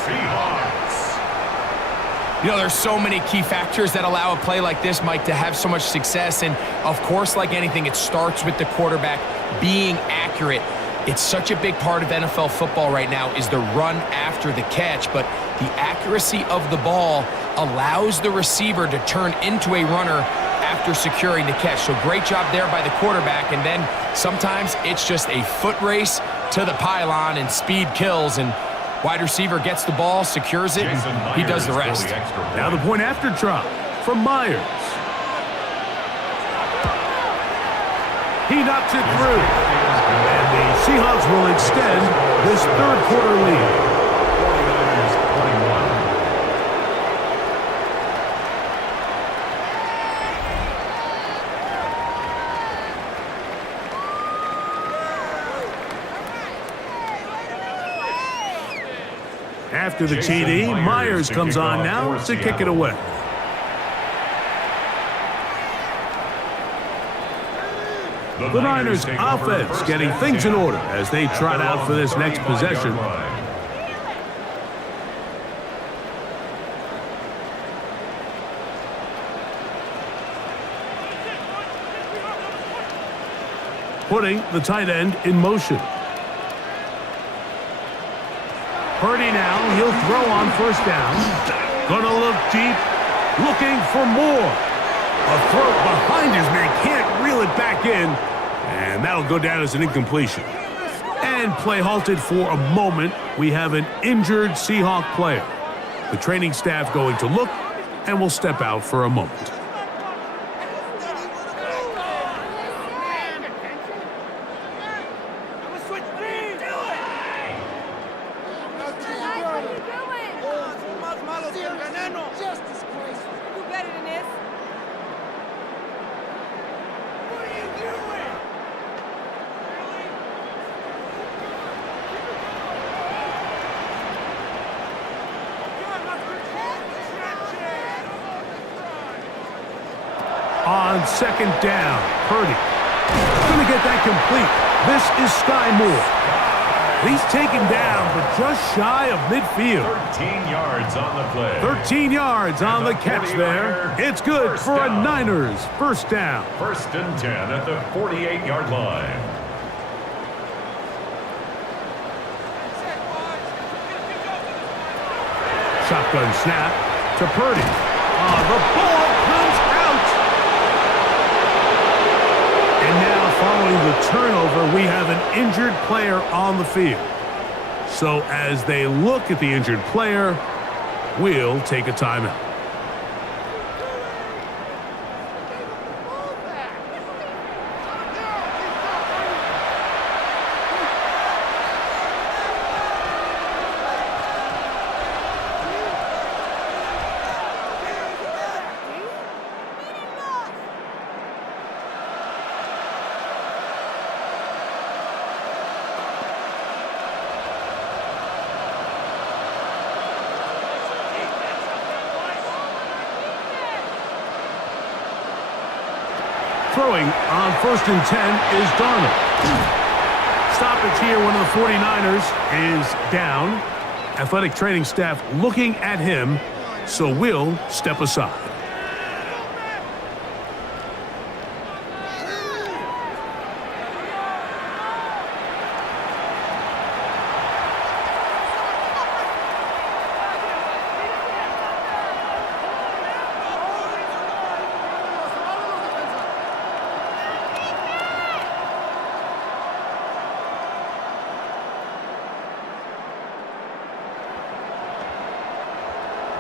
You know, there's so many key factors that allow a play like this, Mike, to have so much success. And, of course, like anything, it starts with the quarterback being accurate. It's such a big part of NFL football right now is the run after the catch. But the accuracy of the ball allows the receiver to turn into a runner after securing the catch. So great job there by the quarterback. And then sometimes it's just a foot race to the pylon and speed kills. And wide receiver gets the ball, secures it, and he does the rest. Now the point after try from Myers. He knocks it through. And the Seahawks will extend this third quarter lead. After the TD, Myers comes on now to kick it away. The Niners offense getting things in order as they trot out for this next possession. Putting the tight end in motion. Purdy now, he'll throw on first down. Gonna look deep, looking for more. A throw behind his man, can't reel it back in, and that'll go down as an incompletion. And play halted for a moment. We have an injured Seahawk player. The training staff going to look and will step out for a moment. On second down, Purdy. Going to get that complete. This is Sky Moore. He's taken down, but just shy of midfield. 13 yards on the play. 13 yards on the catch there. It's good for a Niners first down. 1st and 10 at the 48-yard line. Shotgun snap to Purdy. The ball comes out. And now following the turnover, we have an injured player on the field. So as they look at the injured player, we'll take a timeout. Throwing on 1st and 10 is Darnold. Stoppage here, one of the 49ers is down. Athletic training staff looking at him, so we'll step aside.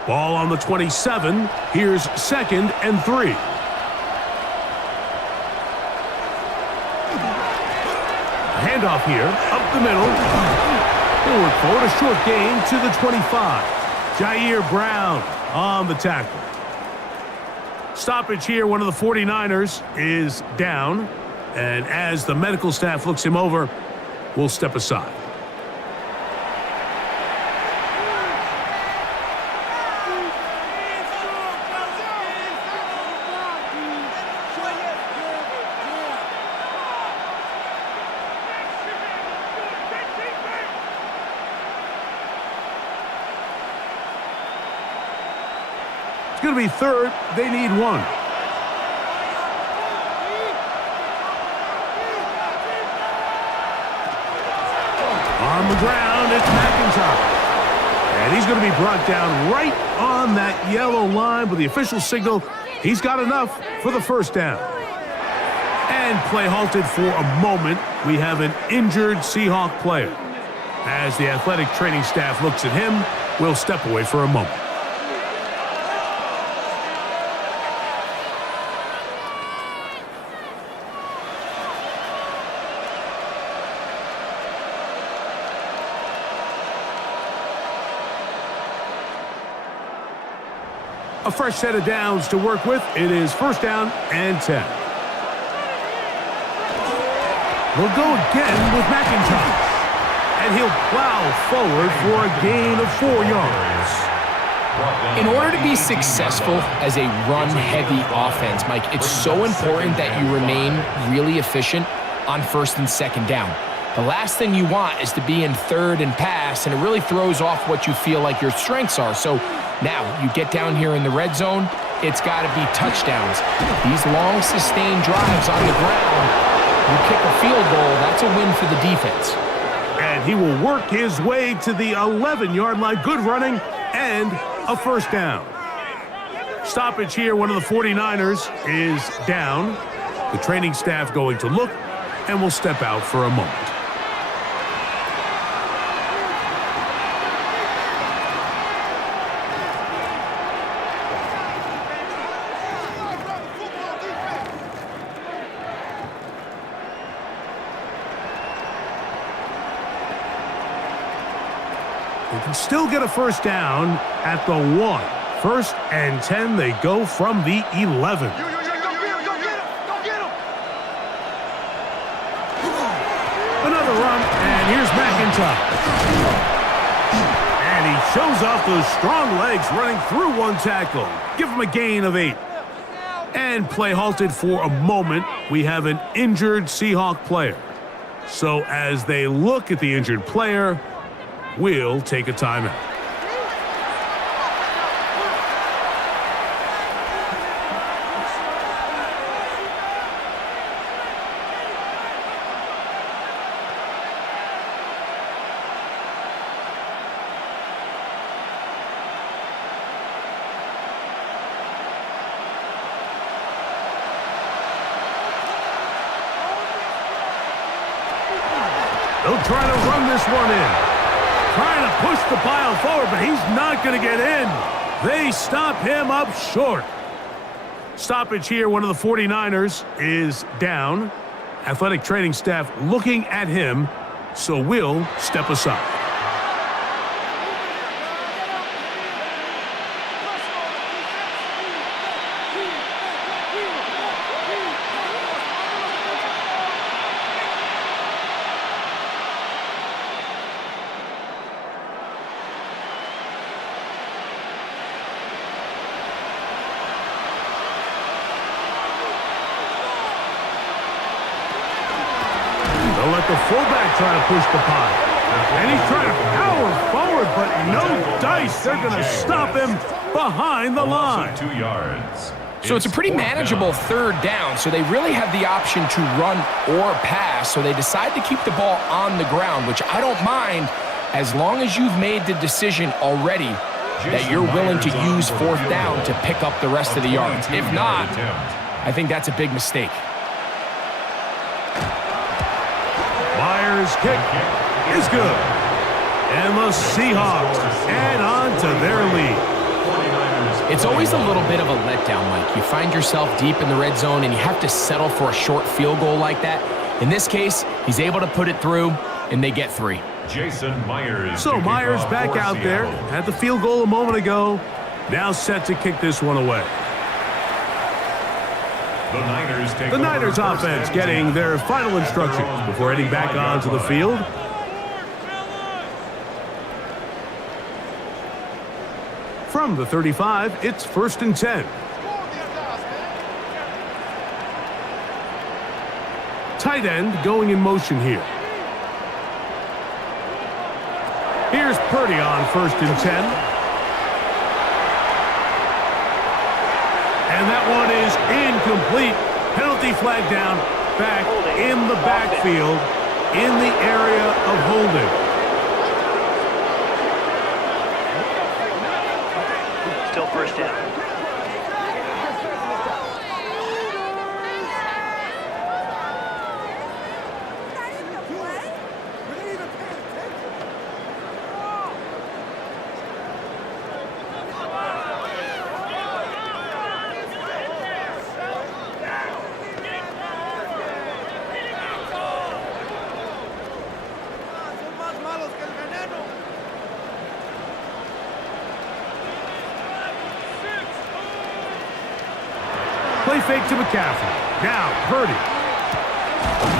Ball on the 27. Here's 2nd and 3. Handoff here, up the middle. Forward, a short gain to the 25. Jair Brown on the tackle. Stoppage here, one of the 49ers is down. And as the medical staff looks him over, we'll step aside. going to be third. They need one. On the ground, it's McIntyre. And he's going to be brought down right on that yellow line with the official signal. He's got enough for the first down. And play halted for a moment. We have an injured Seahawk player. As the athletic training staff looks at him, we'll step away for a moment. A fresh set of downs to work with. It is first down and 10. We'll go again with McIntyre. And he'll plow forward for a gain of 4 yards. In order to be successful as a run-heavy offense, Mike, it's so important that you remain really efficient on first and second down. The last thing you want is to be in third and pass, and it really throws off what you feel like your strengths are. So now you get down here in the red zone, it's got to be touchdowns. These long, sustained drives on the ground, you kick a field goal, that's a win for the defense. And he will work his way to the 11-yard line. Good running and a first down. Stoppage here. One of the 49ers is down. The training staff going to look, and will step out for a moment. They can still get a first down at the 1. First and 10, they go from the 11. Another run, and here's McIntyre. And he shows off those strong legs running through one tackle. Give him a gain of 8. And play halted for a moment. We have an injured Seahawk player. So as they look at the injured player, we'll take a timeout. They'll try to run this one in. Trying to push the pile forward, but he's not going to get in. They stop him up short. Stoppage here. One of the 49ers is down. Athletic training staff looking at him, so we'll step aside. They'll let the fullback try to push the pile. And he's trying to power forward, but no dice. They're going to stop him behind the line. 2 yards. So it's a pretty manageable third down, so they really have the option to run or pass, so they decide to keep the ball on the ground, which I don't mind as long as you've made the decision already that you're willing to use fourth down to pick up the rest of the yards. If not, I think that's a big mistake. Myers' kick is good. And the Seahawks add on to their lead. It's always a little bit of a letdown, Mike. You find yourself deep in the red zone and you have to settle for a short field goal like that. In this case, he's able to put it through, and they get 3. Jason Myers. So Myers back out there. Had the field goal a moment ago. Now set to kick this one away. The Niners offense getting their final instructions before heading back onto the field. From the 35, it's 1st and 10. Tight end going in motion here. Here's Purdy on 1st and 10. And that one is incomplete. Penalty flag down, back in the backfield, in the area of holding. Still first down. Play fake to McCaffrey. Now, Purdy.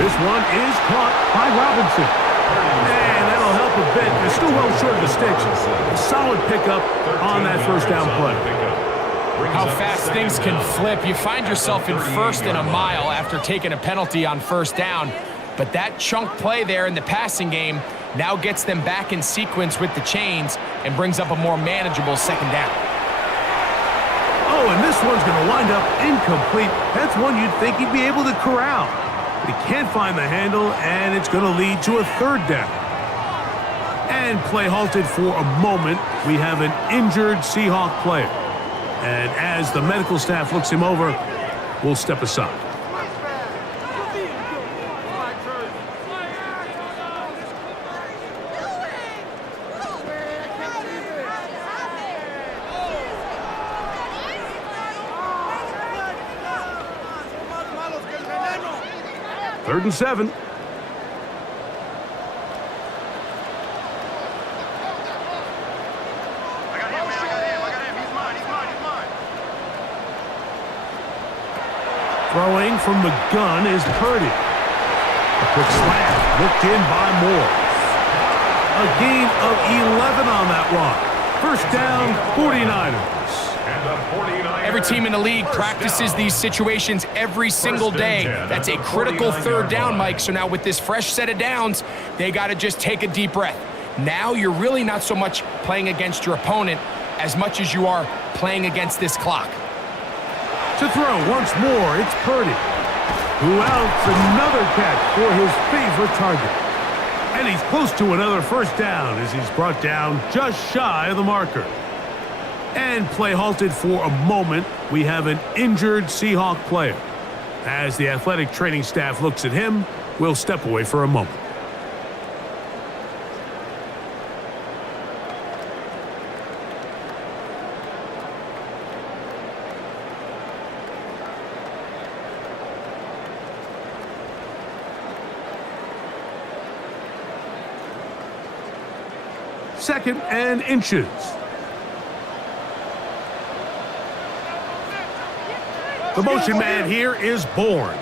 This one is caught by Robinson. And that'll help a bit. They're still well short of the sticks. A solid pickup on that first down play. How fast things can flip. You find yourself in first and a mile after taking a penalty on first down. But that chunk play there in the passing game now gets them back in sequence with the chains and brings up a more manageable second down. Oh, and this one's going to wind up incomplete. That's one you'd think he'd be able to corral. But he can't find the handle, and it's going to lead to a third down. And play halted for a moment. We have an injured Seahawk player. And as the medical staff looks him over, we'll step aside. Third and 7. Throwing from the gun is Purdy. A quick slam, looked in by Moore. A gain of 11 on that one. First down, 49ers. Every team in the league practices these situations every single day. That's a critical third down, Mike. So now with this fresh set of downs, they got to just take a deep breath. Now you're really not so much playing against your opponent as much as you are playing against this clock. To throw once more, it's Purdy, who outs another catch for his favorite target. And he's close to another first down as he's brought down just shy of the marker. And play halted for a moment. We have an injured Seahawk player. As the athletic training staff looks at him, we'll step away for a moment. Second and inches. The motion man here is Bourne.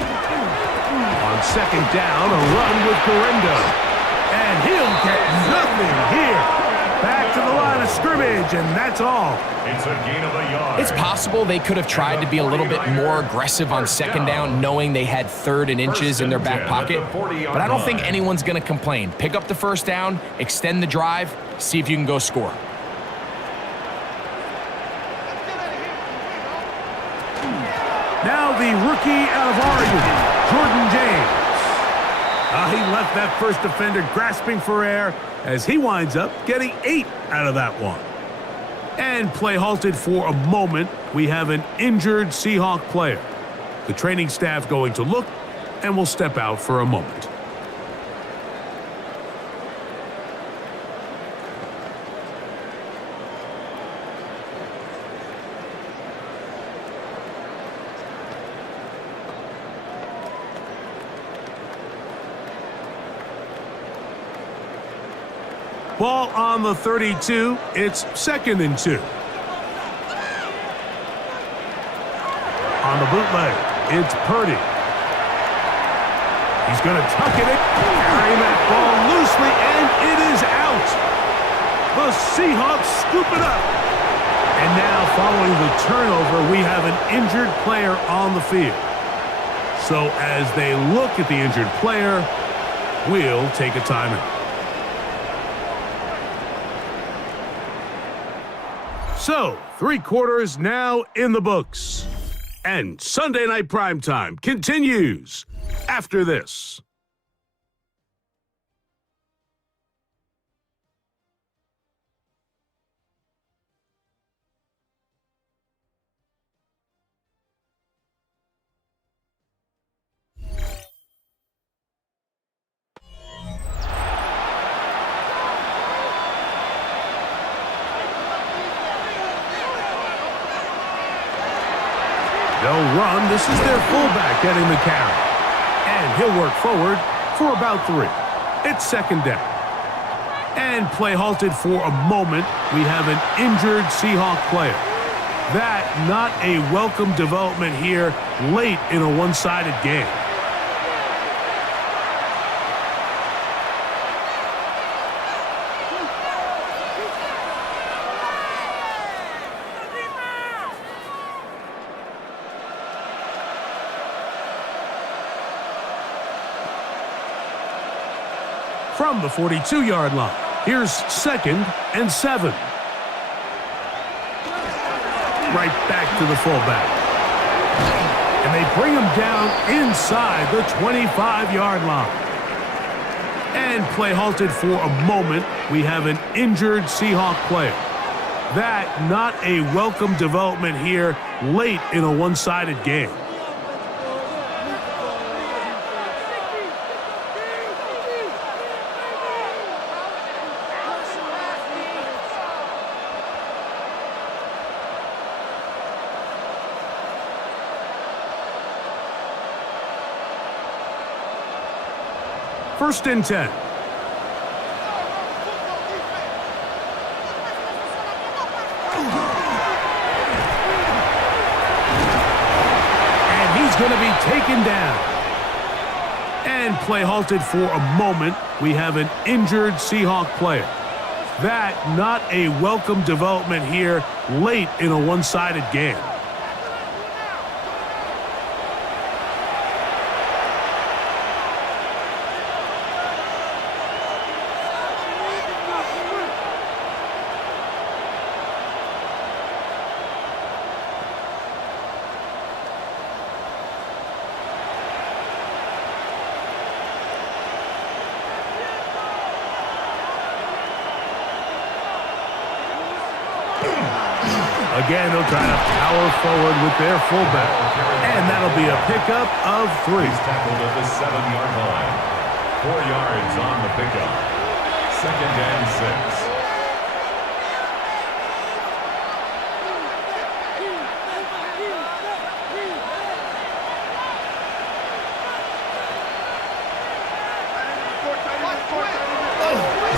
On second down, a run with Gorindo. And he'll get nothing here. Back to the line of scrimmage, and that's all. It's a gain of a yard. It's possible they could have tried to be a little bit more aggressive on second down, knowing they had third and inches in their back pocket. But I don't think anyone's going to complain. Pick up the first down, extend the drive, see if you can go score. Now the rookie out of Oregon, Jordan James. He left that first defender grasping for air as he winds up getting 8 out of that one. And play halted for a moment. We have an injured Seahawk player. The training staff going to look, and will step out for a moment. Ball on the 32. It's 2nd and 2. On the bootleg, it's Purdy. He's going to tuck it in, carrying that ball loosely, and it is out. The Seahawks scoop it up. And now, following the turnover, we have an injured player on the field. So as they look at the injured player, we'll take a timeout. So, 3 quarters now in the books. And Sunday Night Primetime continues after this. They'll run. This is their fullback getting the carry. And he'll work forward for about 3. It's second down. And play halted for a moment. We have an injured Seahawk player. That not a welcome development here late in a one-sided game. From the 42-yard line, here's 2nd and 7. Right back to the fullback. And they bring him down inside the 25-yard line. And play halted for a moment. We have an injured Seahawk player. That not a welcome development here late in a one-sided game. First and 10. And he's going to be taken down. And play halted for a moment. We have an injured Seahawk player. That not a welcome development here late in a one-sided game. Again, they'll try to power forward with their fullback. And that'll be a pickup of 3. He's tackled at the 7-yard line. 4 yards on the pickup. 2nd and 6.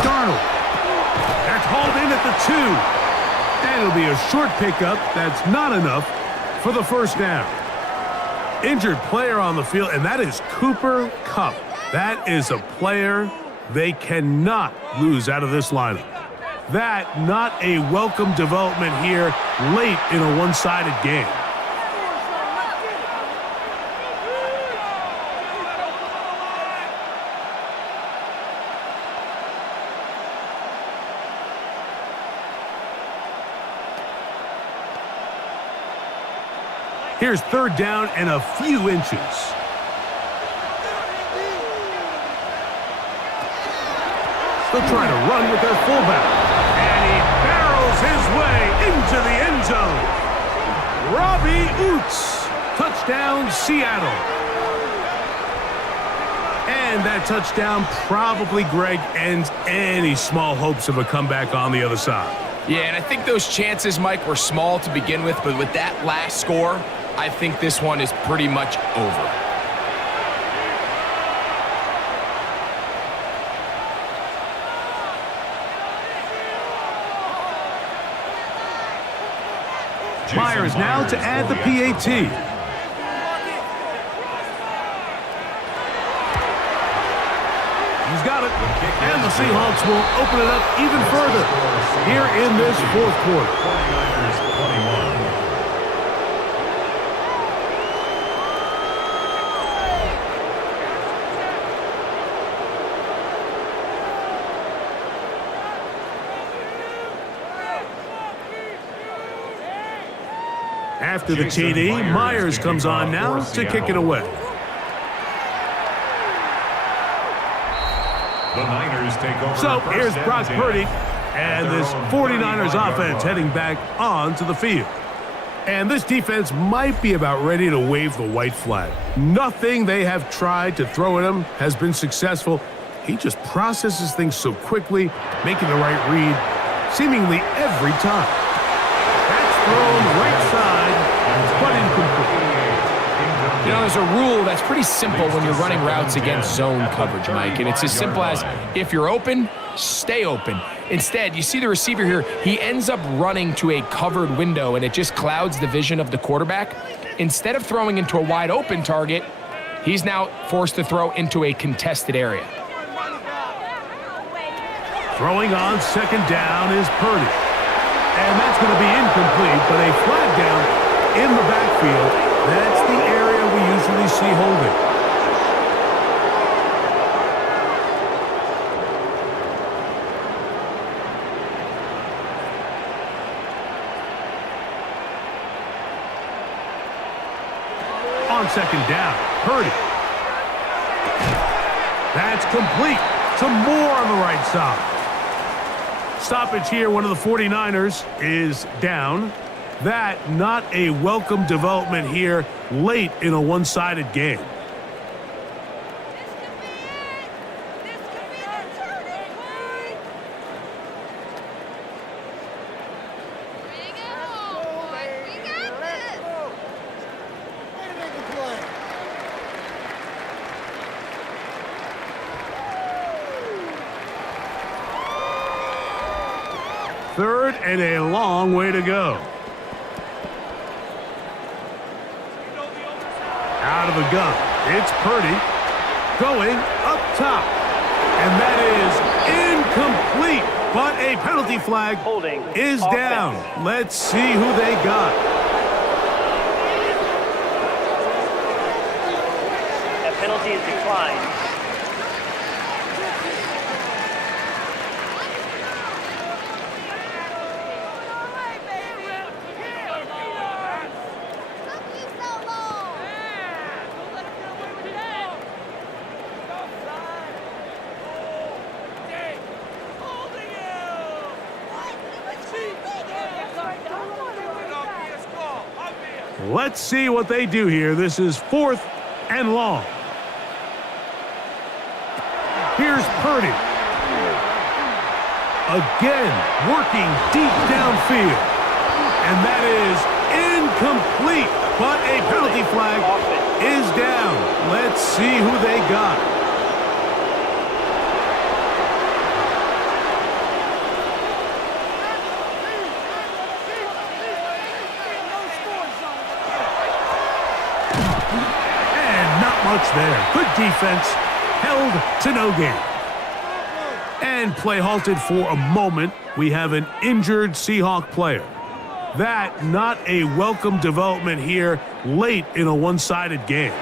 Darnold. That's hauled in at the 2. And it'll be a short pickup. That's not enough for the first down. Injured player on the field, and that is Cooper Kupp. That is a player they cannot lose out of this lineup. That not a welcome development here late in a one-sided game. Here's 3rd down and a few inches. They'll try to run with their fullback. And he barrels his way into the end zone. Robbie Oots. Touchdown, Seattle. And that touchdown probably, Greg, ends any small hopes of a comeback on the other side. Yeah, and I think those chances, Mike, were small to begin with, but with that last score, I think this one is pretty much over. Myers now to add the PAT. He's got it. And the Seahawks will open it up even further here in this 4th quarter. 49ers 21. After the TD, Myers comes on now to kick it away. The Niners take over. So first here's and Brock 10. Purdy and this 49ers offense heading back onto the field. And this defense might be about ready to wave the white flag. Nothing they have tried to throw at him has been successful. He just processes things so quickly, making the right read seemingly every time. That's thrown right side, but incomplete. You know, there's a rule that's pretty simple when you're running routes against zone coverage, Mike, and it's as simple as if you're open, stay open. Instead, you see the receiver here, he ends up running to a covered window, and it just clouds the vision of the quarterback. Instead of throwing into a wide open target, he's now forced to throw into a contested area. Throwing on second down is Purdy. And that's going to be incomplete, but a flag down in the backfield. That's the area we usually see holding. On second down, Purdy. That's complete. Some more on the right side. Stoppage here, one of the 49ers is down. That not a welcome development here late in a one-sided game. This could be the turning point. We got this. Third and a long way to go. Out of the gun, it's Purdy going up top. And that is incomplete, but a penalty flag Holding is offense. down. Let's see who they got. That penalty is declined. Let's see what they do here. This is 4th and long. Here's Purdy. Again, working deep downfield. And that is incomplete, but a penalty flag is down. Let's see who they got. Much there. Good defense. Held to no gain. And play halted for a moment. We have an injured Seahawk player. That not a welcome development here late in a one-sided game.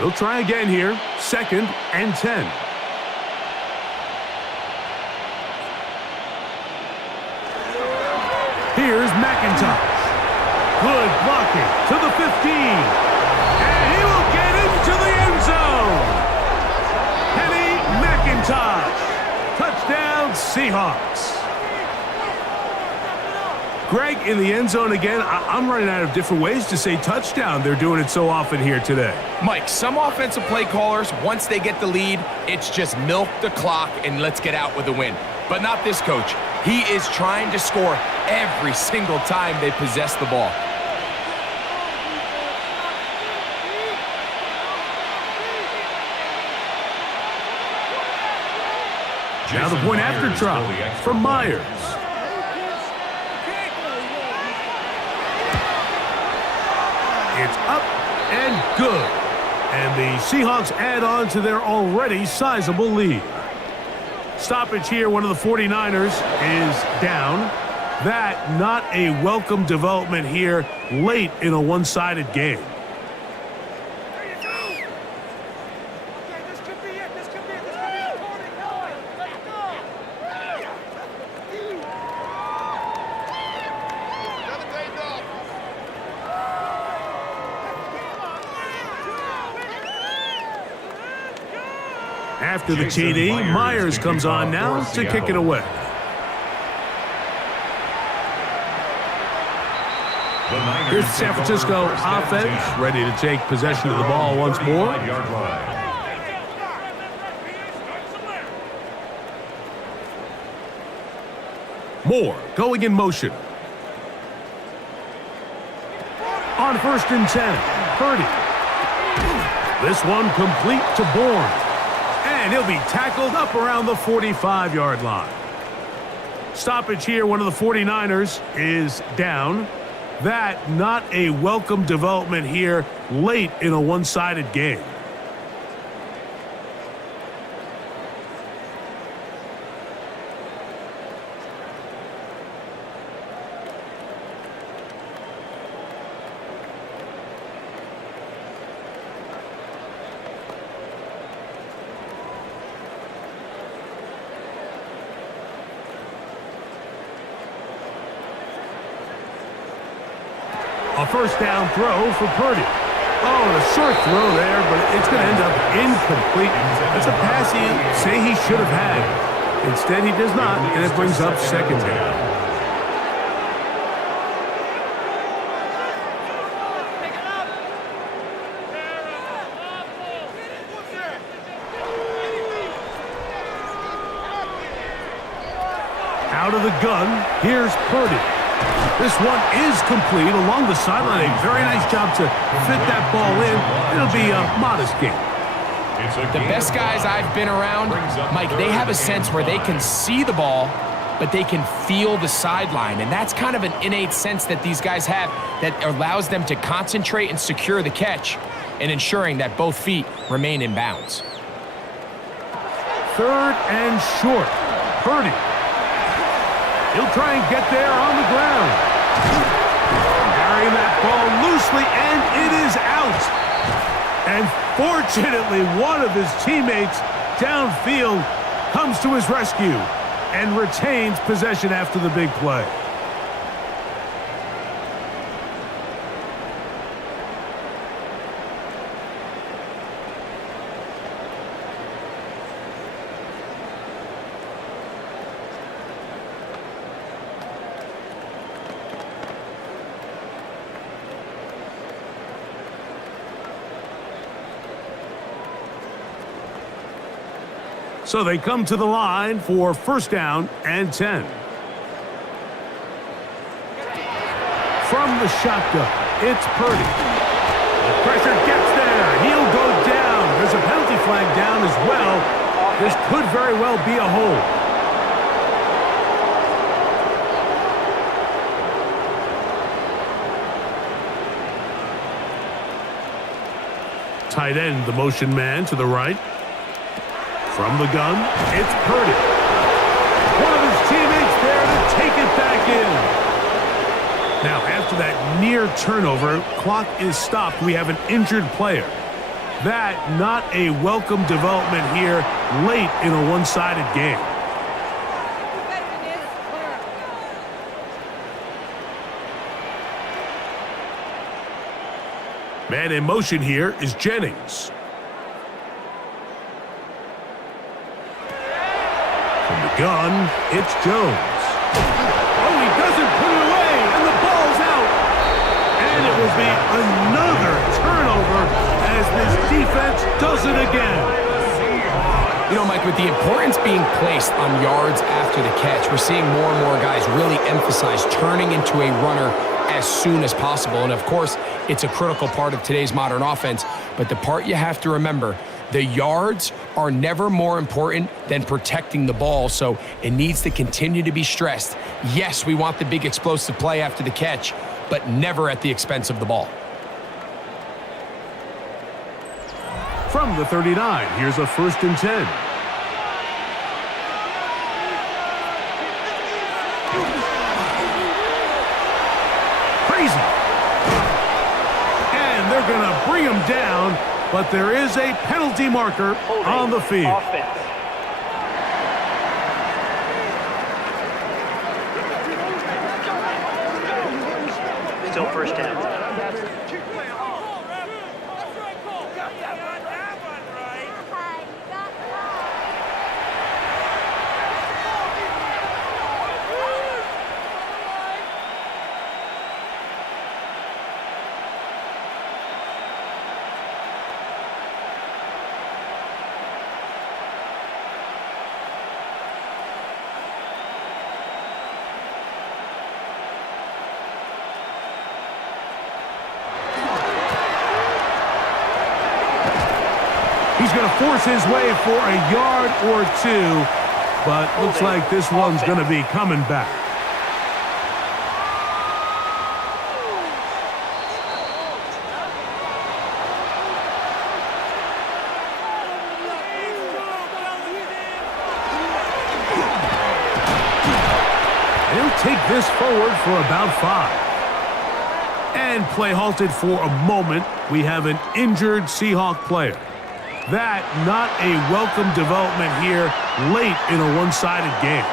They'll try again here. 2nd and 10. Here's McIntosh. Good blocking to the 15. And he will get into the end zone. Penny McIntosh. Touchdown, Seahawks. Greg, in the end zone again, I'm running out of different ways to say touchdown. They're doing it so often here today. Mike, some offensive play callers, once they get the lead, it's just milk the clock and let's get out with a win. But not this coach. He is trying to score every single time they possess the ball. Now the point after try from Myers. It's up and good. And the Seahawks add on to their already sizable lead. Stoppage here, one of the 49ers is down. That not a welcome development here late in a one-sided game. After the TD, Myers comes on now to kick it away. Here's San Francisco offense, ready to take possession of the ball once more. Moore going in motion. On 1st and 10, Purdy. This one complete to Bourne. And he'll be tackled up around the 45-yard line. Stoppage here, one of the 49ers is down. That not a welcome development here late in a one-sided game. A first down throw for Purdy. Oh, and a short throw there, but it's going to end up incomplete. It's a pass he'd say he should have had. Instead, he does not, and it brings up second down. Out of the gun, here's Purdy. This one is complete along the sideline. A very nice job to fit that ball in. It'll be a modest game. The best guys I've been around, Mike, they have a sense where they can see the ball, but they can feel the sideline. And that's kind of an innate sense that these guys have that allows them to concentrate and secure the catch and ensuring that both feet remain in bounds. 3rd and short. Purdy. He'll try and get there on the ground. Carrying that ball loosely, and it is out. And fortunately, one of his teammates downfield comes to his rescue and retains possession after the big play. So they come to the line for 1st down and 10. From the shotgun, it's Purdy. The pressure gets there. He'll go down. There's a penalty flag down as well. This could very well be a hold. Tight end, the motion man to the right. From the gun, it's Purdy. One of his teammates there to take it back in. Now, after that near turnover, clock is stopped. We have an injured player. That not a welcome development here late in a one-sided game. Man in motion here is Jennings. Gun, it's Jones. Oh, he doesn't put it away, and the ball's out. And it will be another turnover as this defense does it again. You know, Mike, with the importance being placed on yards after the catch, we're seeing more and more guys really emphasize turning into a runner as soon as possible. And, of course, it's a critical part of today's modern offense. But the part you have to remember, the yards are never more important than protecting the ball, so it needs to continue to be stressed. Yes, we want the big explosive play after the catch, but never at the expense of the ball. From the 39, here's a 1st and 10. crazy. And they're going to bring him down, but there is a penalty marker on the field. Offense. Still first down. He's going to force his way for a yard or two, but looks like this one's going to be coming back. He'll take this forward for about 5. And play halted for a moment. We have an injured Seahawk player. That not a welcome development here late in a one-sided game.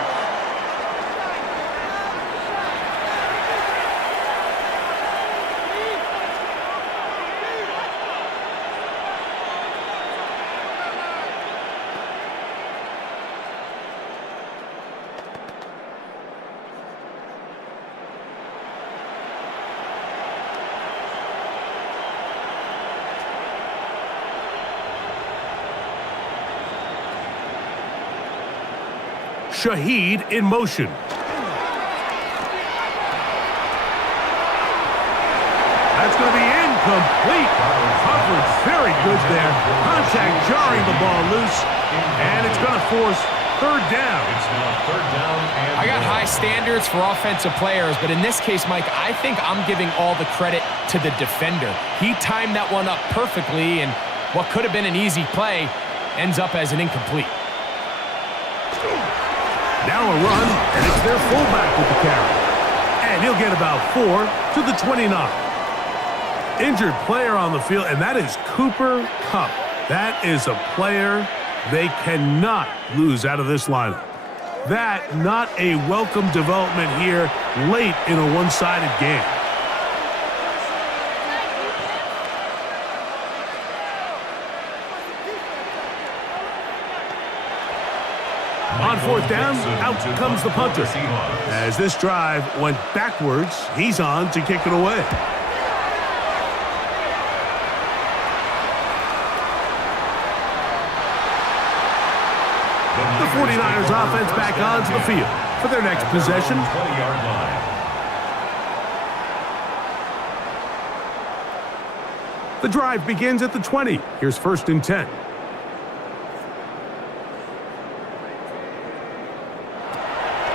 Shaheed in motion. That's going to be incomplete. Coverage very good there. Contact jarring the ball loose, and it's going to force third down. It's now third down and I got high standards for offensive players, but in this case, Mike, I think I'm giving all the credit to the defender. He timed that one up perfectly, and what could have been an easy play ends up as an incomplete. Now a run, and it's their fullback with the carry. And he'll get about 4 to the 29. Injured player on the field, and that is Cooper Kupp. That is a player they cannot lose out of this lineup. That not a welcome development here late in a one-sided game. On fourth down, out comes the punter. As this drive went backwards, he's on to kick it away. The 49ers offense back onto the field for their next possession. 20-yard line. The drive begins at the 20. Here's 1st and 10.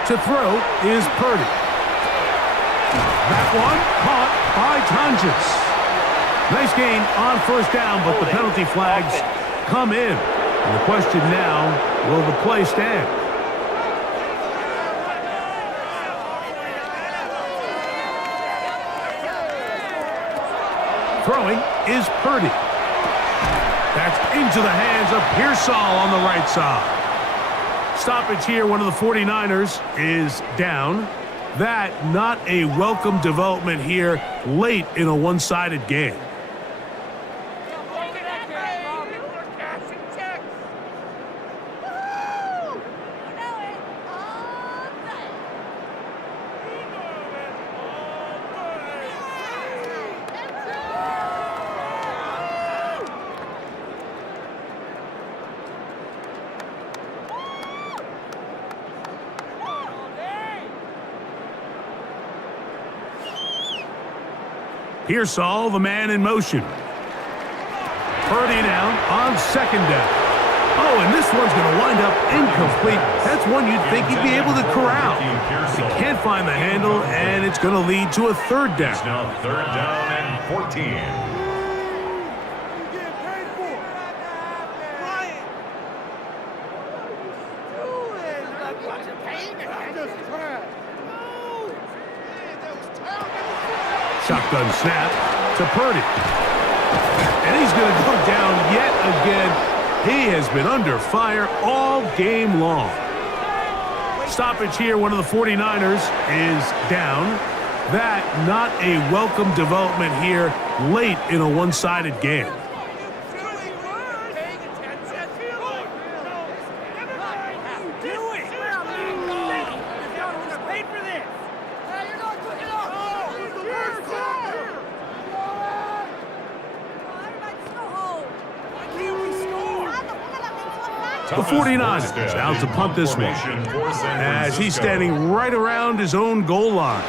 To throw is Purdy. That one caught by Tonjes. Nice gain on first down, but the penalty flags come in. And the question now, will the play stand? Throwing is Purdy. That's into the hands of Pearsall on the right side. Stoppage here, one of the 49ers is down. That not a welcome development here late in a one-sided game. Pearsall, the man in motion. Purdy down on second down. Oh, and this one's going to wind up incomplete. That's one you'd think he'd be able to corral. He can't find the handle, and it's going to lead to a third down. It's now third down and 14. Shotgun snap to Purdy. And he's going to go down yet again. He has been under fire all game long. Stoppage here, one of the 49ers is down. That not a welcome development here late in a one-sided game. The 49ers out to punt this one as he's standing right around his own goal line.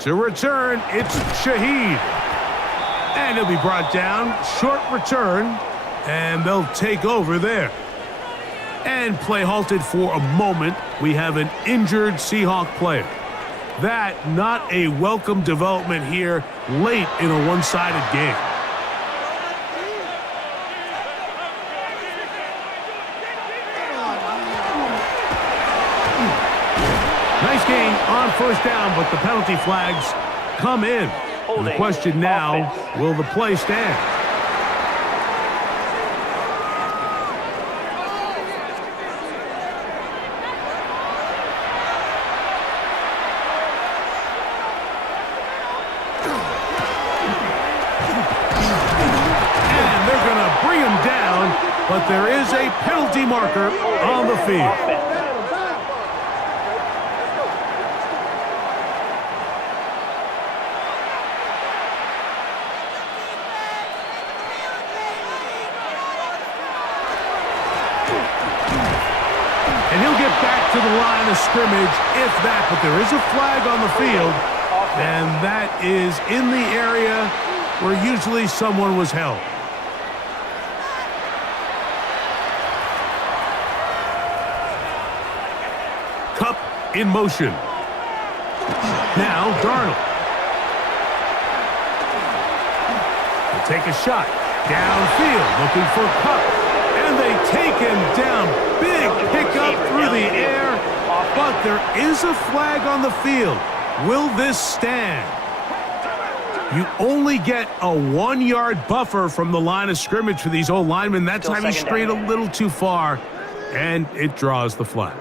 To return, it's Shaheed. And he'll be brought down. Short return, and they'll take over there. And play halted for a moment. We have an injured Seahawk player. That not a welcome development here late in a one-sided game. Nice gain on first down, but the penalty flags come in. And the question now, will the play stand? But there is a penalty marker on the field. And he'll get back to the line of scrimmage, if that. But there is a flag on the field, and that is in the area where usually someone was held. In motion. Now Darnold. He'll take a shot. Downfield, looking for Kupp. And they take him down. Big pickup through the air. But there is a flag on the field. Will this stand? You only get a 1-yard buffer from the line of scrimmage for these old linemen. That time he strayed a little too far. And it draws the flag.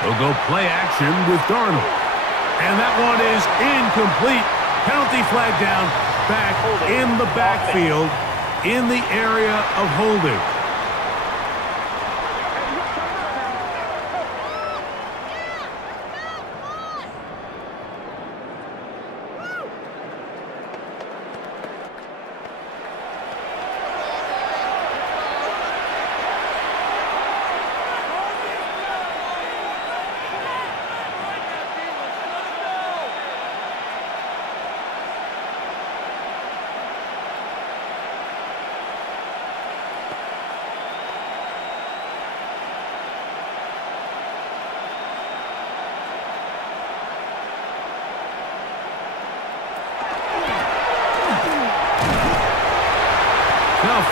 They'll go play action with Darnold. And that one is incomplete. Penalty flag down, back in the backfield, in the area of holding.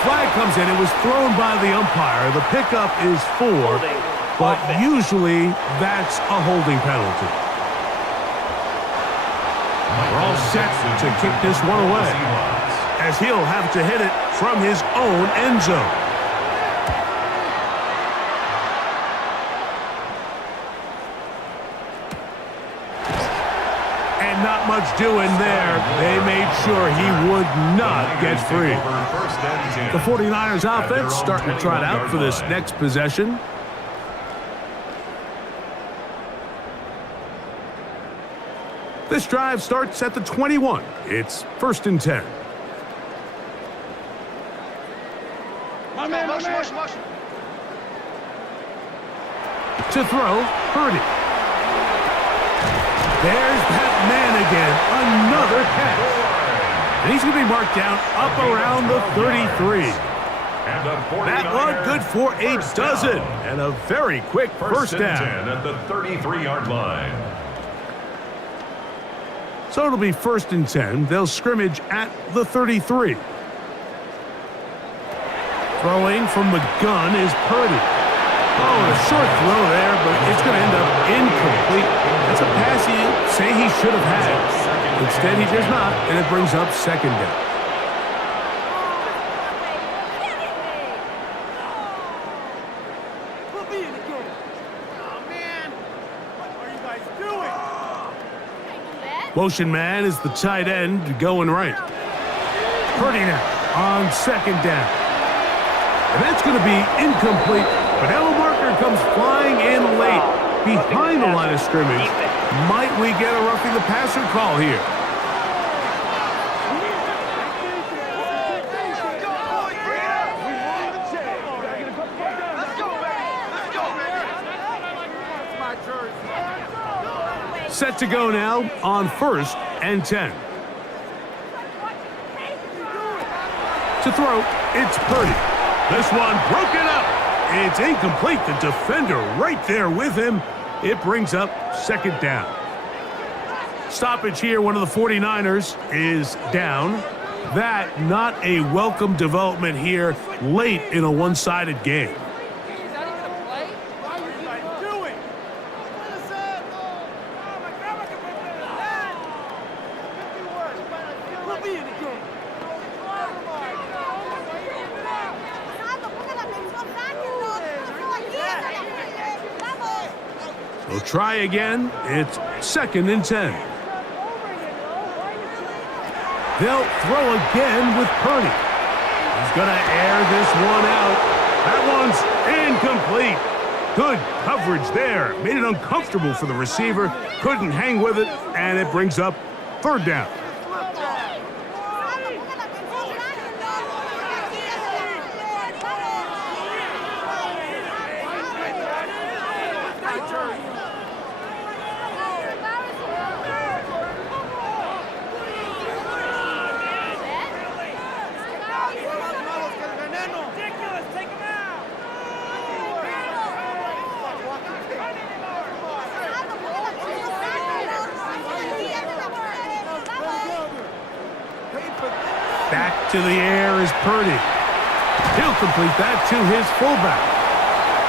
Flag comes in. It was thrown by the umpire. The pickup is 4, but usually that's a holding penalty. We're all set to kick this one away, as he'll have to hit it from his own end zone. And not much doing there. They made sure he would not get free. The 49ers offense starting to trot out for this next possession. This drive starts at the 21. It's 1st and 10. To throw, Purdy. There's that man again. Another catch. And he's going to be marked down up around the 33. That one good for a dozen. And a very quick first down. At the 33-yard line. So it'll be 1st and 10. They'll scrimmage at the 33. Throwing from the gun is Purdy. Oh, a short throw there, but it's going to end up incomplete. That's a pass he'd say he should have had. Instead, he does not, and it brings up 2nd down. Motion man is the tight end going right. Purdy now on 2nd down. And that's going to be incomplete. But now a marker comes flying in late behind the line of scrimmage. Might we get a roughing the passer call here? Set to go now on 1st and 10. To throw, it's Purdy. This one broken up. It's incomplete. The defender right there with him. It brings up 2nd down. Stoppage here. One of the 49ers is down. That not a welcome development here late in a one-sided game. We'll try again. It's 2nd and 10. They'll throw again with Purdy. He's going to air this one out. That one's incomplete. Good coverage there. Made it uncomfortable for the receiver. Couldn't hang with it, and it brings up 3rd down. Back to the air is Purdy. He'll complete that to his fullback.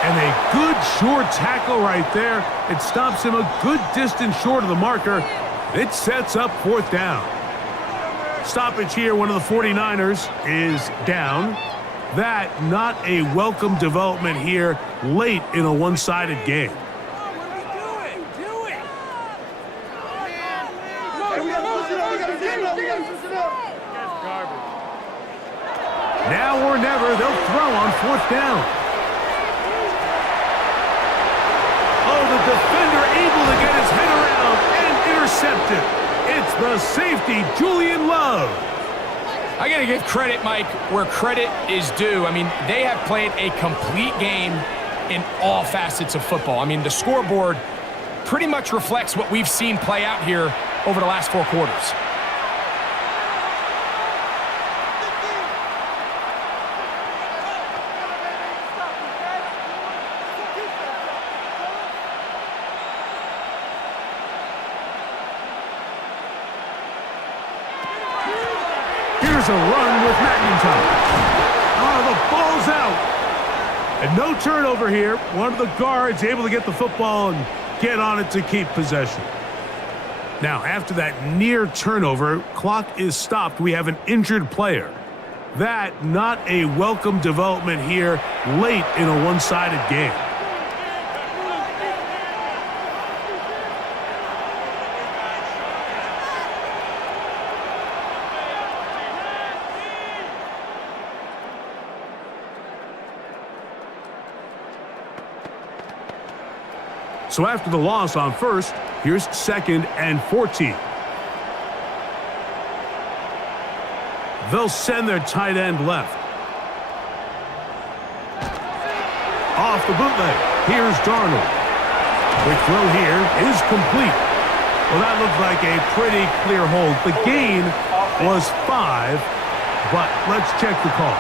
And a good short tackle right there. It stops him a good distance short of the marker. It sets up 4th down. Stoppage here. One of the 49ers is down. That not a welcome development here late in a one-sided game. Now or never, they'll throw on 4th down. Oh, the defender able to get his head around and intercept it. It's the safety, Julian Love. I got to give credit, Mike, where credit is due. I mean, they have played a complete game in all facets of football. I mean, the scoreboard pretty much reflects what we've seen play out here over the last 4 quarters. Here's a run with McIntyre. Oh, the ball's out. And no turnover here. One of the guards able to get the football and get on it to keep possession. Now, after that near turnover, clock is stopped. We have an injured player. That not a welcome development here late in a one-sided game. So after the loss on 1st, here's 2nd and 14. They'll send their tight end left. Off the bootleg, here's Darnold. Quick throw here is complete. Well, that looked like a pretty clear hold. The gain was 5, but let's check the call.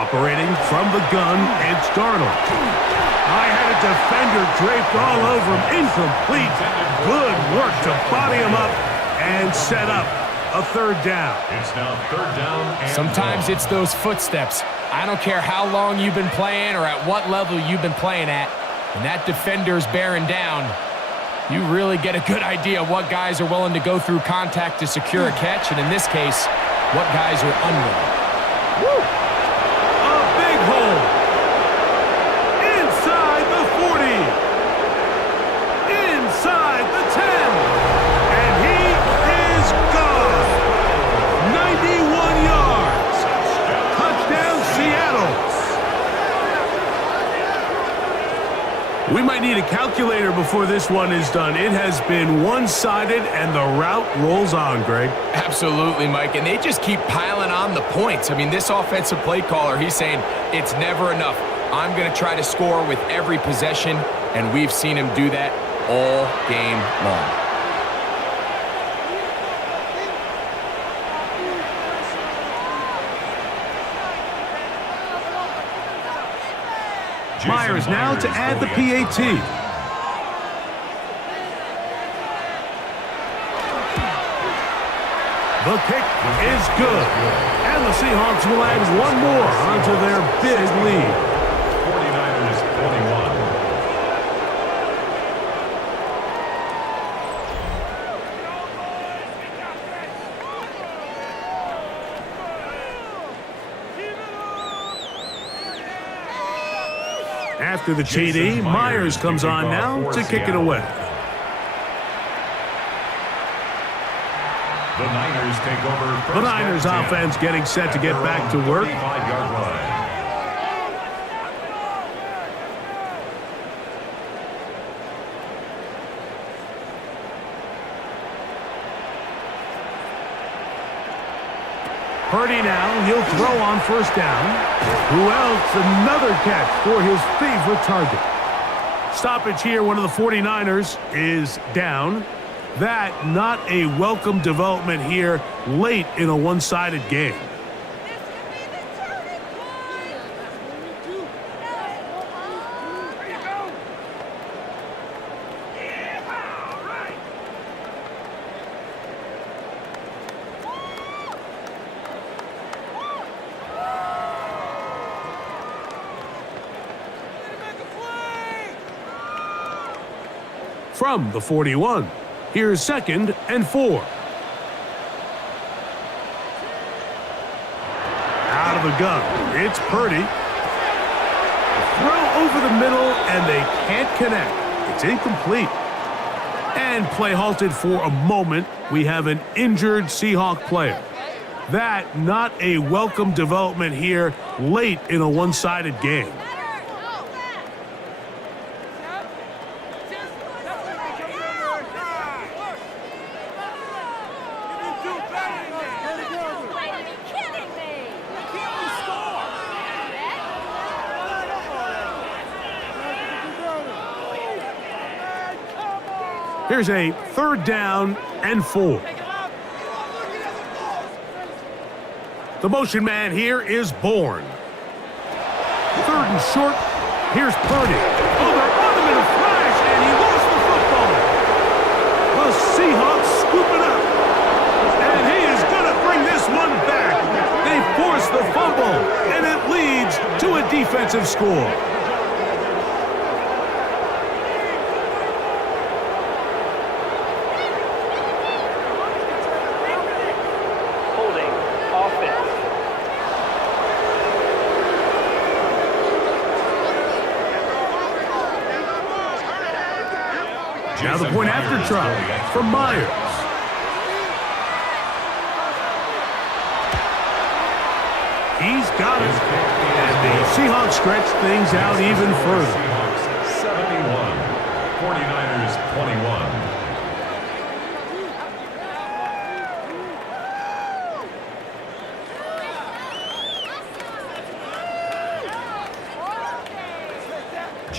Operating from the gun, it's Darnold. I had a defender draped all over him. Incomplete. Good work to body him up and set up a third down. It's now third down and Sometimes long. it's those footsteps. I don't care how long you've been playing or at what level you've been playing at. When that defender's bearing down, you really get a good idea of what guys are willing to go through contact to secure a catch, and in this case, what guys are unwilling. Woo! A big hole. Inside the 40. Inside the 10. And he is gone. 91 yards. Touchdown, Seattle. We might need a calculator before this one is done. It has been one-sided, and the route rolls on, Greg. Absolutely, Mike, and they just keep piling on the points. I mean, this offensive play caller, he's saying it's never enough. I'm going to try to score with every possession, and we've seen him do that all game long. Myers now to add the PAT. The kick is good. And the Seahawks will add one more onto their big lead. 49ers 21. After the TD, Myers comes on now to kick it away. The Niners take over first The Niners and 10 offense getting set to get at back their to own work. 35-yard line. Purdy now, he'll throw on first down. Who else? Another catch for his favorite target. Stoppage here, one of the 49ers is down. That not a welcome development here late in a one-sided game. From the 41, here's 2nd and 4. Out of the gun, it's Purdy. Throw over the middle, and they can't connect. It's incomplete. And play halted for a moment. We have an injured Seahawk player. That not a welcome development here late in a one-sided game. Here's a 3rd down and 4. The motion man here is Bourne. 3rd and short. Here's Purdy. Oh, they're on him in a flash, and he lost the football. The Seahawks scoop it up. And he is going to bring this one back. They force the fumble, and it leads to a defensive score. Now the point after try from Myers. He's got it. And the Seahawks stretch things out even further. Seahawks 71, 49ers 21.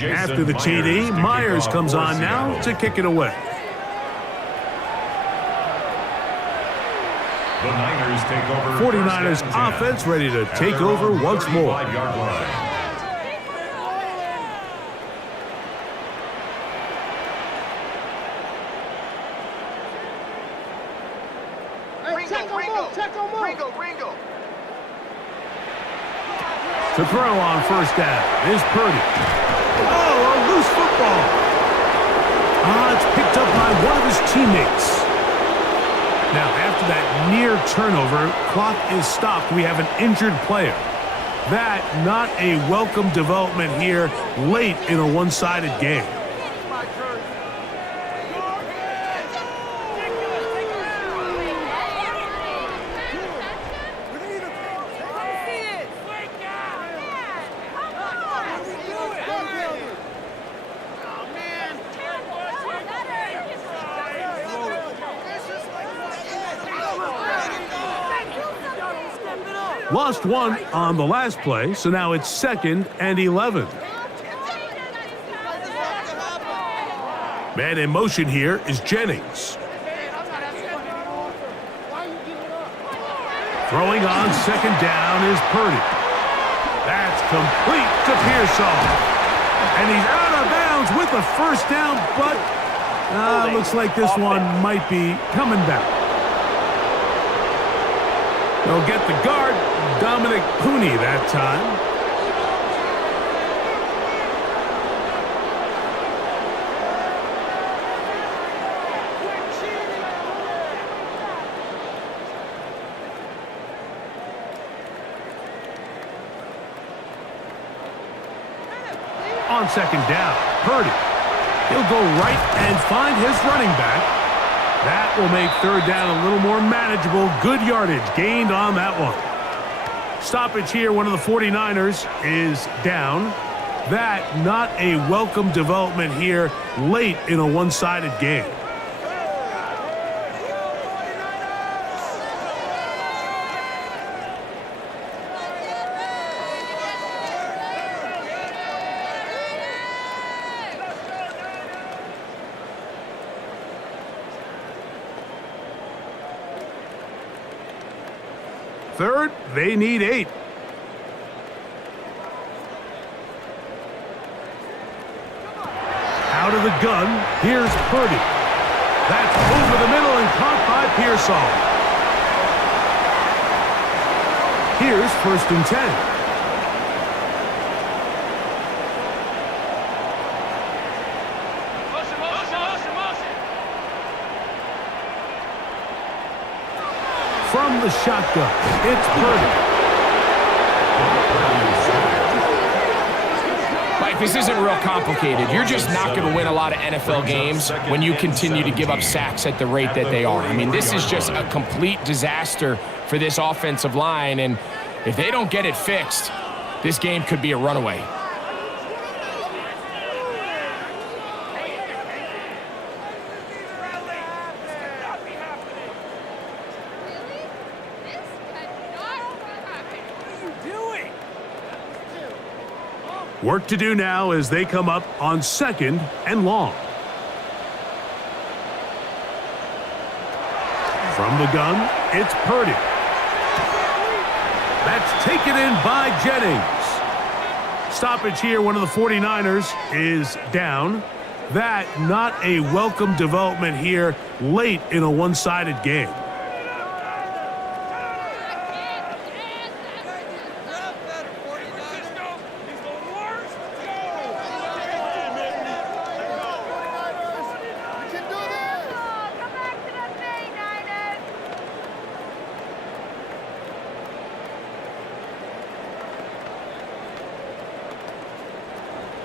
After the TD, Myers comes on now to kick it away. The Niners take over 49ers first and 10 offense ready to at take their over own once more. 35-yard line. Ringo. To throw on first down is Purdy. Oh, a loose football. It's picked up by one of his teammates. Now, after that near turnover, clock is stopped. We have an injured player. That, not a welcome development here late in a one-sided game. Lost one on the last play, so now it's 2nd and 11. Man in motion here is Jennings. Throwing on 2nd down is Purdy. That's complete to Pearsall. And he's out of bounds with the first down, but looks like this one might be coming back. They'll get the guard, Dominic Pooney, that time. On 2nd down, Purdy. He'll go right and find his running back. That will make 3rd down a little more manageable. Good yardage gained on that one. Stoppage here, one of the 49ers is down. That, not a welcome development here late in a one-sided game. Third, they need 8. Out of the gun, here's Purdy. That's over the middle and caught by Pearsall. Here's 1st and 10. From the shotgun, it's Purdy. Mike, this isn't real complicated. You're just not going to win a lot of NFL games when you continue to give up sacks at the rate that they are. I mean, this is just a complete disaster for this offensive line, and if they don't get it fixed, this game could be a runaway. Work to do now as they come up on 2nd and long. From the gun, it's Purdy. That's taken in by Jennings. Stoppage here, one of the 49ers is down. That, not a welcome development here late in a one-sided game.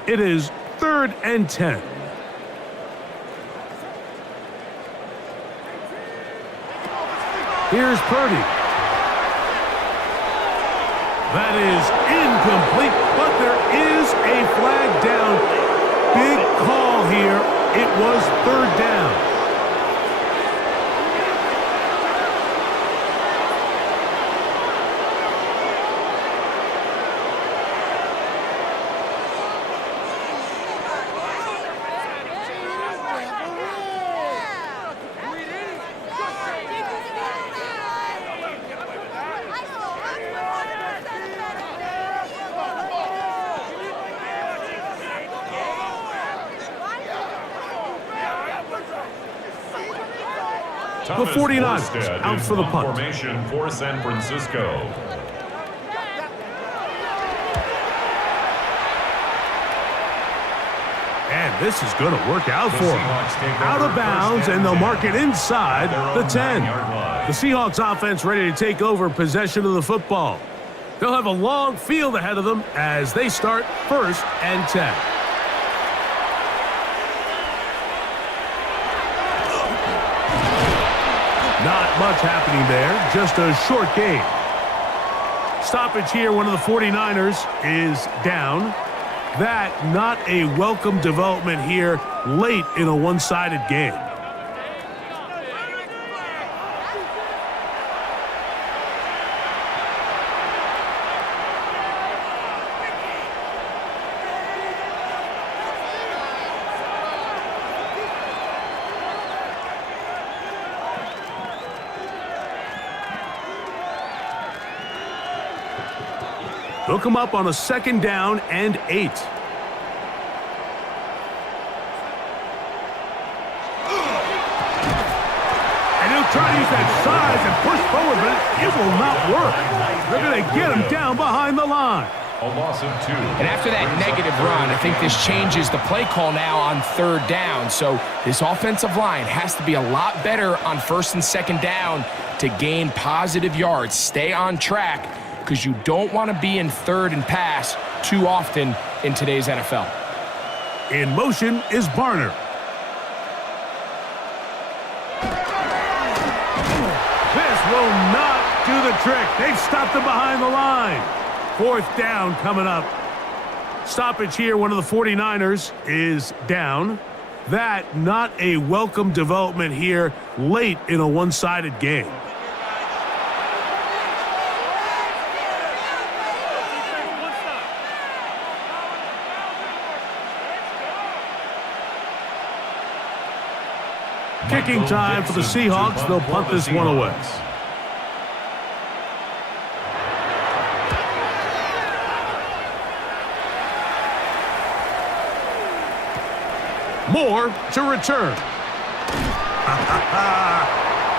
It is 3rd and 10. Here's Purdy. That is incomplete, but there is a flag down. Big call here. It was 3rd down. Thomas 49ers Morstead out for the in punt. formation for San Francisco. And this is going to work out The for them. Seahawks take Out over of bounds, first and they'll 10 mark it inside at the their 10. own 9-yard line. The Seahawks offense ready to take over possession of the football. They'll have a long field ahead of them as they start 1st and 10. Not much happening there, just a short gain. Stoppage here, one of the 49ers is down. That not a welcome development here late in a one-sided game. They'll come up on a 2nd down and 8. And he'll try to use that size and push forward, but it will not work. They're going to get him down behind the line. A loss of 2. And after that negative run, I think this changes the play call now on 3rd down. So this offensive line has to be a lot better on 1st and 2nd down to gain positive yards. Stay on track, because you don't want to be in 3rd and pass too often in today's NFL. In motion is Barner. This will not do the trick. They've stopped him behind the line. 4th down coming up. Stoppage here, one of the 49ers is down. That not a welcome development here late in a one-sided game. Kicking time for the Seahawks. They'll punt this one away. Moore to return.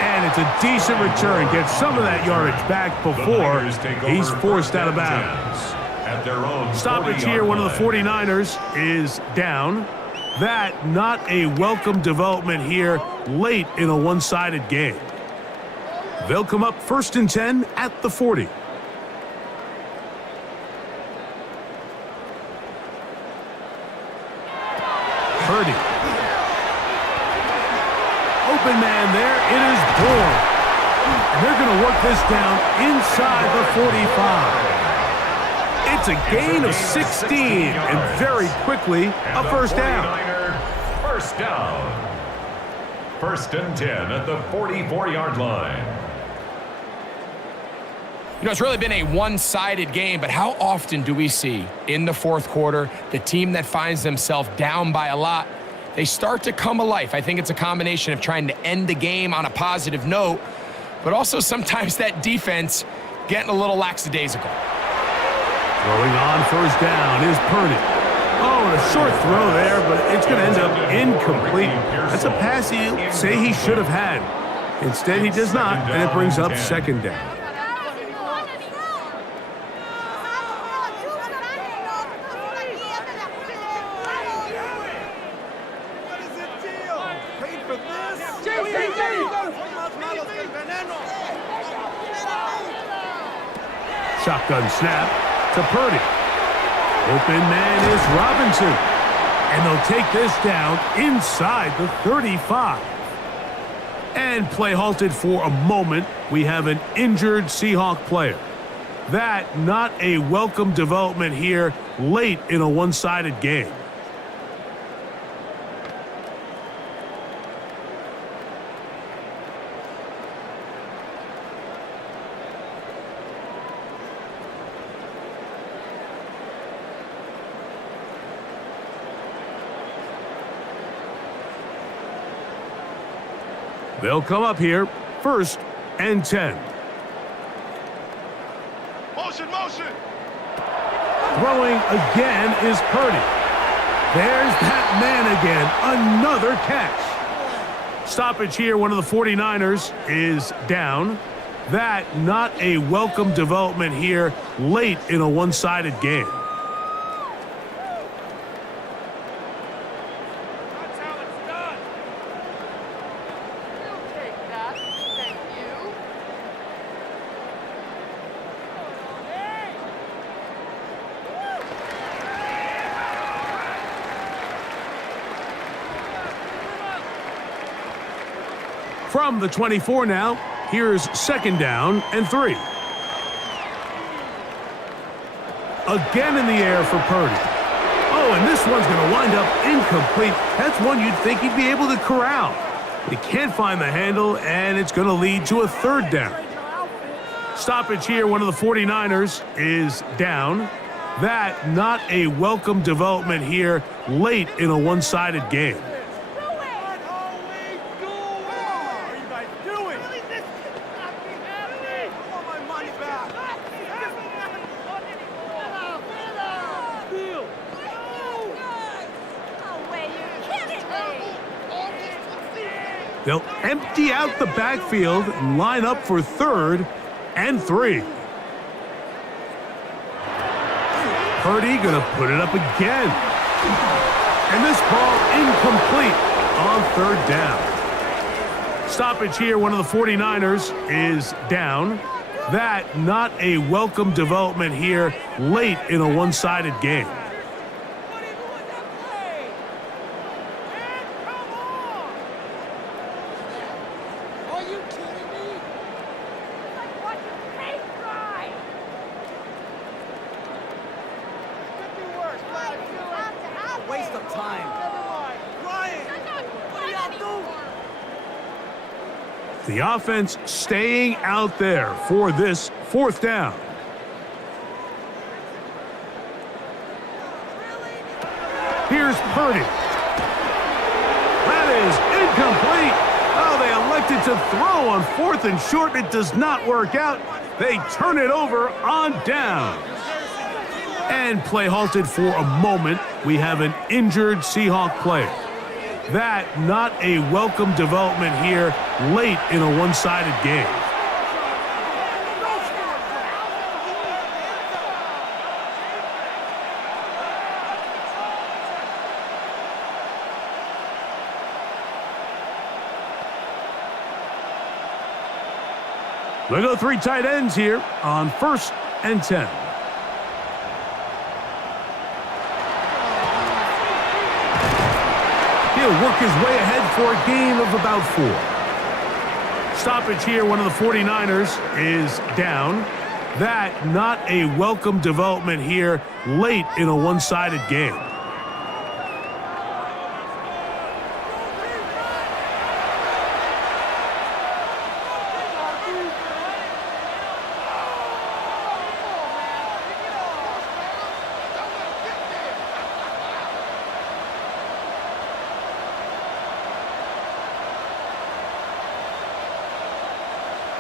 And it's a decent return. Gets some of that yardage back before he's forced out of bounds. At their own Stoppage here, one of the 49ers is down. That not a welcome development here late in a one-sided game. They'll come up 1st and 10 at the 40. Purdy. Open man there. It is Bourne. And they're going to work this down inside the 45. It's a gain of 16, and very quickly, a 1st down. 1st down. 1st and 10 at the 44-yard line. You know, it's really been a one-sided game, but how often do we see in the 4th quarter the team that finds themselves down by a lot, they start to come alive? I think it's a combination of trying to end the game on a positive note, but also sometimes that defense getting a little lackadaisical. Throwing on 1st down is Purdy. Oh, and a short throw there, but it's going to end up incomplete. That's a pass he'll say he should have had. Instead, he does not, and it brings up 2nd down. Shotgun snap to Purdy. Open man is Robinson. And they'll take this down inside the 35. And play halted for a moment. We have an injured Seahawk player. That not a welcome development here late in a one-sided game. They'll come up here 1st and 10. Motion, motion. Throwing again is Purdy. There's that man again. Another catch. Stoppage here. One of the 49ers is down. That not a welcome development here late in a one-sided game. That's how it's done. You'll take that. Thank you. From the 24 now, here's 2nd down and 3. Again in the air for Purdy. Oh, and this one's going to wind up incomplete. That's one you'd think he'd be able to corral. But he can't find the handle, and it's going to lead to a 3rd down. Stoppage here. One of the 49ers is down. That not a welcome development here late in a one-sided game. They'll empty out the backfield and line up for 3rd and 3. Purdy gonna put it up again. And this ball incomplete on 3rd down. Stoppage here. One of the 49ers is down. That not a welcome development here late in a one-sided game. Waste of time. The offense staying out there for this 4th down. Here's Purdy. That is incomplete. Oh, they elected to throw on 4th and short. It does not work out. They turn it over on down. And play halted for a moment. We have an injured Seahawk player. That not a welcome development here late in a one-sided game. They go 3 tight ends here on 1st and 10. He'll work his way ahead for a gain of about 4. Stoppage here. One of the 49ers is down. That not a welcome development here late in a one-sided game.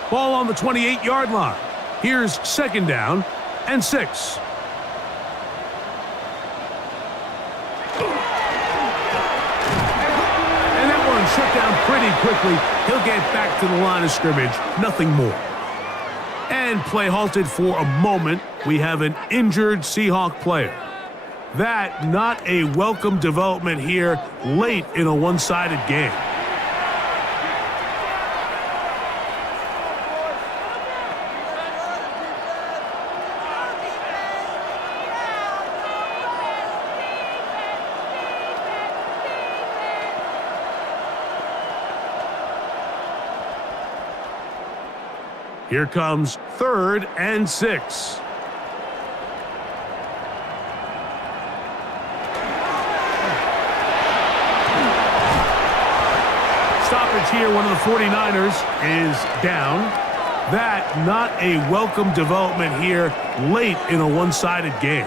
Ball on the 28-yard line. Here's 2nd down and 6. And that one shut down pretty quickly. He'll get back to the line of scrimmage. Nothing more. And play halted for a moment. We have an injured Seahawk player. That not a welcome development here late in a one-sided game. Here comes 3rd and 6. Stoppage here. One of the 49ers is down. That not a welcome development here late in a one-sided game.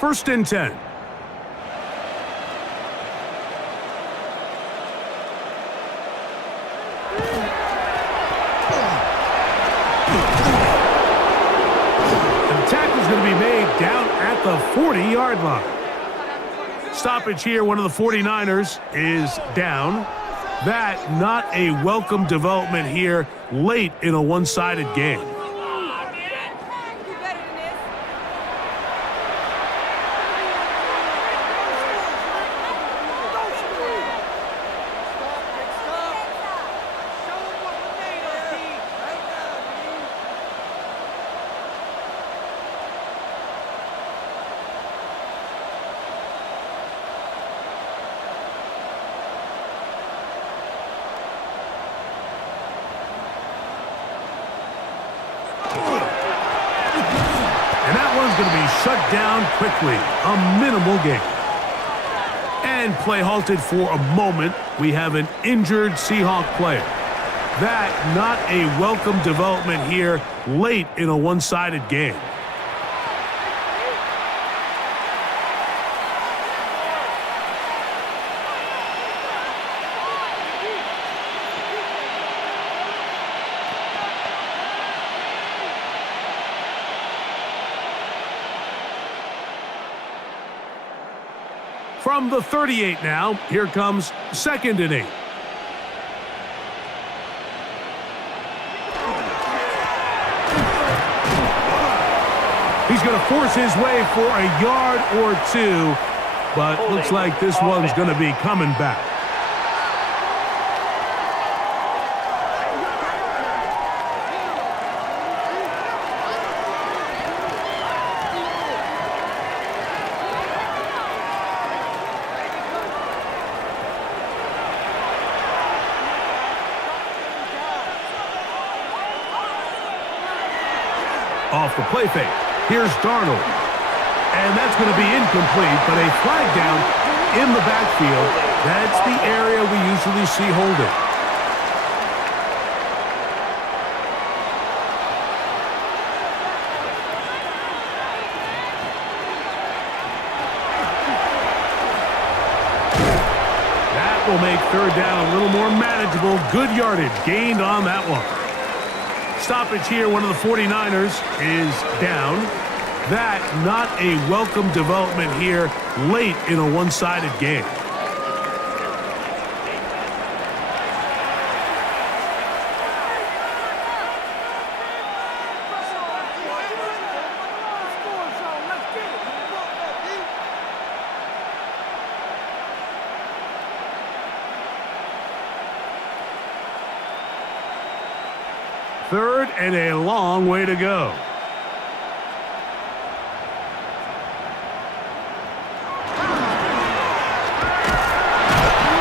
First and 10. Tackle's going to be made down at the 40-yard line. Stoppage here. One of the 49ers is down. That not a welcome development here late in a one-sided game. Going to be shut down quickly. A minimal gain. And play halted for a moment. We have an injured Seahawk player. That not a welcome development here late in a one-sided game. From the 38 now, here comes 2nd and 8. He's going to force his way for a yard or two, but looks like this one's going to be coming back. Off the play fake. Here's Darnold. And that's going to be incomplete, but a flag down in the backfield. That's the area we usually see holding. That will make 3rd down a little more manageable. Good yardage gained on that one. Stoppage here. One of the 49ers is down. That not a welcome development here late in a one-sided game. Third and a long way to go.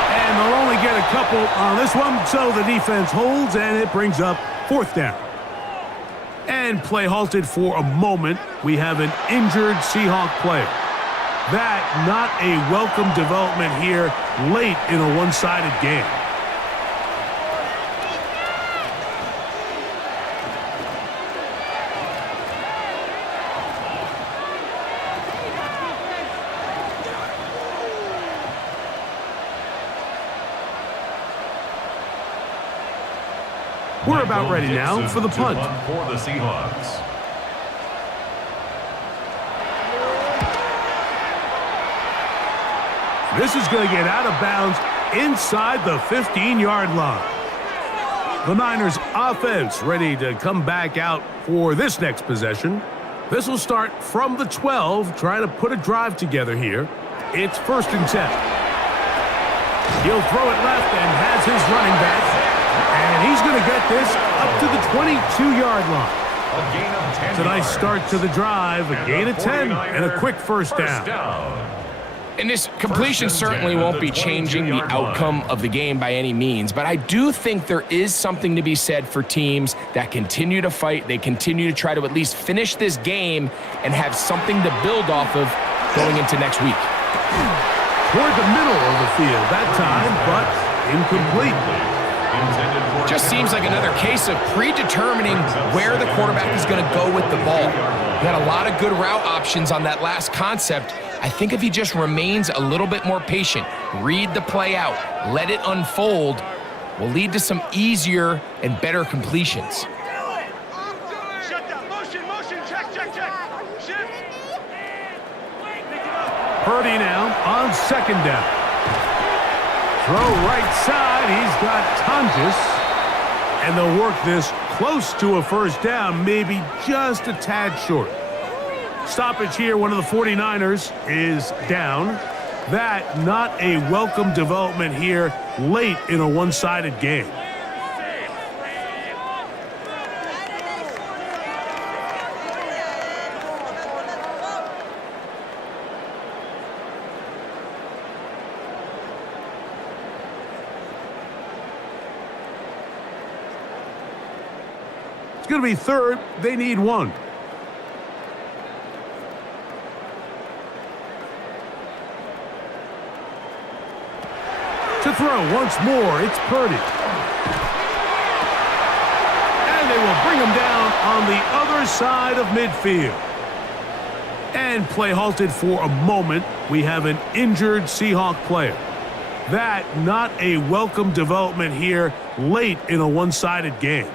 And they'll only get a couple on this one, so the defense holds, and it brings up 4th down. And play halted for a moment. We have an injured Seahawk player. That not a welcome development here late in a one-sided game. We're about ready now for the punt. For the Seahawks. This is going to get out of bounds inside the 15-yard line. The Niners offense ready to come back out for this next possession. This will start from the 12, trying to put a drive together here. It's 1st and 10. He'll throw it left and has his running back. And he's going to get this up to the 22-yard line. A gain of 10 It's a nice start to the drive, a gain of 10, and a quick first down. And this completion certainly won't be changing the outcome of the game by any means, but I do think there is something to be said for teams that continue to fight. They continue to try to at least finish this game and have something to build off of going into next week. Toward the middle of the field that time, but incomplete. Just just seems like another case of predetermining where the quarterback is going to go with the ball. He had a lot of good route options on that last concept. I think if he just remains a little bit more patient, read the play out, let it unfold, will lead to some easier and better completions. Shut down. Motion. Check. Shift. Purdy now on second down. Throw right side. He's got Tonjes. And they'll work this close to a first down, maybe just a tad short. Stoppage here, one of the 49ers is down. That not a welcome development here late in a one-sided game. It's going to be third. They need one. To throw once more, it's Purdy. And they will bring him down on the other side of midfield. And play halted for a moment. We have an injured Seahawk player. That not a welcome development here late in a one-sided game.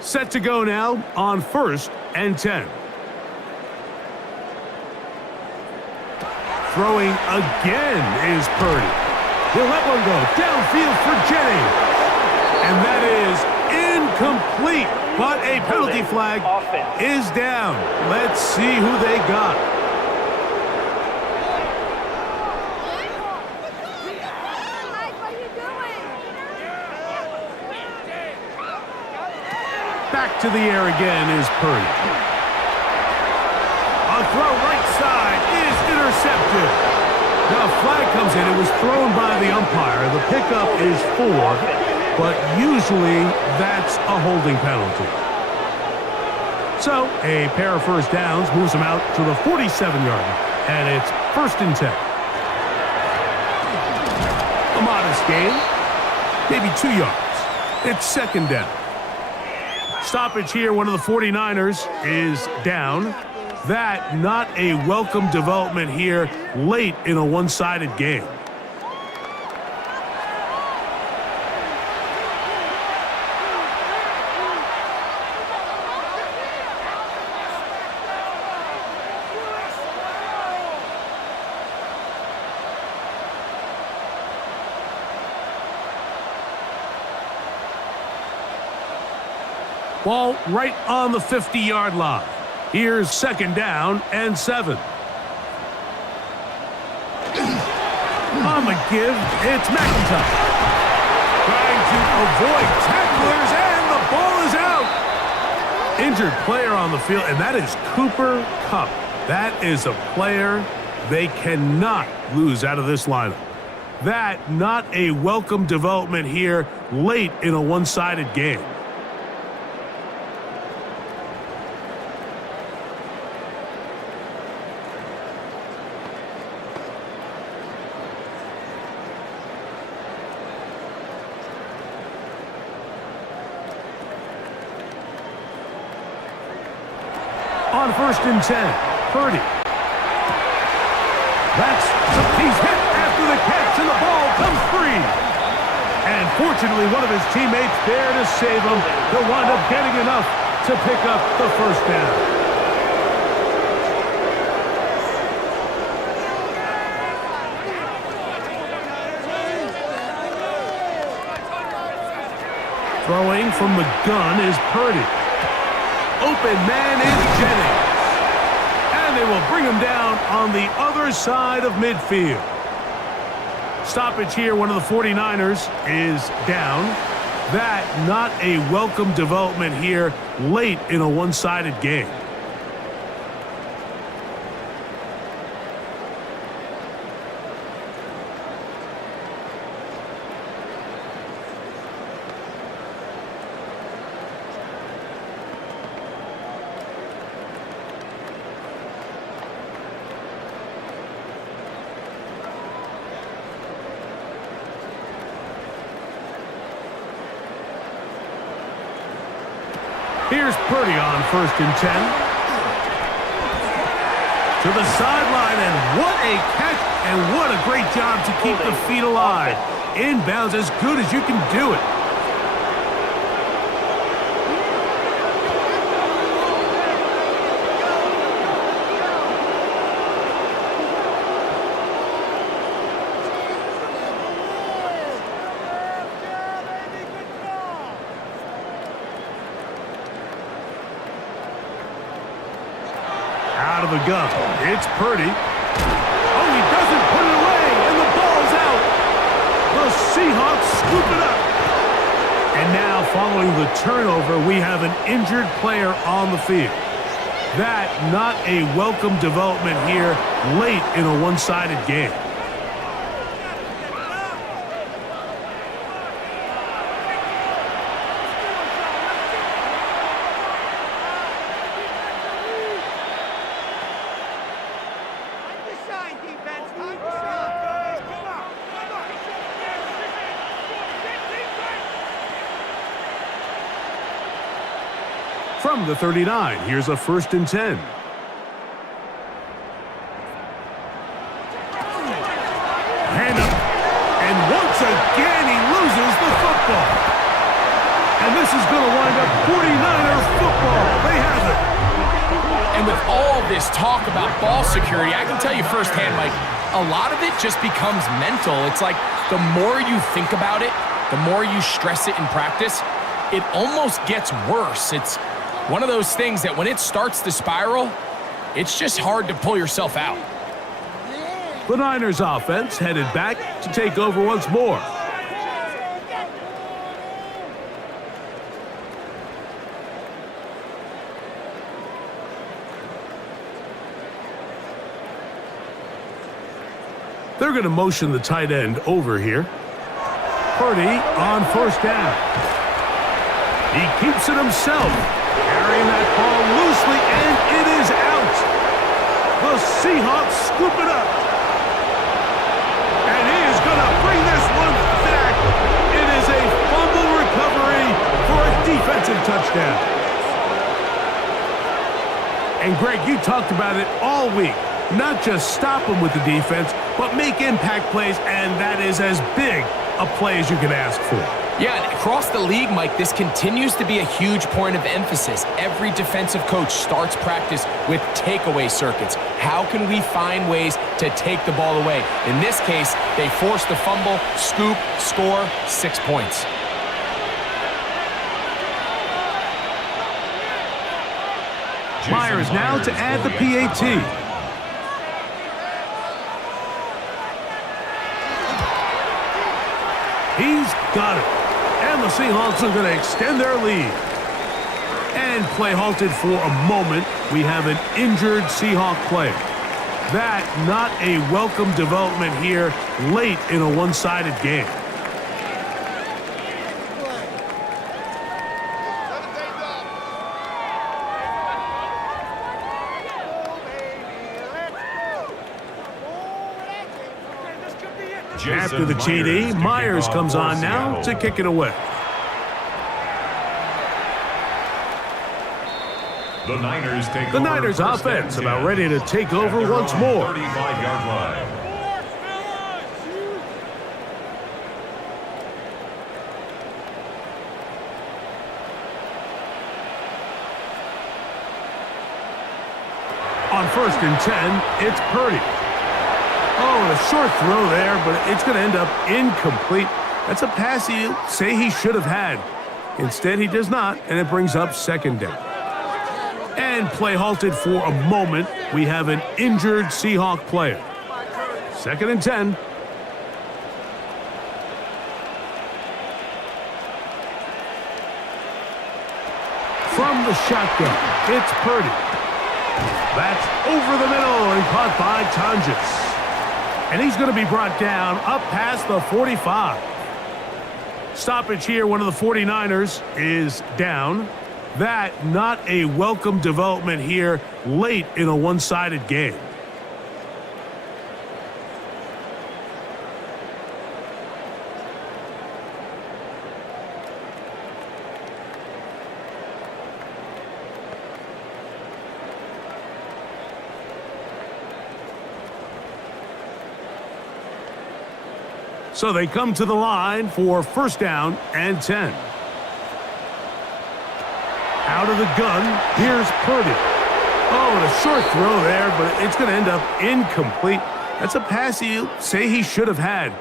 Set to go now on 1st and 10. Throwing again is Purdy. He'll let one go downfield for Jennings. And that is incomplete. But a penalty flag is down. Let's see who they got. Back to the air again is Purdy. A throw right side is intercepted. Now a flag comes in. It was thrown by the umpire. The pickup is 4, but usually that's a holding penalty. So a pair of first downs moves them out to the 47-yard line, and it's 1st and 10. A modest gain, maybe 2 yards. It's 2nd down. Stoppage here, one of the 49ers is down. That not a welcome development here late in a one-sided game. Ball right on the 50-yard line. Here's 2nd down and 7. On the give, it's McIntyre. Trying to avoid tacklers, and the ball is out. Injured player on the field, and that is Cooper Kupp. That is a player they cannot lose out of this lineup. That not a welcome development here late in a one-sided game. On 1st and 10, Purdy. He's hit after the catch, and the ball comes free. And fortunately, one of his teammates there to save him. He'll wind up getting enough to pick up the 1st down. Throwing from the gun is Purdy. Open man is Jennings. And they will bring him down on the other side of midfield. Stoppage here, one of the 49ers is down. That not a welcome development here late in a one-sided game. Here's Purdy on 1st and 10. To the sideline, and what a catch, and what a great job to keep the feet alive. Inbounds as good as you can do it. Out of the gun, it's Purdy. Oh, he doesn't put it away, and the ball's out. The Seahawks scoop it up. And now, following the turnover, we have an injured player on the field. That not a welcome development here late in a one-sided game. From the 39, here's a 1st and 10. Hand up, and once again he loses the football. And this is going to wind up 49ers football. They have it. And with all this talk about ball security, I can tell you firsthand, Mike, a lot of it just becomes mental. It's like the more you think about it, the more you stress it in practice, it almost gets worse. It's one of those things that when it starts to spiral, it's just hard to pull yourself out. The Niners offense headed back to take over once more. They're going to motion the tight end over here. Purdy on 1st down. He keeps it himself. Carrying that ball loosely, and it is out. The Seahawks scoop it up. And he is going to bring this one back. It is a fumble recovery for a defensive touchdown. And Greg, you talked about it all week. Not just stop them with the defense, but make impact plays, and that is as big a play as you can ask for. Yeah, and across the league, Mike, this continues to be a huge point of emphasis. Every defensive coach starts practice with takeaway circuits. How can we find ways to take the ball away? In this case, they force the fumble, scoop, score, 6 points. Myers now to add the PAT. He's got it. And the Seahawks are going to extend their lead. And play halted for a moment. We have an injured Seahawk player. That not a welcome development here late in a one-sided game. After the TD, Myers comes on now to kick it away. The Niners take The Niners offense about ready to take over once more. 35-yard line. On 1st and 10, it's Purdy. Oh, a short throw there, but it's going to end up incomplete. That's a pass you say he should have had. Instead, he does not, and it brings up 2nd down. And play halted for a moment. We have an injured Seahawk player. 2nd and 10. From the shotgun, it's Purdy. That's over the middle and caught by Tonjes. And he's going to be brought down up past the 45. Stoppage here, one of the 49ers is down. That not a welcome development here late in a one-sided game. So they come to the line for first down and 10. Out of the gun, here's Purdy. Oh, and a short throw there, but it's going to end up incomplete. That's a pass you say he should have had.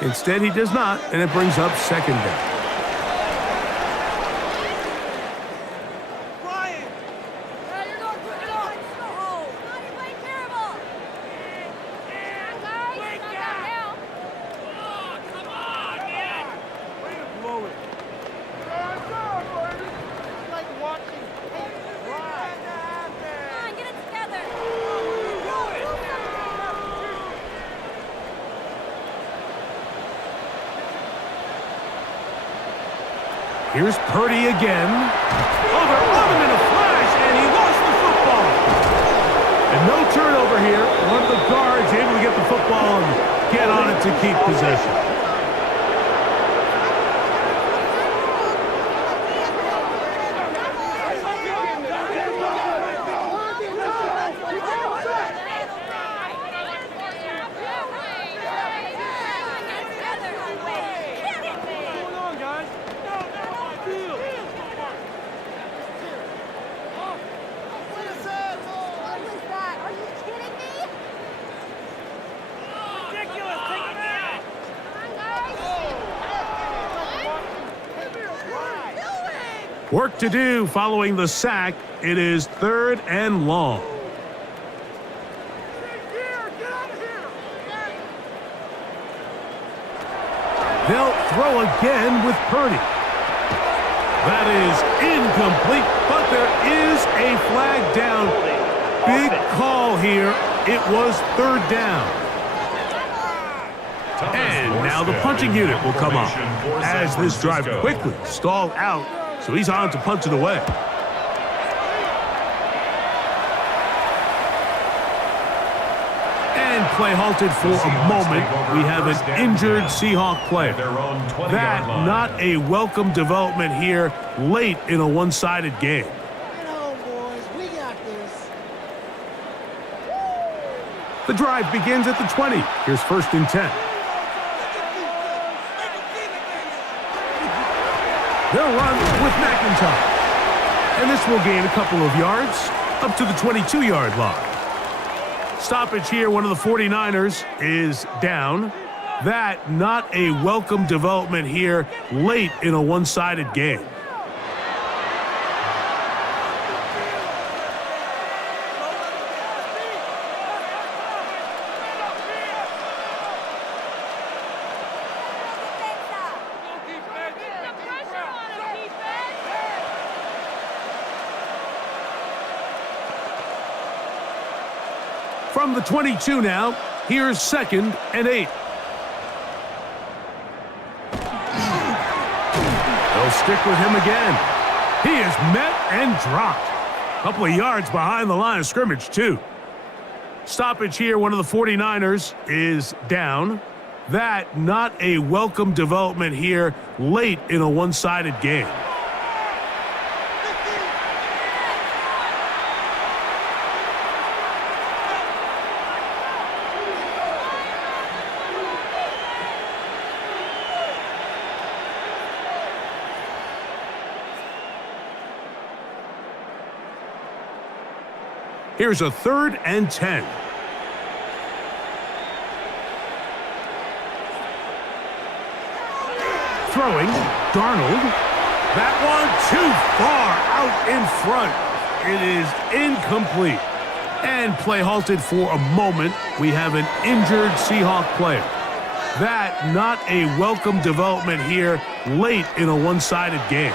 Instead, he does not, and it brings up second down. Here's Purdy again. Oh, they're on him in a flash, and he lost the football. And no turnover here. One of the guards able to get the football and get on it to keep possession. Work to do following the sack. It is 3rd and long. They'll throw again with Purdy. That is incomplete, but there is a flag down. Big call here. It was 3rd down. And now the punting unit will come up as this drive quickly stalled out. So he's on to punt it away. And play halted for a moment. We have an injured Seahawk player. That not a welcome development here late in a one-sided game. boys, we got this. The drive begins at the 20. Here's 1st and 10. They'll run with McIntyre. And this will gain a couple of yards up to the 22-yard line. Stoppage here, one of the 49ers is down. That not a welcome development here late in a one-sided game. From the 22 now, here's 2nd and 8. They'll stick with him again. He is met and dropped. Couple of yards behind the line of scrimmage, too. Stoppage here, one of the 49ers is down. That not a welcome development here late in a one-sided game. Here's a 3rd and 10. Throwing, Darnold. That one too far out in front. It is incomplete. And play halted for a moment. We have an injured Seahawk player. That not a welcome development here late in a one-sided game.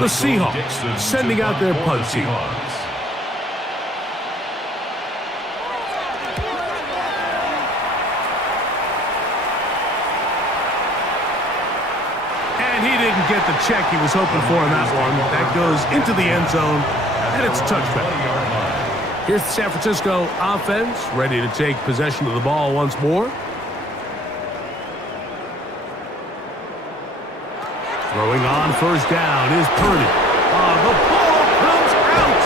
The Seahawks sending out their punt team. And he didn't get the check he was hoping for in that one. That goes into the end zone, and it's a touchback. Here's the San Francisco offense, ready to take possession of the ball once more. Throwing on first down is Purdy. The ball comes out.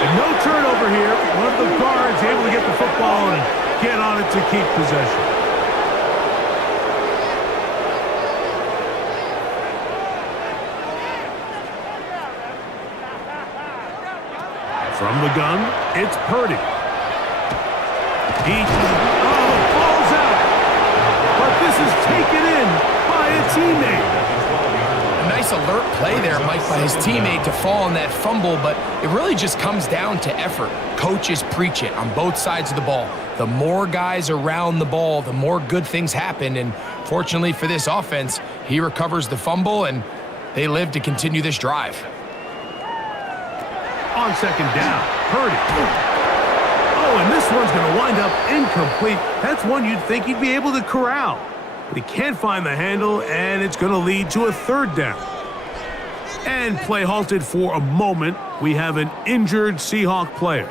And no turnover here. One of the guards able to get the football and get on it to keep possession. From the gun, it's Purdy. The ball's out. But this is taken in by a teammate. A nice alert play there, Mike, by his teammate to fall on that fumble, but it really just comes down to effort. Coaches preach it on both sides of the ball. The more guys around the ball, the more good things happen, and fortunately for this offense, he recovers the fumble, and they live to continue this drive. On second down, Purdy. Oh, and this one's going to wind up incomplete. That's one you'd think he'd be able to corral. But he can't find the handle, and it's going to lead to a third down. And play halted for a moment. We have an injured Seahawk player.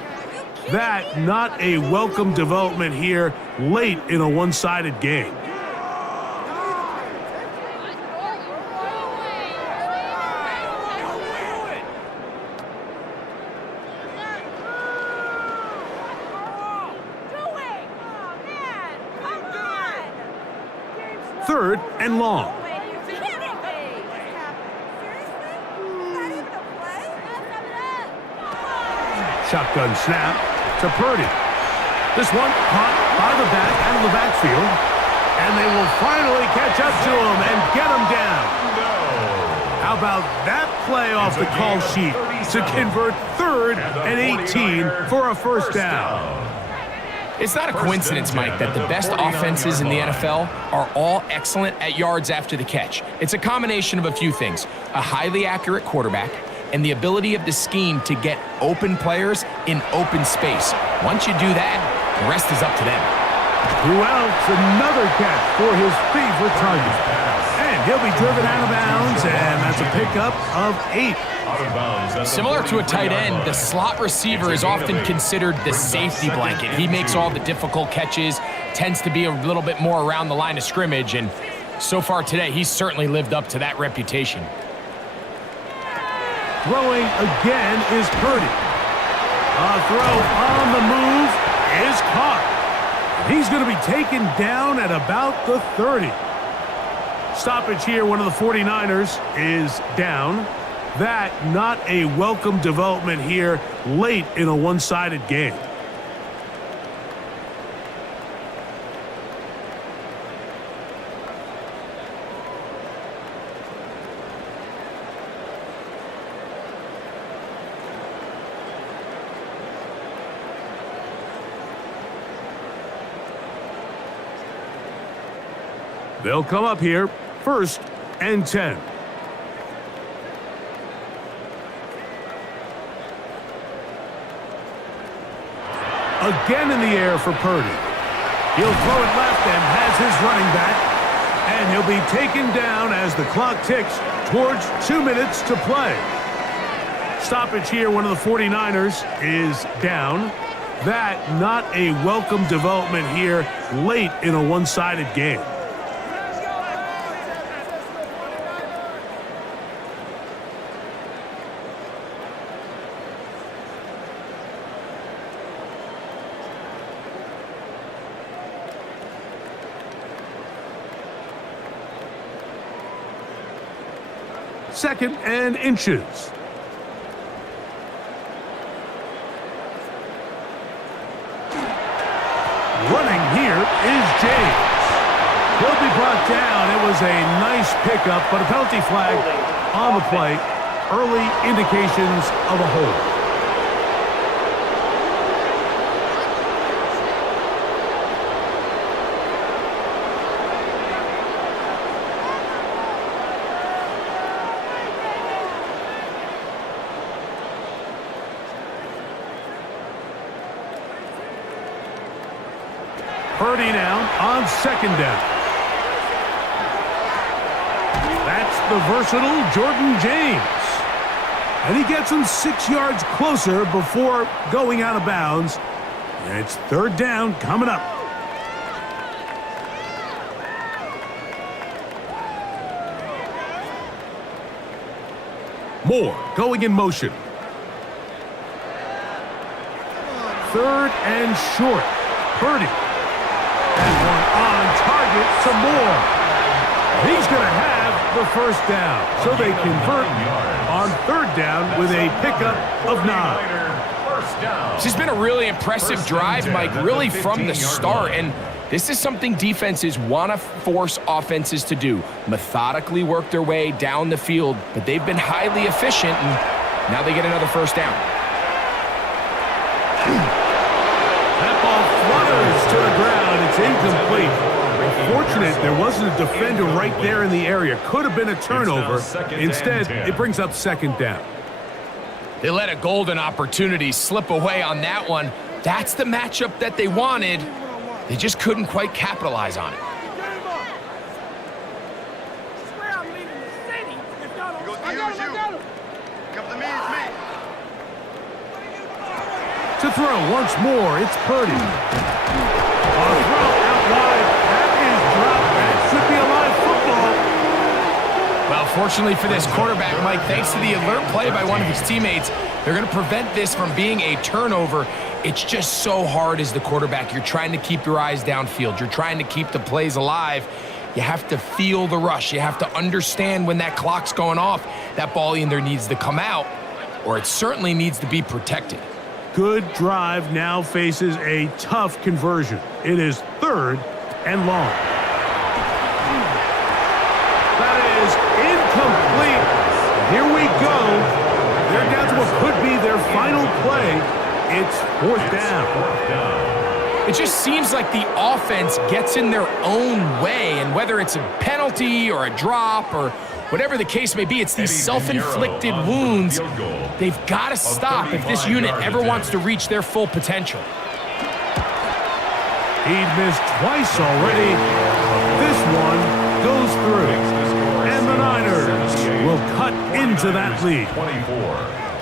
That, not a welcome development here late in a one-sided game. Third and long. Shotgun snap to Purdy. This one caught by the back out of the backfield. And they will finally catch up to him and get him down. How about that play off the call sheet to convert 3rd and 18 for a first down? It's not a coincidence, Mike, that the best offenses in the NFL are all excellent at yards after the catch. It's a combination of a few things: a highly accurate quarterback and the ability of the scheme to get open players in open space. Once you do that, the rest is up to them. Who else? Another catch for his favorite target. And he'll be driven out of bounds, and that's a pickup of 8. Similar to a tight end, the slot receiver is often considered the safety blanket. He makes all the difficult catches, tends to be a little bit more around the line of scrimmage, and so far today, he's certainly lived up to that reputation. Throwing again is Purdy. A throw on the move is caught. He's going to be taken down at about the 30. Stoppage here, one of the 49ers is down. That, not a welcome development here late in a one-sided game. They'll come up here, 1st and 10. Again in the air for Purdy. He'll throw it left and has his running back. And he'll be taken down as the clock ticks towards 2 minutes to play. Stoppage here, one of the 49ers is down. That, not a welcome development here late in a one-sided game. Second and inches. Running here is James. He'll be brought down. It was a nice pickup, but a penalty flag on the play. Early indications of a hold. Purdy now on second down. That's the versatile Jordan James. And he gets him 6 yards closer before going out of bounds. And it's third down coming up. Moore going in motion. Third and short. Purdy. And one on target to Moore. He's going to have the first down. So they convert on third down with a pickup of 9. This has been a really impressive drive, Mike, really from the start. And this is something defenses want to force offenses to do. Methodically work their way down the field, but they've been highly efficient, and now they get another first down. That ball flutters to the ground. It's incomplete. Fortunate there wasn't a defender right there in the area. Could have been a turnover. Instead, it brings up second down. They let a golden opportunity slip away on that one. That's the matchup that they wanted. They just couldn't quite capitalize on it. To throw once more, it's Purdy. On a throw out wide, that is dropped. That should be a live football. Well, fortunately for this quarterback, Mike, thanks to the alert play by one of his teammates, they're going to prevent this from being a turnover. It's just so hard as the quarterback. You're trying to keep your eyes downfield. You're trying to keep the plays alive. You have to feel the rush. You have to understand when that clock's going off. That ball either needs to come out or it certainly needs to be protected. Good drive now faces a tough conversion. It is third and long. That is incomplete. Here we go. They're down to what could be their final play. It's fourth down. It just seems like the offense gets in their own way, and whether it's a penalty or a drop or whatever the case may be, it's these self-inflicted wounds. They've got to stop if this unit ever wants to reach their full potential. He'd missed twice already. This one goes through. And the Niners will cut into that lead.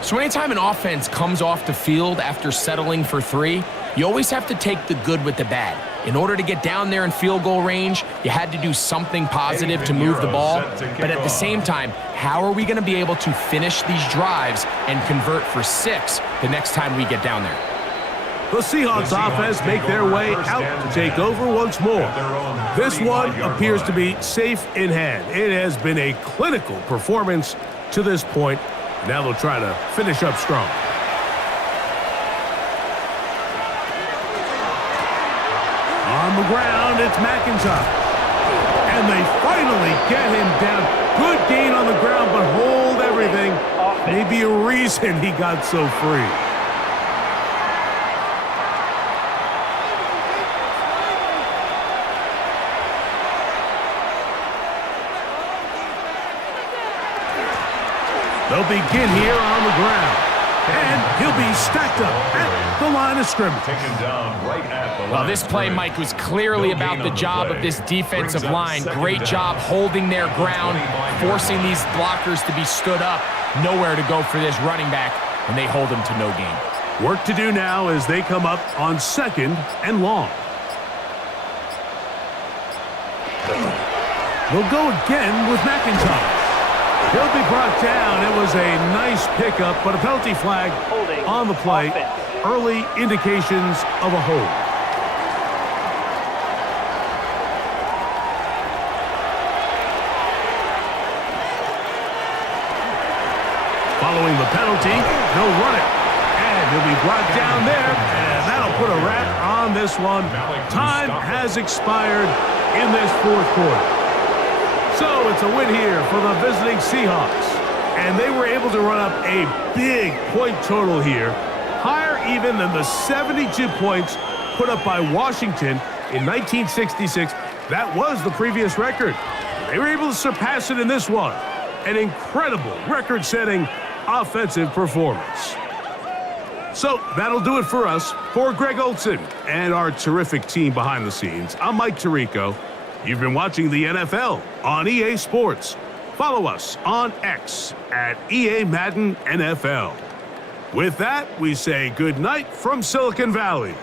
So anytime an offense comes off the field after settling for 3, you always have to take the good with the bad. In order to get down there in field goal range, you had to do something positive to move the ball. But at the same time, how are we going to be able to finish these drives and convert for 6 the next time we get down there? The Seahawks offense make their way out to take over once more. This one appears to be safe in hand. It has been a clinical performance to this point. Now they'll try to finish up strong. On the ground, it's McIntyre. And they finally get him down. Good gain on the ground, but hold everything. Maybe a reason he got so free. They'll begin here on the ground. And he'll be stacked up at the line of scrimmage. Taken down right at the line. Well, this play, Mike, was clearly about the job of this defensive line. Great job holding their ground, forcing these blockers to be stood up. Nowhere to go for this running back, and they hold him to no gain. Work to do now as they come up on second and long. They'll go again with McIntyre. He'll be brought down. It was a nice pickup, but a penalty flag on the play. Early indications of a hold. Following the penalty, they'll run it. And he'll be brought down there, and that'll put a wrap on this one. Time has expired in this fourth quarter. So it's a win here for the visiting Seahawks. And they were able to run up a big point total here, higher even than the 72 points put up by Washington in 1966. That was the previous record. They were able to surpass it in this one. An incredible record-setting offensive performance. So that'll do it for us. For Greg Olson and our terrific team behind the scenes, I'm Mike Tirico. You've been watching the NFL on EA Sports. Follow us on X at EA Madden NFL. With that, we say good night from Silicon Valley.